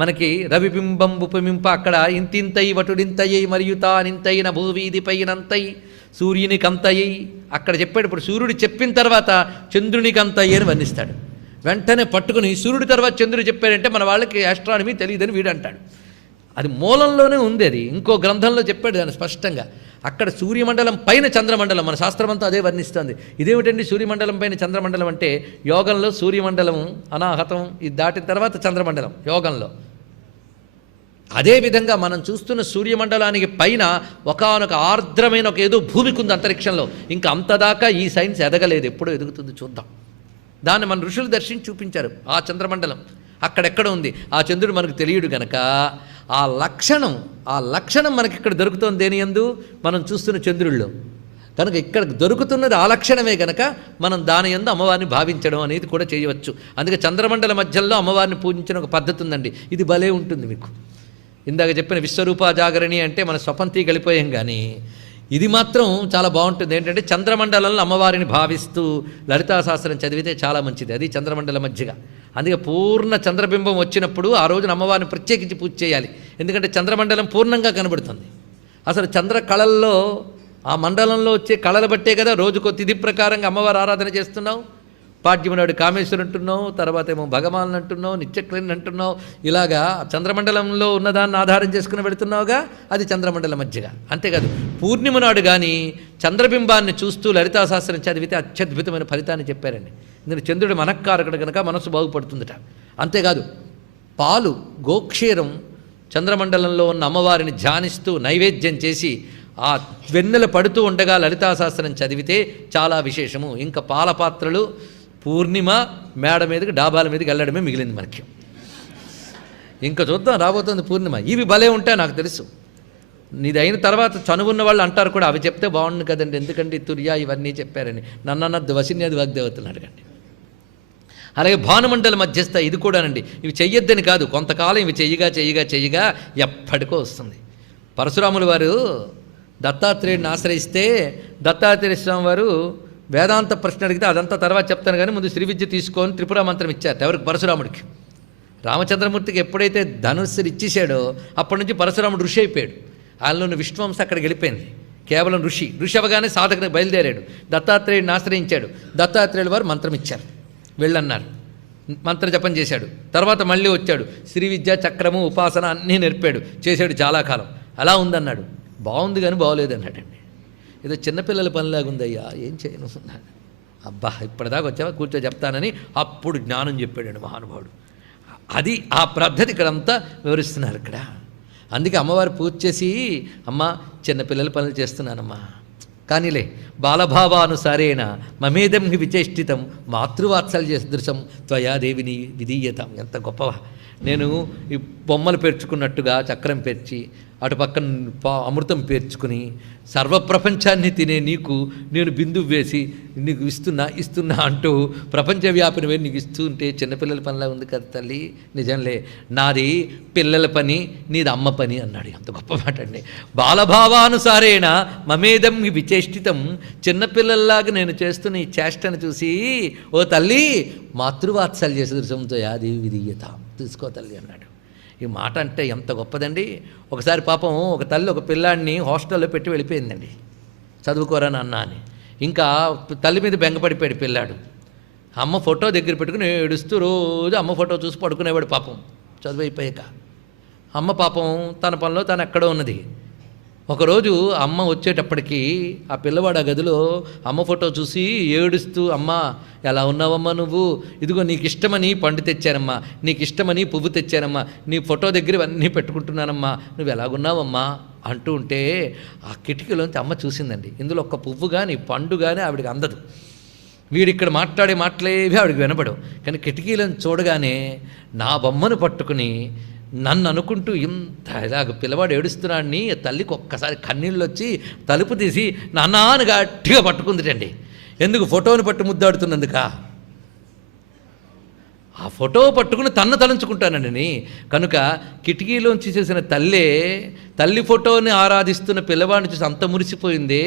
మనకి రవిబింబం ఉపమింప అక్కడ ఇంతింతై వటుడింతయ్యి మరియు తానింతైన భూవీధి పైనంతై సూర్యునికంతయ్యి అక్కడ చెప్పాడు. ఇప్పుడు సూర్యుడు చెప్పిన తర్వాత చంద్రునికంతయ్యి అని వర్ణిస్తాడు. వెంటనే పట్టుకుని సూర్యుడి తర్వాత చంద్రుడు చెప్పాడంటే మన వాళ్ళకి ఆస్ట్రానమీ తెలియదని వీడు అంటాడు. అది మూలంలోనే ఉంది. అది ఇంకో గ్రంథంలో చెప్పాడు దాన్ని స్పష్టంగా. అక్కడ సూర్యమండలం పైన చంద్రమండలం, మన శాస్త్రమంతా అదే వర్ణిస్తుంది. ఇదేమిటండి సూర్యమండలం పైన చంద్రమండలం అంటే? యోగంలో సూర్యమండలం అనాహతం ఇది దాటిన తర్వాత చంద్రమండలం యోగంలో. అదేవిధంగా మనం చూస్తున్న సూర్యమండలానికి పైన ఒకానొక ఆర్ద్రమైన ఒక ఏదో భూమికి ఉంది అంతరిక్షంలో. ఇంకా అంతదాకా ఈ సైన్స్ ఎదగలేదు, ఎప్పుడో ఎదుగుతుంది చూద్దాం. దాన్ని మన ఋషులు దర్శించి చూపించారు. ఆ చంద్రమండలం అక్కడెక్కడ ఉంది. ఆ చంద్రుడు మనకు తెలియడు గనక ఆ లక్షణం మనకి ఇక్కడ దొరుకుతుంది. దేని యందు? మనం చూస్తున్న చంద్రుల్లో. కనుక ఇక్కడ దొరుకుతున్నది ఆ లక్షణమే కనుక మనం దాని యందు అమ్మవారిని భావించడం అనేది కూడా చేయవచ్చు. అందుకే చంద్రమండల మధ్యలో అమ్మవారిని పూజించిన ఒక పద్ధతి ఉందండి. ఇది భలే ఉంటుంది మీకు. ఇందాక చెప్పిన విశ్వరూప జాగరణి అంటే మన స్వపంతి గడిపోయాం, కానీ ఇది మాత్రం చాలా బాగుంటుంది. ఏంటంటే చంద్రమండలంలో అమ్మవారిని భావిస్తూ లలితా సహస్రం చదివితే చాలా మంచిది. అది చంద్రమండల మధ్యగా. అందుకే పూర్ణ చంద్రబింబం వచ్చినప్పుడు ఆ రోజున అమ్మవారిని ప్రత్యేకించి పూజ చేయాలి. ఎందుకంటే చంద్రమండలం పూర్ణంగా కనబడుతుంది. అసలు చంద్ర కళల్లో ఆ మండలంలో వచ్చే కళలు బట్టే కదా రోజుకో తిథి ప్రకారంగా అమ్మవారు ఆరాధన చేస్తున్నావు. పాడ్యమునాడు కామేశ్వరు అంటున్నావు, తర్వాత ఏమో భగవాన్ అంటున్నావు, నిత్యక్లిని అంటున్నావు. ఇలాగా చంద్రమండలంలో ఉన్నదాన్ని ఆధారం చేసుకుని పెడుతున్నావుగా, అది చంద్రమండల మధ్యగా. అంతేకాదు పూర్ణిమ నాడు కానీ చంద్రబింబాన్ని చూస్తూ లలితా సహస్రం చదివితే అత్యద్భుతమైన ఫలితాన్ని చెప్పారండి. ఎందుకంటే చంద్రుడు మనఃకారకుడు కనుక మనసు బాగుపడుతుందట. అంతేకాదు పాలు, గోక్షీరం చంద్రమండలంలో ఉన్న అమ్మవారిని ధ్యానిస్తూ నైవేద్యం చేసి ఆ వెన్నెల పడుతూ ఉండగా లలితా సహస్రం చదివితే చాలా విశేషము. ఇంకా పాల పాత్రలు పూర్ణిమ మేడ మీదకి డాబాల మీదకి వెళ్ళడమే మిగిలింది మనకి. ఇంకా చూద్దాం, రాబోతుంది పూర్ణిమ. ఇవి భలే ఉంటాయి నాకు తెలుసు. నీది అయిన తర్వాత చనువున్న వాళ్ళు అంటారు కూడా, అవి చెప్తే బాగుండు కదండి, ఎందుకంటే తుర్యా ఇవన్నీ చెప్పారని. నన్నన్నది వసిన్యాది వాగ్దేవతలు అడగండి. అలాగే భానుమండల మధ్యస్థ ఇది కూడానండి. ఇవి చెయ్యొద్దని కాదు, కొంతకాలం ఇవి చెయ్యగా ఎప్పటికో వస్తుంది. పరశురాములు వారు దత్తాత్రేయుడిని ఆశ్రయిస్తే దత్తాత్రేయ స్వామి వారు వేదాంత ప్రశ్న అడిగితే అదంతా తర్వాత చెప్తాను కానీ ముందు శ్రీ విద్య తీసుకొని త్రిపుర మంత్రం ఇచ్చారు. ఎవరికి? పరశురాముడికి. రామచంద్రమూర్తికి ఎప్పుడైతే ధనుస్సులు ఇచ్చేసాడో అప్పటి నుంచి పరశురాముడు ఋషి అయిపోయాడు. ఆయనలోని విష్ణువంశ అక్కడికి వెళ్ళిపోయింది. కేవలం ఋషి అవ్వగానే సాధకుని బయలుదేరాడు. దత్తాత్రేయుడిని ఆశ్రయించాడు. దత్తాత్రేయుల వారు మంత్రం ఇచ్చారు, వెళ్ళన్నారు. మంత్ర జపం చేశాడు. తర్వాత మళ్ళీ వచ్చాడు. శ్రీ విద్య, చక్రము, ఉపాసన అన్నీ నేర్పాడు. చేశాడు చాలా కాలం. అలా ఉందన్నాడు. బాగుంది కానీ బాగోలేదన్నాడండి. ఏదో చిన్నపిల్లల పనిలాగా ఉందయ్యా, ఏం చేయను అన్నాడు. అబ్బా ఇప్పటిదాకా వచ్చావా, కూర్చో చెప్తానని అప్పుడు జ్ఞానం చెప్పాడండి మహానుభావుడు. అది ఆ పద్ధతి ఇక్కడంతా వివరిస్తున్నారు ఇక్కడ. అందుకే అమ్మవారు పూజ చేసి, అమ్మ చిన్నపిల్లల పనులు చేస్తున్నానమ్మా, కానీలే బాలభావానుసారేణ మమేదం హి విచేష్టితం మాతృవాత్సల్య సదృశం త్వయా దేవిని విధీయతాం. ఎంత గొప్పవా! నేను ఈ బొమ్మలు పేర్చుకున్నట్టుగా చక్రం పేర్చి అటు పక్కన అమృతం పేర్చుకుని సర్వప్రపంచాన్ని తినే నీకు నేను బిందువు వేసి నీకు ఇస్తున్నా అంటూ ప్రపంచవ్యాపిని నీకు ఇస్తూ ఉంటే చిన్నపిల్లల పనిలా ఉంది కదా తల్లి. నిజంలే, నాది పిల్లల పని, నీది అమ్మ పని అన్నాడు. ఎంత గొప్ప మాట అండి. బాలభావానుసారేణ మమేదం విచేష్టితం. చిన్నపిల్లల్లాగా నేను చేస్తున్న ఈ చేష్టను చూసి ఓ తల్లి మాతృవాత్సల్య సదృశంతో యాది విధీయత, తీసుకో తల్లి అన్నాడు. ఈ మాట అంటే ఎంత గొప్పదండి. ఒకసారి పాపం ఒక తల్లి ఒక పిల్లాడిని హాస్టల్లో పెట్టి వెళ్ళిపోయిందండి, చదువుకోరా నాన్న అని. ఇంకా తల్లి మీద బెంగపడిపోయాడు పిల్లాడు. అమ్మ ఫోటో దగ్గర పెట్టుకుని ఏడుస్తూ రోజు అమ్మ ఫోటో చూసి పడుకునేవాడు పాపం చదువు అయిపోయాక. అమ్మ పాపం తన పనిలో తను ఎక్కడో ఉన్నది. ఒకరోజు అమ్మ వచ్చేటప్పటికి ఆ పిల్లవాడు ఆ గదిలో అమ్మ ఫోటో చూసి ఏడుస్తూ, అమ్మ ఎలా ఉన్నావమ్మా నువ్వు, ఇదిగో నీకు ఇష్టమని పండు తెచ్చానమ్మా, నీకు ఇష్టమని పువ్వు తెచ్చానమ్మా, నీ ఫోటో దగ్గర ఇవన్నీ పెట్టుకుంటున్నానమ్మా, నువ్వు ఎలాగున్నావమ్మా అంటూ ఉంటే ఆ కిటికీలోంచి అమ్మ చూసిందండి. ఇందులో ఒక్క పువ్వు కానీ పండు కానీ ఆవిడికి అందదు. వీడిక్కడ మాట్లాడే మాటలేవి ఆవిడికి వినపడవు. కానీ కిటికీలను చూడగానే నా బొమ్మను పట్టుకుని నన్ను అనుకుంటూ ఇంత ఇలాగ పిల్లవాడు ఏడుస్తున్నాడని తల్లికి ఒక్కసారి కన్నీళ్ళు వచ్చి తలుపు తీసి నాన్నని గట్టిగా పట్టుకుందిటండి. ఎందుకు? ఫోటోని పట్టు ముద్దాడుతున్నందుక. ఆ ఫోటో పట్టుకుని తలంచుకుంటానండి. కనుక కిటికీలోంచి చేసిన తల్లి ఫోటోని ఆరాధిస్తున్న పిల్లవాడిని చూసి అంత మురిసిపోయింది.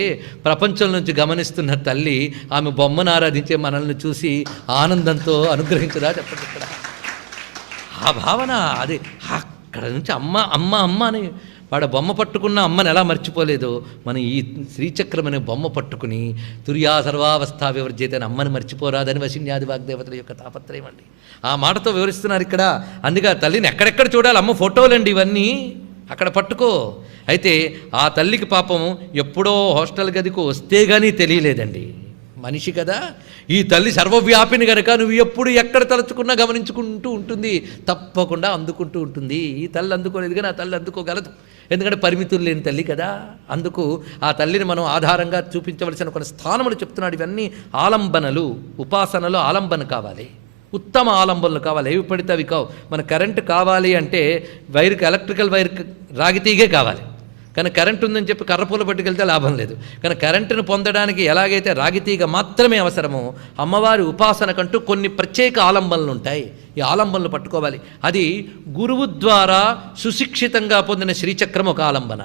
ప్రపంచం నుంచి గమనిస్తున్న తల్లి ఆమె బొమ్మను ఆరాధించే మనల్ని చూసి ఆనందంతో అనుగ్రహించదా చెప్పండి. ఇక్కడ ఆ భావన అది. అక్కడ నుంచి అమ్మ అమ్మ అమ్మ అని వాడు బొమ్మ పట్టుకున్న అమ్మని ఎలా మర్చిపోలేదో మనం ఈ శ్రీచక్రం అనే బొమ్మ పట్టుకుని తుర్యా సర్వావస్థా వివర్జిత అని అమ్మని మర్చిపోరాదని వశిన్యాది వాగ్దేవతల యొక్క తాపత్రయం అండి. ఆ మాటతో వివరిస్తున్నారు ఇక్కడ. అందుకే ఆ తల్లిని ఎక్కడెక్కడ చూడాలి, అమ్మ ఫోటోలండి ఇవన్నీ, అక్కడ పట్టుకో. అయితే ఆ తల్లికి పాపం ఎప్పుడో హాస్టల్ గదికి వస్తే కానీ తెలియలేదండి. మనిషి కదా, ఈ తల్లి సర్వవ్యాపిని కనుక నువ్వు ఎప్పుడు ఎక్కడ తలుచుకున్నా గమనించుకుంటూ ఉంటుంది, తప్పకుండా అందుకుంటూ ఉంటుంది. ఈ తల్లి అందుకోలేదు కానీ ఆ తల్లి అందుకోగలదు, ఎందుకంటే పరిమితులు లేని తల్లి కదా. అందుకు ఆ తల్లిని మనం ఆధారంగా చూపించవలసిన కొన్ని స్థానములు చెప్తున్నాడు. ఇవన్నీ ఆలంబనలు, ఉపాసనలు ఆలంబన కావాలి, ఉత్తమ ఆలంబనలు కావాలి. ఏవి పడితే అవి కావు. మన కరెంటు కావాలి అంటే వైర్కి, ఎలక్ట్రికల్ వైర్కి రాగితీగే కావాలి. కానీ కరెంటు ఉందని చెప్పి కర్రపూల పట్టుకెళ్తే లాభం లేదు. కానీ కరెంటును పొందడానికి ఎలాగైతే రాగితీగ మాత్రమే అవసరమో అమ్మవారి ఉపాసనకంటూ కొన్ని ప్రత్యేక ఆలంబనలు ఉంటాయి. ఈ ఆలంబనలు పట్టుకోవాలి. అది గురువు ద్వారా సుశిక్షితంగా పొందిన శ్రీచక్రం ఒక ఆలంబన,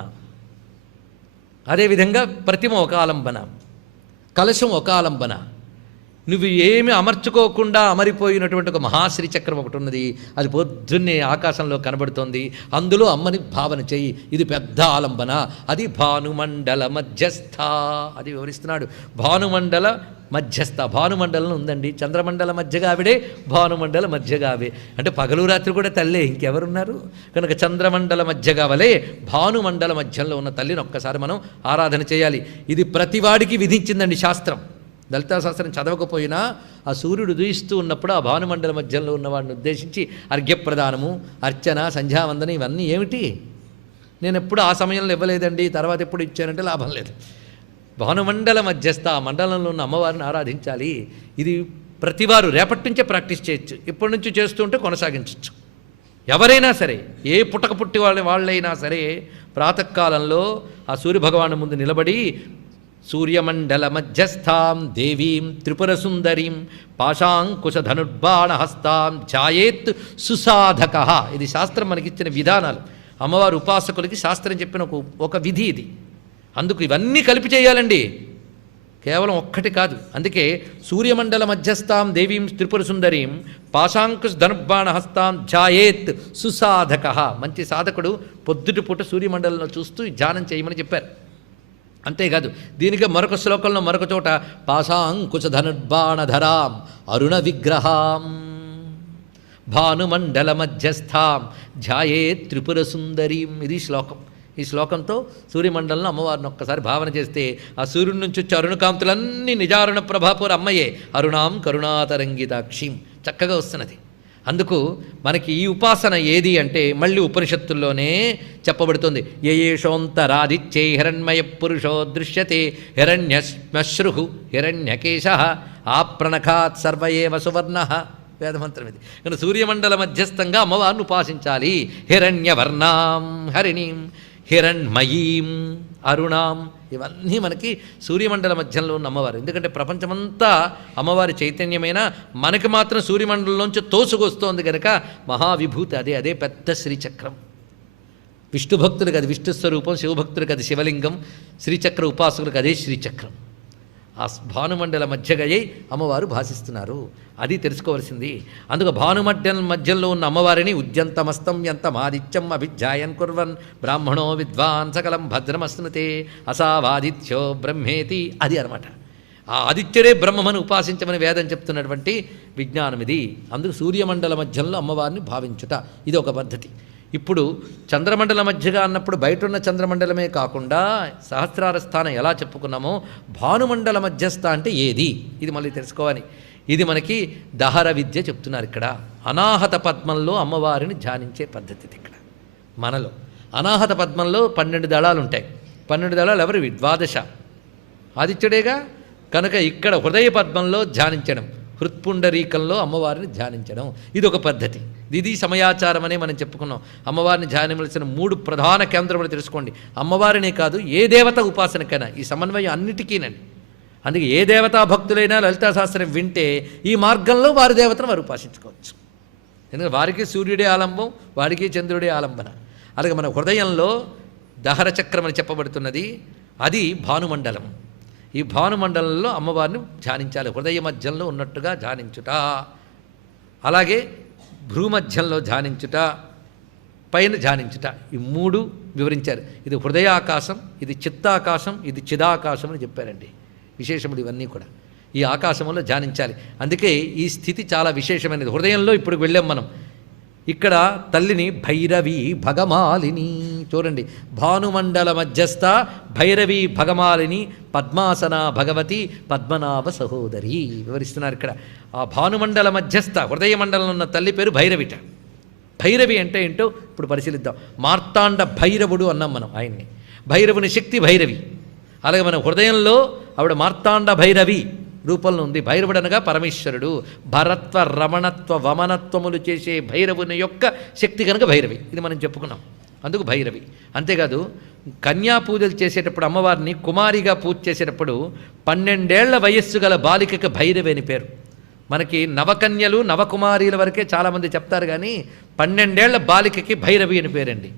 అదేవిధంగా ప్రతిమ ఒక ఆలంబన, కలశం ఒక ఆలంబన. నువ్వు ఏమి అమర్చుకోకుండా అమరిపోయినటువంటి ఒక మహాశ్రీచక్రం ఒకటి ఉన్నది. అది పొద్దున్నే ఆకాశంలో కనబడుతోంది. అందులో అమ్మని భావన చెయ్యి. ఇది పెద్ద ఆలంబన. అది భానుమండల మధ్యస్థ. అది వివరిస్తున్నాడు. భానుమండల మధ్యస్థ. భానుమండలం ఉందండి, చంద్రమండల మధ్యగా ఆవిడే, భానుమండల మధ్యగా ఆవే. అంటే పగలు రాత్రి కూడా తల్లే, ఇంకెవరున్నారు? కనుక చంద్రమండల మధ్యగా వలే భానుమండల మధ్యంలో ఉన్న తల్లిని ఒక్కసారి మనం ఆరాధన చేయాలి. ఇది ప్రతివాడికి విధించిందండి శాస్త్రం. లలితా శాస్త్రం చదవకపోయినా ఆ సూర్యుడు ఉదయిస్తూ ఉన్నప్పుడు ఆ భానుమండల మధ్యంలో ఉన్నవాడిని ఉద్దేశించి అర్ఘ్యప్రదానము, అర్చన, సంధ్యావందనం ఇవన్నీ ఏమిటి? నేను ఎప్పుడు ఆ సమయంలో ఇవ్వలేదండి, తర్వాత ఎప్పుడు ఇచ్చానంటే లాభం లేదు. భానుమండల మధ్యస్థ, ఆ మండలంలో ఉన్న అమ్మవారిని ఆరాధించాలి. ఇది ప్రతివారు రేపటి నుంచే ప్రాక్టీస్ చేయొచ్చు, ఇప్పటి నుంచి చేస్తుంటే కొనసాగించవచ్చు. ఎవరైనా సరే, ఏ పుట్టక పుట్టి వాళ్ళైనా సరే ప్రాతకాలంలో ఆ సూర్యభగవాను ముందు నిలబడి సూర్యమండల మధ్యస్థాం దేవీం త్రిపురసుందరీం పాశాంకుశధనుర్బాణహస్తాం ధ్యాయేత్ సుసాధక. ఇది శాస్త్రం మనకిచ్చిన విధానాలు. అమ్మవారు ఉపాసకులకి శాస్త్రం చెప్పిన ఒక విధి ఇది. అందుకు ఇవన్నీ కలిపి చేయాలండి, కేవలం ఒక్కటి కాదు. అందుకే సూర్యమండల మధ్యస్థాం దేవీం త్రిపురసుందరీం పాశాంకుశ ధనుర్బాణహస్తాం ధ్యాయేత్ సుసాధక. మంచి సాధకుడు పొద్దుటి పూట సూర్యమండలంలో చూస్తూ ధ్యానం చేయమని చెప్పారు. అంతేకాదు, దీనికి మరొక శ్లోకంలో మరొక చోట పాశాంకుశ ధనుర్బాణధరాం అరుణ విగ్రహాం భానుమండల మధ్యస్థాం ధ్యాయేత్ త్రిపుర సుందరీం. ఇది శ్లోకం. ఈ శ్లోకంతో సూర్యమండలంలో అమ్మవారిని ఒక్కసారి భావన చేస్తే ఆ సూర్యుడి నుంచి వచ్చే అరుణకాంతులన్నీ నిజారుణ ప్రభాపూర్ అమ్మయే. అరుణాం కరుణాతరంగితాక్షిం చక్కగా వస్తున్నది. అందుకు మనకి ఈ ఉపాసన ఏది అంటే మళ్ళీ ఉపనిషత్తుల్లోనే చెప్పబడుతుంది. యయేషోంతరాదిత్యై హిరణ్మయ పురుషో దృశ్యతే హిరణ్యశ్మశ్రు హిరణ్యకేశ ఆప్రణఖాత్ సర్వయేవ సువర్ణ. వేదమంత్రం ఇది. కానీ సూర్యమండల మధ్యస్థంగా అమ్మవారిని ఉపాసించాలి. హిరణ్యవర్ణాం హరిణీం హిరణ్మయీం అరుణాం, ఇవన్నీ మనకి సూర్యమండల మధ్యంలో ఉన్న అమ్మవారు. ఎందుకంటే ప్రపంచమంతా అమ్మవారి చైతన్యమైన, మనకి మాత్రం సూర్యమండలంలోంచి తోసుకొస్తోంది కనుక మహావిభూతి అదే. అదే పెద్ద శ్రీచక్రం. విష్ణు భక్తులకు అది విష్ణు స్వరూపం, శివభక్తులకు అది శివలింగం, శ్రీచక్ర ఉపాసకులకు అదే శ్రీచక్రం. ఆ భానుమండల మధ్యగయ్యి అమ్మవారు భాసిస్తున్నారు. అది తెలుసుకోవాల్సింది. అందుకు భానుమండల మధ్యంలో ఉన్న అమ్మవారిని ఉద్యంతమస్తం ఎంతమాదిత్యం అభిధ్యాయన్ కుర్వన్ బ్రాహ్మణో విద్వాన్ సకలం భద్రమస్నుతే అసావాదిత్యో బ్రహ్మేతి. అది అనమాట. ఆ ఆదిత్యుడే బ్రహ్మమని ఉపాసించమని వేదం చెప్తున్నటువంటి విజ్ఞానం ఇది. అందుకు సూర్యమండల మధ్యంలో అమ్మవారిని భావించుట ఇది ఒక పద్ధతి. ఇప్పుడు చంద్రమండల మధ్యగా అన్నప్పుడు బయట ఉన్న చంద్రమండలమే కాకుండా సహస్రార స్థానం ఎలా చెప్పుకున్నామో భానుమండల మధ్యస్థ అంటే ఏది, ఇది మళ్ళీ తెలుసుకోవాలి. ఇది మనకి దహర విద్య చెప్తున్నారు ఇక్కడ. అనాహత పద్మంలో అమ్మవారిని ధ్యానించే పద్ధతి ఇక్కడ మనలో. అనాహత పద్మంలో 12 దళాలు ఉంటాయి. 12 దళాలు ఎవరివి? ద్వాదశ ఆదిత్యుడేగా. కనుక ఇక్కడ హృదయ పద్మంలో ధ్యానించడం, హృత్పుండరీకంలో అమ్మవారిని ధ్యానించడం, ఇది ఒక పద్ధతి. ఇది సమయాచారం అనే మనం చెప్పుకున్నాం. అమ్మవారిని ధ్యానించాల్సిన 3 ప్రధాన కేంద్రములు తెలుసుకోండి. అమ్మవారినే కాదు ఏ దేవత ఉపాసనకైనా ఈ సమన్వయం అన్నిటికీనండి. అందుకే ఏ దేవతా భక్తులైనా లలితా సహస్రం వింటే ఈ మార్గంలో వారి దేవతను వారు ఉపాసించుకోవచ్చు. ఎందుకంటే వారికి సూర్యుడే ఆలంబం, వారికి చంద్రుడే ఆలంబన. అలాగే మన హృదయంలో దహర చక్రం అని చెప్పబడుతున్నది, అది భానుమండలం. ఈ భానుమండలంలో అమ్మవారిని ధ్యానించాలి. హృదయ మధ్యంలో ఉన్నట్టుగా ధ్యానించుట, అలాగే భ్రూమధ్యంలో ధ్యానించుట, పైన ధ్యానించుట, ఈ 3 వివరించారు. ఇది హృదయాకాశం, ఇది చిత్తాకాశం, ఇది చిదాకాశం అని చెప్పారండి. విశేషములు ఇవన్నీ కూడా ఈ ఆకాశంలో ధ్యానించాలి. అందుకే ఈ స్థితి చాలా విశేషమైనది. హృదయంలో ఇప్పుడు వెళ్ళాం మనం. ఇక్కడ తల్లిని భైరవి భగమాలిని చూడండి. భానుమండల మధ్యస్థ భైరవి భగమాలిని పద్మాసన భగవతి పద్మనాభ సహోదరి వివరిస్తున్నారు ఇక్కడ. ఆ భానుమండల మధ్యస్థ హృదయ మండలంలో ఉన్న తల్లి పేరు భైరవిట. భైరవి అంటే ఏంటో ఇప్పుడు పరిశీలిద్దాం. మార్తాండ భైరవుడు అన్నాం మనం ఆయన్ని. భైరవుని శక్తి భైరవి. అలాగే మన హృదయంలో ఆవిడ మార్తాండ భైరవి రూపంలో ఉంది. భైరవుడు అనగా పరమేశ్వరుడు. భరత్వ రమణత్వ వమనత్వములు చేసే భైరవుని యొక్క శక్తి కనుక భైరవి. ఇది మనం చెప్పుకున్నాం. అందుకు భైరవి. అంతేకాదు కన్యా పూజలు చేసేటప్పుడు అమ్మవారిని కుమారిగా పూజ చేసేటప్పుడు 12 ఏళ్ల వయస్సు గల బాలికకు భైరవి అని పేరు. మనకి నవకన్యలు నవకుమారీల వరకే చాలామంది చెప్తారు, కానీ 12 ఏళ్ల బాలికకి భైరవి అని పేరండి.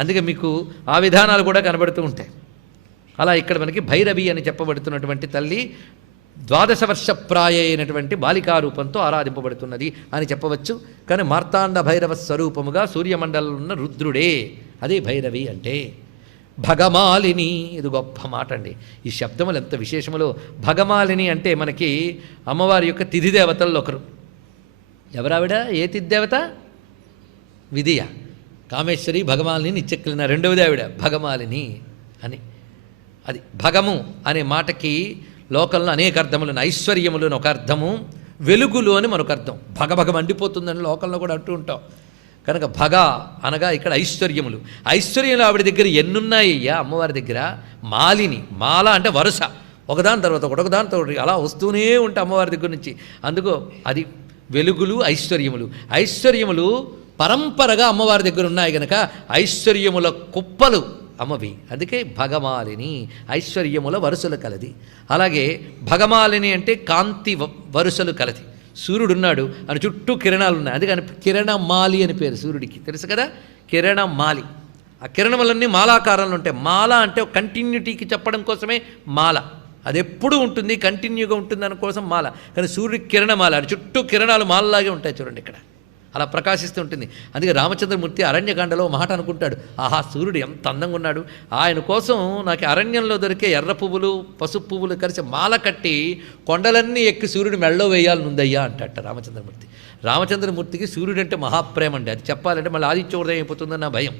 అందుకే మీకు ఆ విధానాలు కూడా కనబడుతూ ఉంటాయి. అలా ఇక్కడ మనకి భైరవి అని చెప్పబడుతున్నటువంటి తల్లి 12 వర్షప్రాయ అయినటువంటి బాలికారూపంతో ఆరాధింపబడుతున్నది అని చెప్పవచ్చు. కానీ మార్తాండ భైరవ స్వరూపముగా సూర్యమండలంలో ఉన్న రుద్రుడే, అదే భైరవి అంటే. భగమాలిని, ఇది గొప్ప మాట అండి. ఈ శబ్దములు ఎంత విశేషములో. భగమాలిని అంటే మనకి అమ్మవారి యొక్క తిథి దేవతల్లో ఒకరు. ఎవరావిడ? ఏ తిథి దేవత? విధియ. కామేశ్వరి భగమాలిని నిత్యక్లిన రెండవది ఆవిడ భగమాలిని అని. అది భగము అనే మాటకి లోకంలో అనేక అర్థములు. ఐశ్వర్యములు అని ఒక అర్థము, వెలుగులు అని మరొక అర్థం. భగభగ మండిపోతుందని లోకంలో కూడా అంటూ ఉంటాం. కనుక భగ అనగా ఇక్కడ ఐశ్వర్యములు. ఐశ్వర్యములు ఆవిడ దగ్గర ఎన్నున్నాయ్యా అమ్మవారి దగ్గర? మాలిని, మాల అంటే వరుస, ఒకదాని తర్వాత ఒకటి, ఒకదాని తర్వాత అలా వస్తూనే ఉంటాయి అమ్మవారి దగ్గర నుంచి. అందుకో అది వెలుగులు, ఐశ్వర్యములు. ఐశ్వర్యములు పరంపరగా అమ్మవారి దగ్గర ఉన్నాయి కనుక ఐశ్వర్యముల కుప్పలు అమ్మవి. అందుకే భగమాలిని, ఐశ్వర్యముల వరుసలు కలది. అలాగే భగమాలిని అంటే కాంతి వరుసలు కలది. సూర్యుడున్నాడు అని చుట్టూ కిరణాలు ఉన్నాయి, అందుకని కిరణమాలి అని పేరు సూర్యుడికి. తెలుసు కదా, కిరణమాలి. ఆ కిరణములన్నీ మాలాకారంలో ఉంటాయి. మాల అంటే కంటిన్యూటీకి చెప్పడం కోసమే మాల. అది ఎప్పుడూ ఉంటుంది, కంటిన్యూగా ఉంటుంది దానికోసం మాల. కానీ సూర్యుడికి కిరణమాల, అది చుట్టూ కిరణాలు మాలలాగే ఉంటాయి చూడండి ఇక్కడ, అలా ప్రకాశిస్తూ ఉంటుంది. అందుకే రామచంద్రమూర్తి అరణ్యకాండలో మాట అనుకుంటాడు, ఆహా సూర్యుడు ఎంత అందంగా ఉన్నాడు, ఆయన కోసం నాకు అరణ్యంలో దొరికే ఎర్ర పువ్వులు పసుపు పువ్వులు కలిసి మాల కట్టి కొండలన్నీ ఎక్కి సూర్యుడు మెళ్ళో వేయాలని ఉందయ్యా అంటట రామచంద్రమూర్తి. రామచంద్రమూర్తికి సూర్యుడు అంటే మహాప్రేమ అండి. అది చెప్పాలంటే మళ్ళీ ఆదిత్య ఉదయం అయిపోతుందని నా భయం,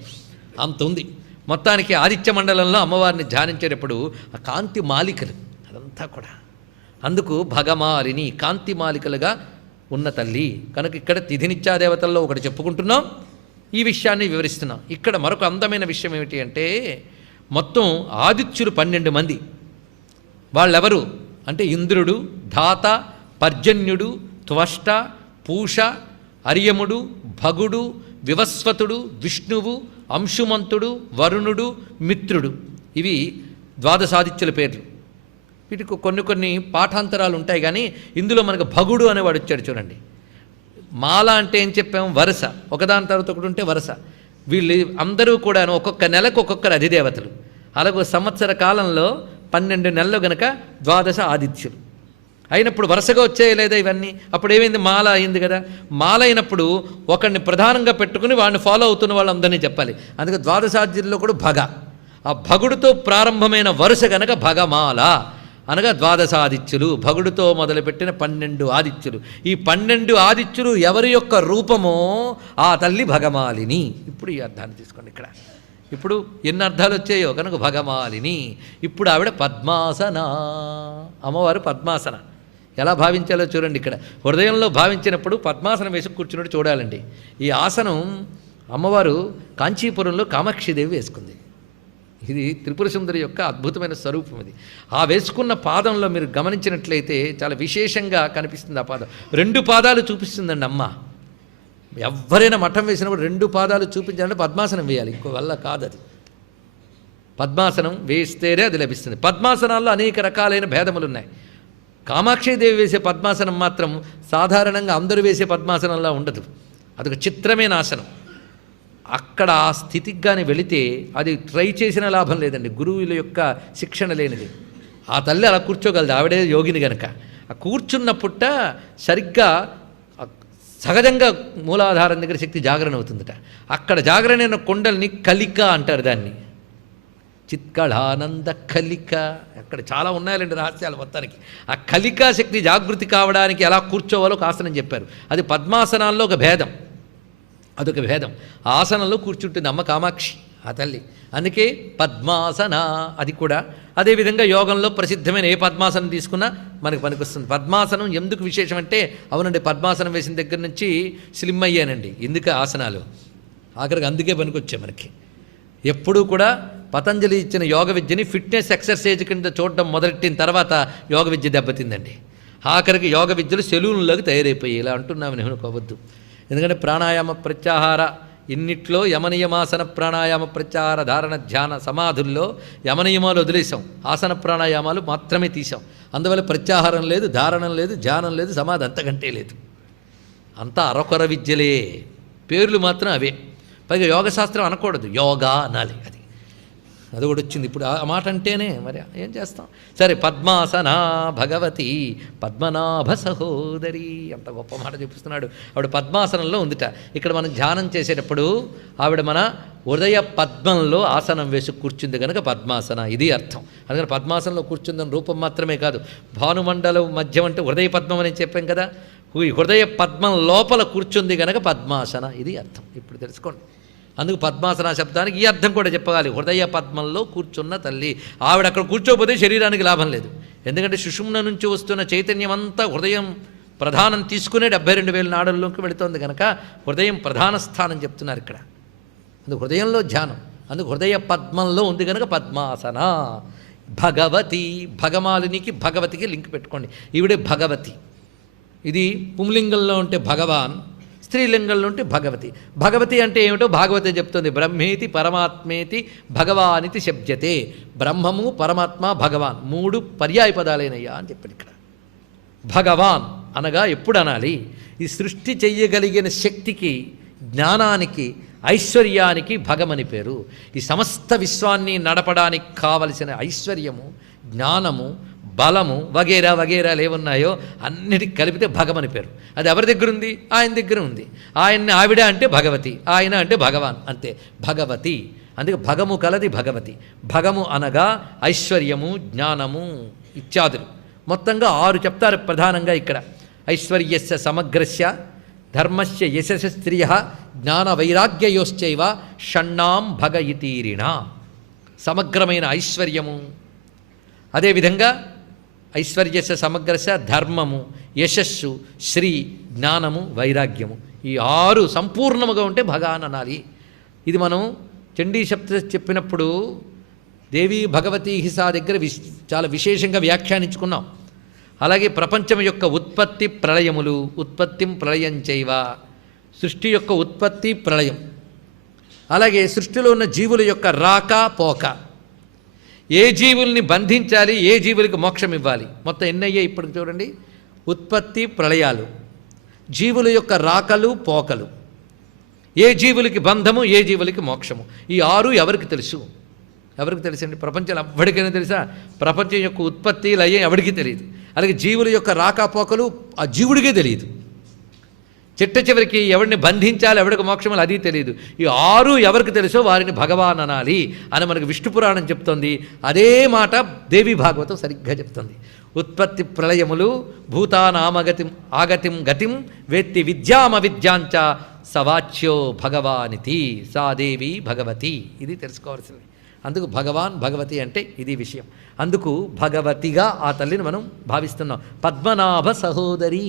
అంత ఉంది. మొత్తానికి ఆదిత్య మండలంలో అమ్మవారిని ధ్యానించేటప్పుడు ఆ కాంతి మాలికలు అదంతా కూడా. అందుకు భగమాలిని కాంతి మాలికలుగా ఉన్న తల్లి కనుక ఇక్కడ తిథినిత్యాదేవతల్లో ఒకటి చెప్పుకుంటున్నాం, ఈ విషయాన్ని వివరిస్తున్నాం. ఇక్కడ మరొక అందమైన విషయం ఏమిటి అంటే మొత్తం ఆదిత్యులు 12 మంది. వాళ్ళెవరు అంటే ఇంద్రుడు, ధాత, పర్జన్యుడు, త్వష్ట, పూష, అర్యముడు, భగుడు, వివస్వతుడు, విష్ణువు, అంశుమంతుడు, వరుణుడు, మిత్రుడు. ఇవి ద్వాదశాదిత్యుల పేర్లు. వీటికి కొన్ని పాఠాంతరాలు ఉంటాయి. కానీ ఇందులో మనకు భగుడు అనేవాడు వచ్చాడు చూడండి. మాల అంటే ఏం చెప్పాము? వరుస, ఒకదాని తర్వాత ఒకటి ఉంటే వరుస. వీళ్ళు అందరూ కూడా ఒక్కొక్క నెలకు ఒక్కొక్కరు అధిదేవతలు. అలాగే సంవత్సర కాలంలో 12 నెలలు గనక ద్వాదశ ఆదిత్యులు అయినప్పుడు వరుసగా వచ్చాయి లేదా ఇవన్నీ. అప్పుడు ఏమైంది? మాల అయింది కదా. మాల అయినప్పుడు ఒకరిని ప్రధానంగా పెట్టుకుని వాడిని ఫాలో అవుతున్న వాళ్ళందరినీ చెప్పాలి. అందుకే ద్వాదశాదిత్యుల్లో కూడా భగ, ఆ భగుడితో ప్రారంభమైన వరుస గనక భగమాల అనగా ద్వాదశాదిత్యులు. భగుడితో మొదలుపెట్టిన 12 ఆదిత్యులు. ఈ 12 ఆదిత్యులు ఎవరి యొక్క రూపమో ఆ తల్లి భగమాలిని. ఇప్పుడు ఈ అర్థాన్ని తీసుకోండి. ఇక్కడ ఇప్పుడు ఎన్ని అర్థాలు వచ్చాయో కనుక భగమాలిని. ఇప్పుడు ఆవిడ పద్మాసన, అమ్మవారు పద్మాసన. ఎలా భావించాలో చూడండి. ఇక్కడ హృదయంలో భావించినప్పుడు పద్మాసనం వేసి కూర్చున్నట్టు చూడాలండి. ఈ ఆసనం అమ్మవారు కాంచీపురంలో కామాక్షిదేవి వేసుకుంది. ఇది త్రిపుర సుందరి యొక్క అద్భుతమైన స్వరూపం. ఇది ఆ వేసుకున్న పాదంలో మీరు గమనించినట్లయితే చాలా విశేషంగా కనిపిస్తుంది. ఆ పాదం 2 పాదాలు చూపిస్తుందండి అమ్మ. ఎవరైనా మఠం వేసినప్పుడు 2 పాదాలు చూపించాలంటే పద్మాసనం వేయాలి, ఇంకో వల్ల కాదు. అది పద్మాసనం వేస్తేనే అది లభిస్తుంది. పద్మాసనాల్లో అనేక రకాలైన భేదములు ఉన్నాయి. కామాక్షిదేవి వేసే పద్మాసనం మాత్రం సాధారణంగా అందరూ వేసే పద్మాసనంలా ఉండదు. అదొక చిత్రమైన ఆసనం. అక్కడ ఆ స్థితికి కానీ వెళితే అది ట్రై చేసిన లాభం లేదండి, గురువుల యొక్క శిక్షణ లేనిది. ఆ తల్లి అలా కూర్చోగలదు, ఆవిడే యోగిని గనక. ఆ కూర్చున్న పుట్ట సరిగ్గా సహజంగా మూలాధారం దగ్గర శక్తి జాగరణ అవుతుందట. అక్కడ జాగరణ కొండల్ని కలిక అంటారు. దాన్ని చిత్కళానంద కలిక. అక్కడ చాలా ఉన్నాయండి రహస్యాలు మొత్తానికి. ఆ కలికా శక్తి జాగృతి కావడానికి ఎలా కూర్చోవాలో ఒక ఆసనం చెప్పారు. అది పద్మాసనాల్లో ఒక భేదం, అదొక భేదం. ఆసనంలో కూర్చుంటుంది అమ్మ కామాక్షి, ఆ తల్లి. అందుకే పద్మాసన. అది కూడా అదేవిధంగా యోగంలో ప్రసిద్ధమైన ఏ పద్మాసనం తీసుకున్నా మనకు పనికొస్తుంది. పద్మాసనం ఎందుకు విశేషం అంటే, అవునండి, పద్మాసనం వేసిన దగ్గర నుంచి స్లిమ్ అయ్యానండి. ఎందుకు ఆసనాలు ఆఖరికి అందుకే పనికొచ్చాయి మనకి. ఎప్పుడూ కూడా పతంజలి ఇచ్చిన యోగ విద్యని ఫిట్నెస్ ఎక్సర్సైజ్ కింద చూడడం మొదలెట్టిన తర్వాత యోగ విద్య దెబ్బతిందండి. ఆఖరికి యోగ విద్యలు సెలూన్లోకి తయారైపోయి. ఇలా అంటున్నామని అనుకోవద్దు. ఎందుకంటే ప్రాణాయామ ప్రత్యాహార ఇన్నిట్లో యమనియమాసన ప్రాణాయామ ప్రత్యాహార ధారణ ధ్యాన సమాధుల్లో యమనియమాలు వదిలేసాం, ఆసన ప్రాణాయామాలు మాత్రమే తీసాం. అందువల్ల ప్రత్యాహారం లేదు, ధారణం లేదు, ధ్యానం లేదు, సమాధి అంతకంటే లేదు. అంతా అరకొర విద్యలే, పేర్లు మాత్రం అవే. పైగా యోగశాస్త్రం అనకూడదు, యోగా అనాలి. అది కూడా వచ్చింది ఇప్పుడు ఆ మాట అంటేనే. మరి ఏం చేస్తాం? సరే, పద్మాసన భగవతి పద్మనాభ సహోదరి. అంత గొప్ప మాట చూపిస్తున్నాడు. ఆవిడ పద్మాసనంలో ఉందిట. ఇక్కడ మనం ధ్యానం చేసేటప్పుడు ఆవిడ మన హృదయ పద్మంలో ఆసనం వేసి కూర్చుంది కనుక పద్మాసన, ఇది అర్థం. అందుకని పద్మాసనంలో కూర్చుందని రూపం మాత్రమే కాదు, భానుమండలం మధ్యం అంటే హృదయ పద్మం అని చెప్పాం కదా. ఈ హృదయ పద్మం లోపల కూర్చుంది కనుక పద్మాసన, ఇది అర్థం. ఇప్పుడు తెలుసుకోండి. అందుకు పద్మాసన శబ్దానికి ఈ అర్థం కూడా చెప్పగాలి. హృదయ పద్మంలో కూర్చున్న తల్లి. ఆవిడ అక్కడ కూర్చోపోతే శరీరానికి లాభం లేదు. ఎందుకంటే సుషుమ్న నుంచి వస్తున్న చైతన్యం అంతా హృదయం ప్రధానం తీసుకునే 72,000 నాడుల్లోకి వెళుతోంది కనుక హృదయం ప్రధాన స్థానం చెప్తున్నారు ఇక్కడ. అందుకు హృదయంలో ధ్యానం, అందుకు హృదయ పద్మంలో ఉంది కనుక పద్మాసన. భగవతి, భగమాలినికి భగవతికి లింక్ పెట్టుకోండి. ఈవిడే భగవతి. ఇది పుంలింగంలో ఉంటే భగవాన్, స్త్రీలింగంలో ఉంటే భగవతి. భగవతి అంటే ఏమిటో భాగవతి చెప్తుంది. బ్రహ్మేతి పరమాత్మేతి భగవానితి శబ్దతే. బ్రహ్మము, పరమాత్మ, భగవాన్ 3 పర్యాయ పదాలైనయ్యా అని చెప్పాడు ఇక్కడ. భగవాన్ అనగా ఎప్పుడు అనాలి? ఈ సృష్టి చెయ్యగలిగిన శక్తికి, జ్ఞానానికి, ఐశ్వర్యానికి భగమని పేరు. ఈ సమస్త విశ్వాన్ని నడపడానికి కావలసిన ఐశ్వర్యము, జ్ఞానము, బలము వగేరా వగేరాలు ఏమున్నాయో అన్నిటికి కలిపితే భగమని పేరు. అది ఎవరి దగ్గర ఉంది? ఆయన దగ్గర ఉంది. ఆయన్ని ఆవిడ అంటే భగవతి, ఆయన అంటే భగవాన్, అంతే భగవతి. అందుకే భగము కలది భగవతి. భగము అనగా ఐశ్వర్యము, జ్ఞానము ఇత్యాదులు. మొత్తంగా 6 చెప్తారు ప్రధానంగా ఇక్కడ. ఐశ్వర్యస్య సమగ్రస్య, ధర్మస్య యశస్య స్త్రియ, జ్ఞాన వైరాగ్యయోశ్చైవ షణ్ణాం భగ ఇతీరిణ. సమగ్రమైన ఐశ్వర్యము, అదేవిధంగా ఐశ్వర్యస్య సమగ్రస్య ధర్మము, యశస్సు, శ్రీ, జ్ఞానము, వైరాగ్యము, ఈ 6 సంపూర్ణముగా ఉంటే భగవాన్ అనాలి. ఇది మనం చండీ సప్తశతి చెప్పినప్పుడు దేవి భగవతి హిసా దగ్గర చాలా విశేషంగా వ్యాఖ్యానించుకున్నాం. అలాగే ప్రపంచం యొక్క ఉత్పత్తి ప్రళయములు, ఉత్పత్తిం ప్రళయం చైవ, సృష్టి యొక్క ఉత్పత్తి ప్రళయం, అలాగే సృష్టిలో ఉన్న జీవుల యొక్క రాక పోక, ఏ జీవుల్ని బంధించాలి, ఏ జీవులకి మోక్షం ఇవ్వాలి, మొత్తం ఎన్నయ్యాయి ఇప్పటికి చూడండి. ఉత్పత్తి ప్రళయాలు, జీవుల యొక్క రాకలు పోకలు, ఏ జీవులకి బంధము, ఏ జీవులకి మోక్షము, ఈ 6 ఎవరికి తెలుసు? ఎవరికి తెలుసండి? ప్రపంచంలో ఎవ్వడికైనా తెలుసా? ప్రపంచం యొక్క ఉత్పత్తి లయం ఎవడికి తెలియదు. అలాగే జీవుల యొక్క రాకపోకలు ఆ జీవుడికే తెలియదు. చిట్ట చివరికి ఎవరిని బంధించాలి, ఎవరికి మోక్షం అది తెలియదు. ఈ 6 ఎవరికి తెలుసో వారిని భగవాన్ అనాలి అని మనకు విష్ణు పురాణం చెప్తోంది. అదే మాట దేవి భాగవతం సరిగ్గా చెప్తుంది. ఉత్పత్తి ప్రళయములు, భూతానామగతిం ఆగతిం గతిం వేత్తి విద్యామవిద్యాంచ సవాచ్యో భగవానితి సా దేవి భగవతి. ఇది తెలుసుకోవాల్సింది. అందుకు భగవాన్ భగవతి అంటే ఇది విషయం. అందుకు భగవతిగా ఆ తల్లిని మనం భావిస్తున్నాం. పద్మనాభ సహోదరి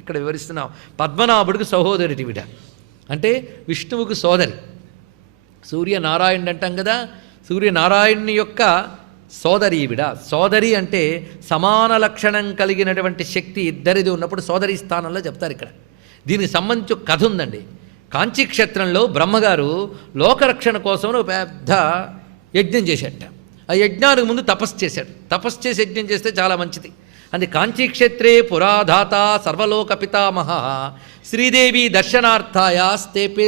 ఇక్కడ వివరిస్తున్నాం. పద్మనాభుడికి సహోదరిటివిడ అంటే విష్ణువుకు సోదరి. సూర్యనారాయణుడు అంటాం కదా, సూర్యనారాయణుని యొక్క సోదరి ఈవిడ. సోదరి అంటే సమాన లక్షణం కలిగినటువంటి శక్తి ఇద్దరిది ఉన్నప్పుడు సోదరి స్థానంలో చెప్తారు. ఇక్కడ దీనికి సంబంధించి ఒక కథ ఉందండి. కాంచీక్షేత్రంలో బ్రహ్మగారు లోకరక్షణ కోసం ఒక పెద్ద యజ్ఞం చేశాట. ఆ యజ్ఞానికి ముందు తపస్సు చేశాడు. తపస్సు చేసి యజ్ఞం చేస్తే చాలా మంచిది. అది కాంచీక్షేత్రే పురాధాత సర్వలోక పితామహ శ్రీదేవి దర్శనార్థాయ స్తేపే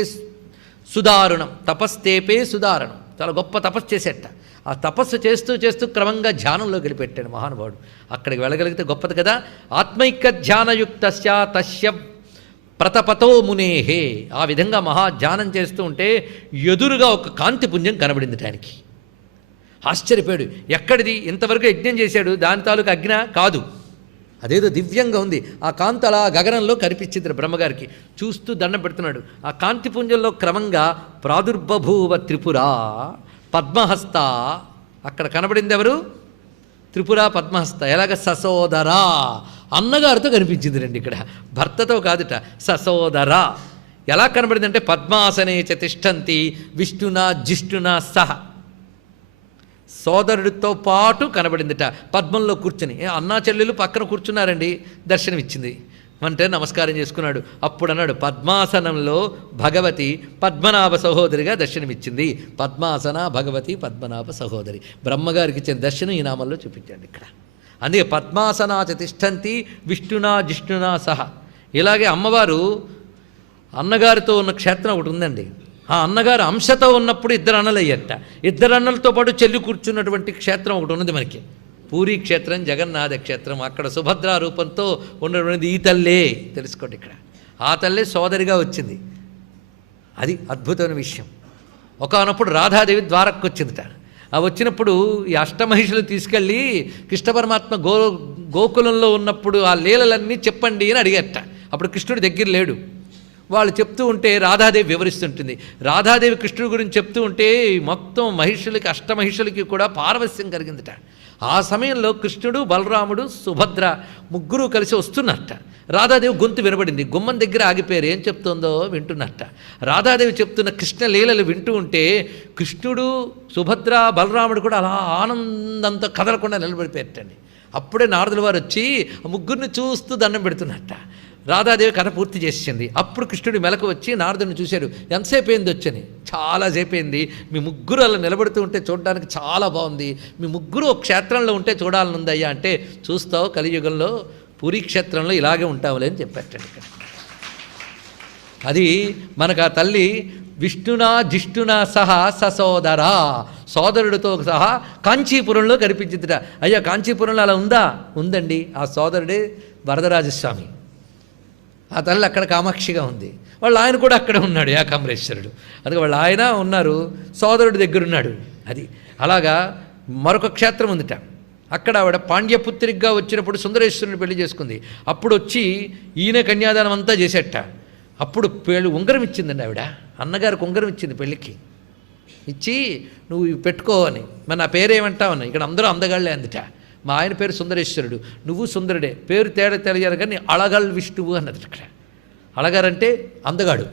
సుదారుణం, తపస్తేపే సుదారుణం. చాలా గొప్ప తపస్సు చేసేట. ఆ తపస్సు చేస్తూ చేస్తూ క్రమంగా ధ్యానంలోకి వెళ్ళిపెట్టాడు మహానుభావుడు. అక్కడికి వెళ్ళగలిగితే గొప్పది కదా. ఆత్మైక్య ధ్యానయుక్తస్య తస్య ప్రతపతో మునేహే. ఆ విధంగా మహాధ్యానం చేస్తూ ఉంటే ఎదురుగా ఒక కాంతిపుంజం కనబడింది. ఆయనకి ఆశ్చర్యపోయాడు. ఎక్కడిది? ఇంతవరకు యజ్ఞం చేశాడు, దాని తాలూకు అగ్ని కాదు, అదేదో దివ్యంగా ఉంది. ఆ కాంతి అలా గగనంలో కనిపించింది బ్రహ్మగారికి. చూస్తూ దండం పెడుతున్నాడు. ఆ కాంతిపుంజంలో క్రమంగా ప్రాదుర్బభూవ త్రిపుర పద్మహస్త. అక్కడ కనబడింది ఎవరు? త్రిపుర పద్మహస్త. ఎలాగ? ససోదరా, అన్నగారితో కనిపించింది రండి. ఇక్కడ భర్తతో కాదుట, ససోదరా. ఎలా కనబడిందంటే పద్మాసనే చ తిష్టంతి విష్ణునా జిష్ణునా సహ, సోదరుడితో పాటు కనబడిందిట పద్మంలో కూర్చుని. అన్నా చెల్లెలు పక్కన కూర్చున్నారండి. దర్శనం ఇచ్చింది. అంటే నమస్కారం చేసుకున్నాడు. అప్పుడు అన్నాడు పద్మాసనంలో భగవతి పద్మనాభ సహోదరిగా దర్శనమిచ్చింది. పద్మాసన భగవతి పద్మనాభ సహోదరి. బ్రహ్మగారికి ఇచ్చిన దర్శనం ఈ నామంలో చూపించాడు ఇక్కడ. అందుకే పద్మాసనాచ తిష్టంతి విష్ణునా జిష్ణునా సహ. ఇలాగే అమ్మవారు అన్నగారితో ఉన్న క్షేత్రం ఒకటి ఉందండి. ఆ అన్నగారు అంశతో ఉన్నప్పుడు 2 అన్నలు అయ్యట. 2 అన్నలతో పాటు చెల్లి కూర్చున్నటువంటి క్షేత్రం ఒకటి ఉన్నది మనకి. పూరీ క్షేత్రం, జగన్నాథ క్షేత్రం. అక్కడ సుభద్రా రూపంతో ఉన్నటువంటిది ఈ తల్లే. తెలుసుకోండి ఇక్కడ. ఆ తల్లే సోదరిగా వచ్చింది. అది అద్భుతమైన విషయం. ఒకానప్పుడు రాధాదేవి ద్వారకకు వచ్చిందిట. ఆ వచ్చినప్పుడు ఈ అష్టమహిషులు తీసుకెళ్ళి కృష్ణ పరమాత్మ గోకులంలో ఉన్నప్పుడు ఆ లీలలన్నీ చెప్పండి అని అడిగట. అప్పుడు కృష్ణుడి దగ్గర లేడు. వాళ్ళు చెప్తూ ఉంటే రాధాదేవి వివరిస్తుంటుంది. రాధాదేవి కృష్ణుడి గురించి చెప్తూ ఉంటే మొత్తం మహిషులకి, అష్టమహిషులకి కూడా పారవస్యం కలిగిందిట. ఆ సమయంలో కృష్ణుడు, బలరాముడు, సుభద్ర ముగ్గురు కలిసి వస్తున్నట్ట. రాధాదేవి గొంతు వినబడింది. గుమ్మం దగ్గర ఆగిపోయారు. ఏం చెప్తుందో వింటున్నట్ట. రాధాదేవి చెప్తున్న కృష్ణ లీలలు వింటూ ఉంటే కృష్ణుడు, సుభద్ర, బలరాముడు కూడా అలా ఆనందంతో కదలకుండా నిలబడిపోయారటండి. అప్పుడే నారదుల వారు వచ్చి ముగ్గురిని చూస్తూ దండం పెడుతున్నట్ట. రాధాదేవి కథ పూర్తి చేసింది. అప్పుడు కృష్ణుడు మెలకు వచ్చి నారదుని చూశాడు. ఎంతసేపు అయింది వచ్చని? చాలాసేపు అయింది. మీ ముగ్గురు అలా నిలబడుతూ ఉంటే చూడడానికి చాలా బాగుంది. మీ ముగ్గురు ఒక క్షేత్రంలో ఉంటే చూడాలనుందయ్యా అంటే, చూస్తావు కలియుగంలో పూరీ క్షేత్రంలో ఇలాగే ఉంటావులే అని చెప్పారటండి ఇక్కడ. అది మనకు ఆ తల్లి విష్ణునా జిష్ణునా సహా ససోదరా, సోదరుడితో సహా కాంచీపురంలో కనిపించిందిట. అయ్యా కాంచీపురంలో అలా ఉందా? ఉందండి. ఆ సోదరుడే వరదరాజస్వామి. ఆ తల్లి అక్కడ కామాక్షిగా ఉంది. వాళ్ళ ఆయన కూడా అక్కడ ఉన్నాడు, ఏకాంబరేశ్వరుడు. అందుకే వాళ్ళ ఆయన ఉన్నారు, సోదరుడి దగ్గర ఉన్నాడు. అది అలాగా మరొక క్షేత్రం ఉందిట. అక్కడ ఆవిడ పాండ్యపుత్రిగా వచ్చినప్పుడు సుందరేశ్వరుని పెళ్లి చేసుకుంది. అప్పుడు వచ్చి ఈయన కన్యాదానం అంతా చేసేట. అప్పుడు ఉంగరం ఇచ్చిందండి ఆవిడ. అన్నగారికి ఉంగరం ఇచ్చింది పెళ్ళికి. ఇచ్చి నువ్వు ఇవి పెట్టుకో అని. మరి నా పేరేమంటావని. ఇక్కడ అందరూ అందగాళ్ళే అందుట. మా ఆయన పేరు సుందరేశ్వరుడు, నువ్వు సుందరుడే, పేరు తేడా తెలియాలి కానీ అళగల్ విష్ణువు అన్నది. ఇక్కడ అళగారంటే అందగాడు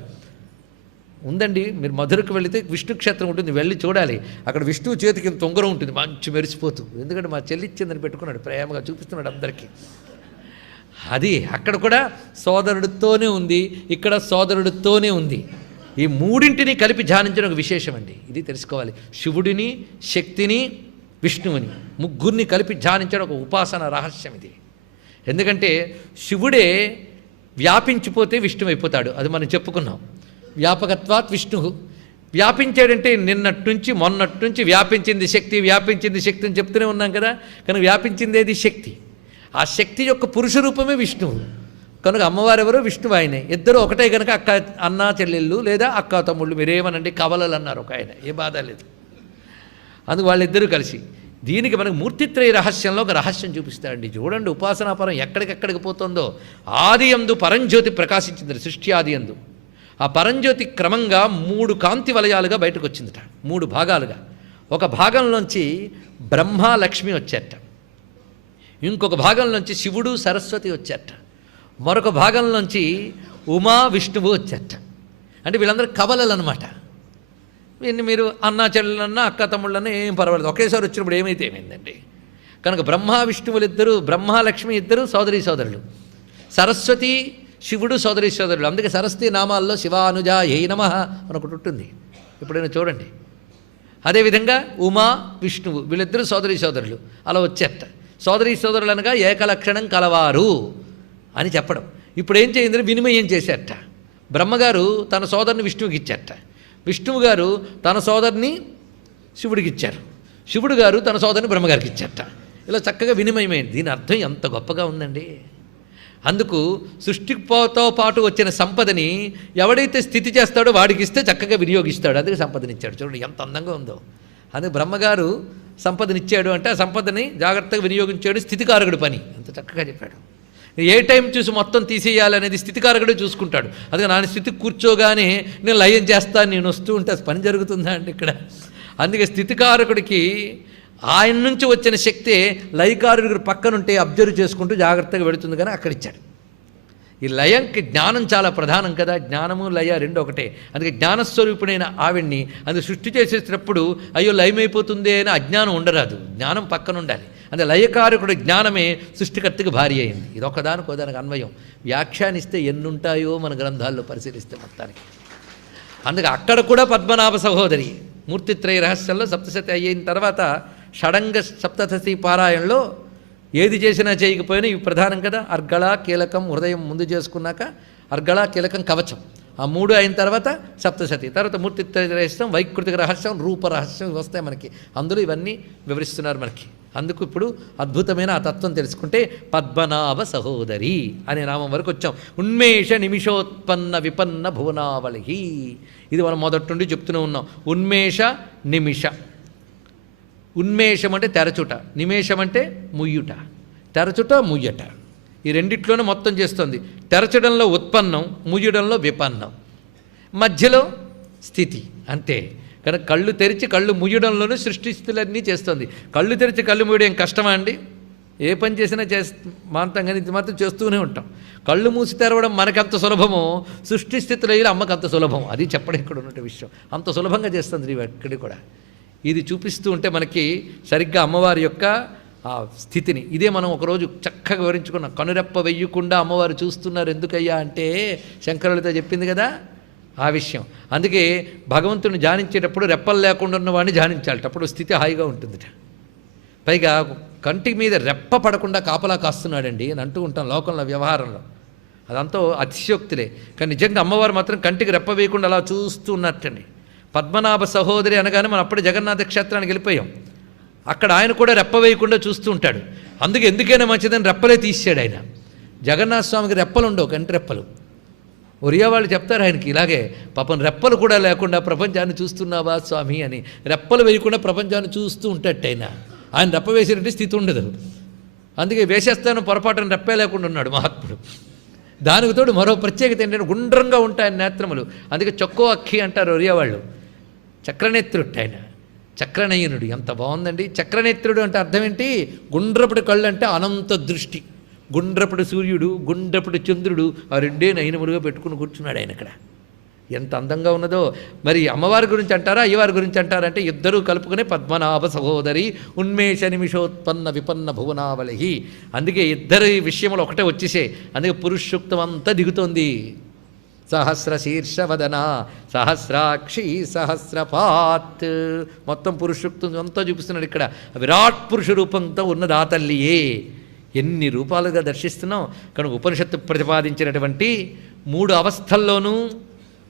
ఉందండి. మీరు మధురకు వెళితే విష్ణు క్షేత్రం ఉంటుంది, వెళ్ళి చూడాలి. అక్కడ విష్ణువు చేతికి తొంగరం ఉంటుంది మంచి మెరిసిపోతూ, ఎందుకంటే మా చెల్లిచ్చిందని పెట్టుకున్నాడు, ప్రేమగా చూపిస్తున్నాడు అందరికీ. అది అక్కడ కూడా సోదరుడితోనే ఉంది, ఇక్కడ సోదరుడితోనే ఉంది. ఈ మూడింటిని కలిపి ధ్యానించడం ఒక విశేషం అండి. ఇది తెలుసుకోవాలి. శివుడిని, శక్తిని, విష్ణువుని ముగ్గురిని కలిపి ధ్యానించడం ఒక ఉపాసన రహస్యం ఇది. ఎందుకంటే శివుడే వ్యాపించిపోతే విష్ణువు అయిపోతాడు, అది మనం చెప్పుకున్నాం. వ్యాపకత్వాత్ విష్ణు, వ్యాపించాడంటే నిన్నట్నుంచి మొన్నట్నుంచి వ్యాపించింది శక్తి, వ్యాపించింది శక్తి అని చెప్తూనే ఉన్నాం కదా. కనుక వ్యాపించిందేది శక్తి. ఆ శక్తి యొక్క పురుష రూపమే విష్ణువు. కనుక అమ్మవారు ఎవరో విష్ణువు ఆయనే. ఇద్దరు ఒకటే కనుక అక్క అన్నా చెల్లెళ్ళు లేదా అక్క తమ్ముళ్ళు, మీరేమనండి కవలలు అన్నారు ఒక ఆయన, ఏ బాధ లేదు. అందుకు వాళ్ళిద్దరూ కలిసి దీనికి మనకు మూర్తిత్రయ రహస్యంలో ఒక రహస్యం చూపిస్తారండి. చూడండి ఉపాసనాపరం ఎక్కడికెక్కడికి పోతుందో. ఆది యందు పరంజ్యోతి ప్రకాశించింది, సృష్టి ఆది యందు. ఆ పరంజ్యోతి క్రమంగా 3 కాంతి వలయాలుగా బయటకు వచ్చిందట, 3 భాగాలుగా. ఒక భాగంలోంచి బ్రహ్మ లక్ష్మి వచ్చారట, ఇంకొక భాగంలోంచి శివుడు సరస్వతి వచ్చారట, మరొక భాగంలోంచి ఉమా విష్ణువు వచ్చారట. అంటే వీళ్ళందరూ కవలలు అనమాట. మీరు అన్నా చెల్లెలన్నా అక్క తమ్ముళ్ళన్నా ఏం పర్వాలేదు, ఒకేసారి వచ్చినప్పుడు ఏమైతే ఏమైందండి. కనుక బ్రహ్మ విష్ణువులిద్దరూ, బ్రహ్మ లక్ష్మి ఇద్దరు సోదరీ సోదరులు, సరస్వతి శివుడు సోదరీ సోదరులు. అందుకే సరస్వతి నామాల్లో శివానుజా ఏ నమః అని ఒకటి ఉంటుంది, ఎప్పుడైనా చూడండి. అదేవిధంగా ఉమా విష్ణువు వీళ్ళిద్దరూ సోదరీ సోదరులు అలా వచ్చేట. సోదరీ సోదరులు అనగా ఏకలక్షణం కలవారు అని చెప్పడం. ఇప్పుడు ఏం చేయిందని వినిమయం చేసేట. బ్రహ్మగారు తన సోదరుని విష్ణువుకి ఇచ్చారట, విష్ణువు గారు తన సోదరుని శివుడికి ఇచ్చారు, శివుడు గారు తన సోదరుని బ్రహ్మగారికి ఇచ్చారట. ఇలా చక్కగా వినిమయమైంది. దీని అర్థం ఎంత గొప్పగా ఉందండి. అందుకు సృష్టితో పాటు వచ్చిన సంపదని ఎవడైతే స్థితి చేస్తాడో వాడికి ఇస్తే చక్కగా వినియోగిస్తాడు, అందుకే సంపదనిచ్చాడు. చూడండి ఎంత అందంగా ఉందో. అందుకే బ్రహ్మగారు సంపదనిచ్చాడు అంటే ఆ సంపదని జాగ్రత్తగా వినియోగించాడు, స్థితికారకుడు పని. అంత చక్కగా చెప్పాడు. ఏ టైం చూసి మొత్తం తీసేయాలనేది స్థితికారకుడే చూసుకుంటాడు. అందుకే నా స్థితికి కూర్చోగానే నేను లయం చేస్తాను, నేను వస్తూ ఉంటే పని జరుగుతుందా అంటే ఇక్కడ. అందుకే స్థితికారకుడికి ఆయన నుంచి వచ్చిన శక్తి లయకారుడి పక్కనుంటే అబ్జర్వ్ చేసుకుంటూ జాగ్రత్తగా వెళుతుంది, కానీ అక్కడ ఇచ్చాడు. ఈ లయంకి జ్ఞానం చాలా ప్రధానం కదా, జ్ఞానము లయ రెండు ఒకటే. అందుకే జ్ఞానస్వరూపుడైన ఆవిడ్ని అందుకే సృష్టి చేసేటప్పుడు అయ్యో లయమైపోతుంది అని అజ్ఞానం ఉండరాదు, జ్ఞానం పక్కన ఉండాలి. అందుకే లయకారకుడు జ్ఞానమే సృష్టికర్తకి భార్య అయింది. ఇది ఒకదానికి అన్వయం. వ్యాఖ్యానిస్తే ఎన్నుంటాయో మన గ్రంథాల్లో పరిశీలిస్తే మొత్తానికి. అందుకే అక్కడ కూడా పద్మనాభ సహోదరి మూర్తిత్రయ రహస్యంలో సప్తశతి అయిన తర్వాత షడంగ సప్తశతి పారాయణలో ఏది చేసినా చేయకపోయినా ఇవి ప్రధానం కదా. అర్గళ కీలకం హృదయం ముందు చేసుకున్నాక అర్గళ కీలకం కవచం, ఆ 3 అయిన తర్వాత సప్తశతి, తర్వాత మూర్తిత్రయ రహస్యం, వైకృతిక రహస్యం, రూప రహస్యం వస్తాయి మనకి. అందులో ఇవన్నీ వివరిస్తున్నారు మనకి. అందుకు ఇప్పుడు అద్భుతమైన ఆ తత్వం తెలుసుకుంటే పద్మనాభ సహోదరి అనే నామం వరకు వచ్చాం. ఉన్మేష నిమిషోత్పన్న విపన్న భువనావళి, ఇది మనం మొదటి నుండి చెప్తూనే ఉన్నాం. ఉన్మేష నిమిష. ఉన్మేషం అంటే తెరచుట, నిమేషం అంటే ముయ్యుట. తెరచుట ముయ్యట ఈ రెండిట్లోనే మొత్తం చేస్తుంది. తెరచడంలో ఉత్పన్నం, ముయ్యడంలో విపన్నం, మధ్యలో స్థితి అంతే. కనుక కళ్ళు తెరిచి కళ్ళు ముయ్యడంలోనూ సృష్టిస్తులన్నీ చేస్తుంది. కళ్ళు తెరిచి కళ్ళు మూయడం కష్టమా అండి? ఏ పని చేసినా మాంతం కానీ ఇది మాత్రం చేస్తూనే ఉంటాం. కళ్ళు మూసి తెరవడం మనకంత సులభమో సృష్టి స్థితిలో అమ్మకు అంత సులభం. అది చెప్పడం ఇక్కడ ఉన్నట్టు విషయం. అంత సులభంగా చేస్తుంది ఇక్కడి కూడా. ఇది చూపిస్తూ ఉంటే మనకి సరిగ్గా అమ్మవారి యొక్క ఆ స్థితిని ఇదే మనం ఒకరోజు చక్కగా వివరించుకున్నాం. కనురెప్ప వెయ్యకుండా అమ్మవారు చూస్తున్నారు ఎందుకయ్యా అంటే శంకరులతో చెప్పింది కదా ఆ విషయం. అందుకే భగవంతుని ధ్యానించేటప్పుడు రెప్పలు లేకుండా ఉన్నవాడిని ధ్యానించాలి, అప్పుడు స్థితి హాయిగా ఉంటుందిట. పైగా కంటి మీద రెప్ప పడకుండా కాపలా కాస్తున్నాడండి అని అంటూ ఉంటాం లోకంలో వ్యవహారంలో. అదంతా అతిశయోక్తులే, కానీ నిజంగా అమ్మవారు మాత్రం కంటికి రెప్ప వేయకుండా అలా చూస్తూ ఉన్నట్టండి. పద్మనాభ సహోదరి అనగానే మనం అప్పుడే జగన్నాథ క్షేత్రానికి వెళ్ళిపోయాం. అక్కడ ఆయన కూడా రెప్ప వేయకుండా చూస్తూ ఉంటాడు. అందుకే ఎందుకైనా మంచిదని రెప్పలే తీసాడు ఆయన. జగన్నాథ స్వామికి రెప్పలు ఉండవు, కంటి రెప్పలు. ఒరియా వాళ్ళు చెప్తారు ఆయనకి ఇలాగే, పాపం రెప్పలు కూడా లేకుండా ప్రపంచాన్ని చూస్తున్నావా స్వామి అని. రెప్పలు వేయకుండా ప్రపంచాన్ని చూస్తూ ఉంటాడు ఆయన రెప్ప వేసినట్టు స్థితి ఉండదు. అందుకే వేసేస్తాను పొరపాటున రెప్పే లేకుండా ఉన్నాడు మహాత్ముడు. దానికి తోడు మరో ప్రత్యేకత ఏంటంటే గుండ్రంగా ఉంటాయి నేత్రములు. అందుకే చొక్కో అక్కి అంటారు ఒరియా వాళ్ళు. చక్రనేత్రుడు ఆయన. చక్రనయనుడు ఎంత బాగుందండి. చక్రనేత్రుడు అంటే అర్థం ఏంటి? గుండ్రపుడు కళ్ళు అంటే అనంత దృష్టి. గుండ్రపుడు సూర్యుడు, గుండ్రపుడు చంద్రుడు, ఆ రెండే నయనములుగా పెట్టుకుని కూర్చున్నాడు ఆయన ఇక్కడ. ఎంత అందంగా ఉన్నదో. మరి అమ్మవారి గురించి అంటారా, అయ్యవారి గురించి అంటారంటే ఇద్దరూ కలుపుకునే పద్మనాభ సహోదరి ఉన్మేష నిమిషోత్పన్న విపన్న భువనావళి. అందుకే ఇద్దరి విషయంలో ఒకటే వచ్చేసే. అందుకే పురుషోక్తం అంతా దిగుతోంది. సహస్ర శీర్షవదన సహస్రాక్షి సహస్రపాత్, మొత్తం పురుషోక్తం అంతా చూపిస్తున్నాడు ఇక్కడ. విరాట్ పురుష రూపంతో ఉన్నది ఆ తల్లియే. ఎన్ని రూపాలుగా దర్శిస్తున్నాం. కనుక ఉపనిషత్తు ప్రతిపాదించినటువంటి 3 అవస్థల్లోనూ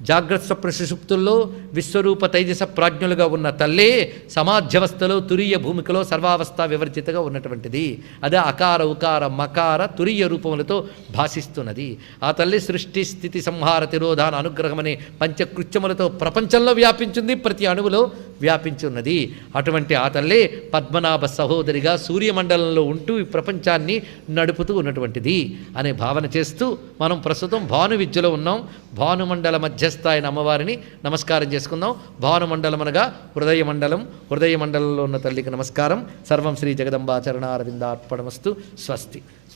జాగ్రత్త స్వప్న సుషుప్తుల్లో విశ్వరూప తైజస ప్రాజ్ఞులుగా ఉన్న తల్లే సమాధ్యవస్థలో తురీయ భూమికలో సర్వావస్థ వివర్జితగా ఉన్నటువంటిది. అదే అకార ఉకార మకార తురీయ రూపములతో భాషిస్తున్నది. ఆ తల్లి సృష్టి స్థితి సంహార తిరోధాన అనుగ్రహం అనే పంచకృత్యములతో ప్రపంచంలో వ్యాపించింది, ప్రతి అణువులో వ్యాపించి ఉన్నది. అటువంటి ఆ తల్లే పద్మనాభ సహోదరిగా సూర్యమండలంలో ఉంటూ ఈ ప్రపంచాన్ని నడుపుతూ ఉన్నటువంటిది అనే భావన చేస్తూ మనం ప్రస్తుతం భాను విద్యలో ఉన్నాం. భానుమండల మధ్యస్థాయిన అమ్మవారిని నమస్కారం చేసుకుందాం. భానుమండలం అనగా హృదయమండలం. హృదయమండలంలో ఉన్న తల్లికి నమస్కారం. సర్వం శ్రీ జగదంబా చరణారవిందార్పణమస్తు. స్వస్తి.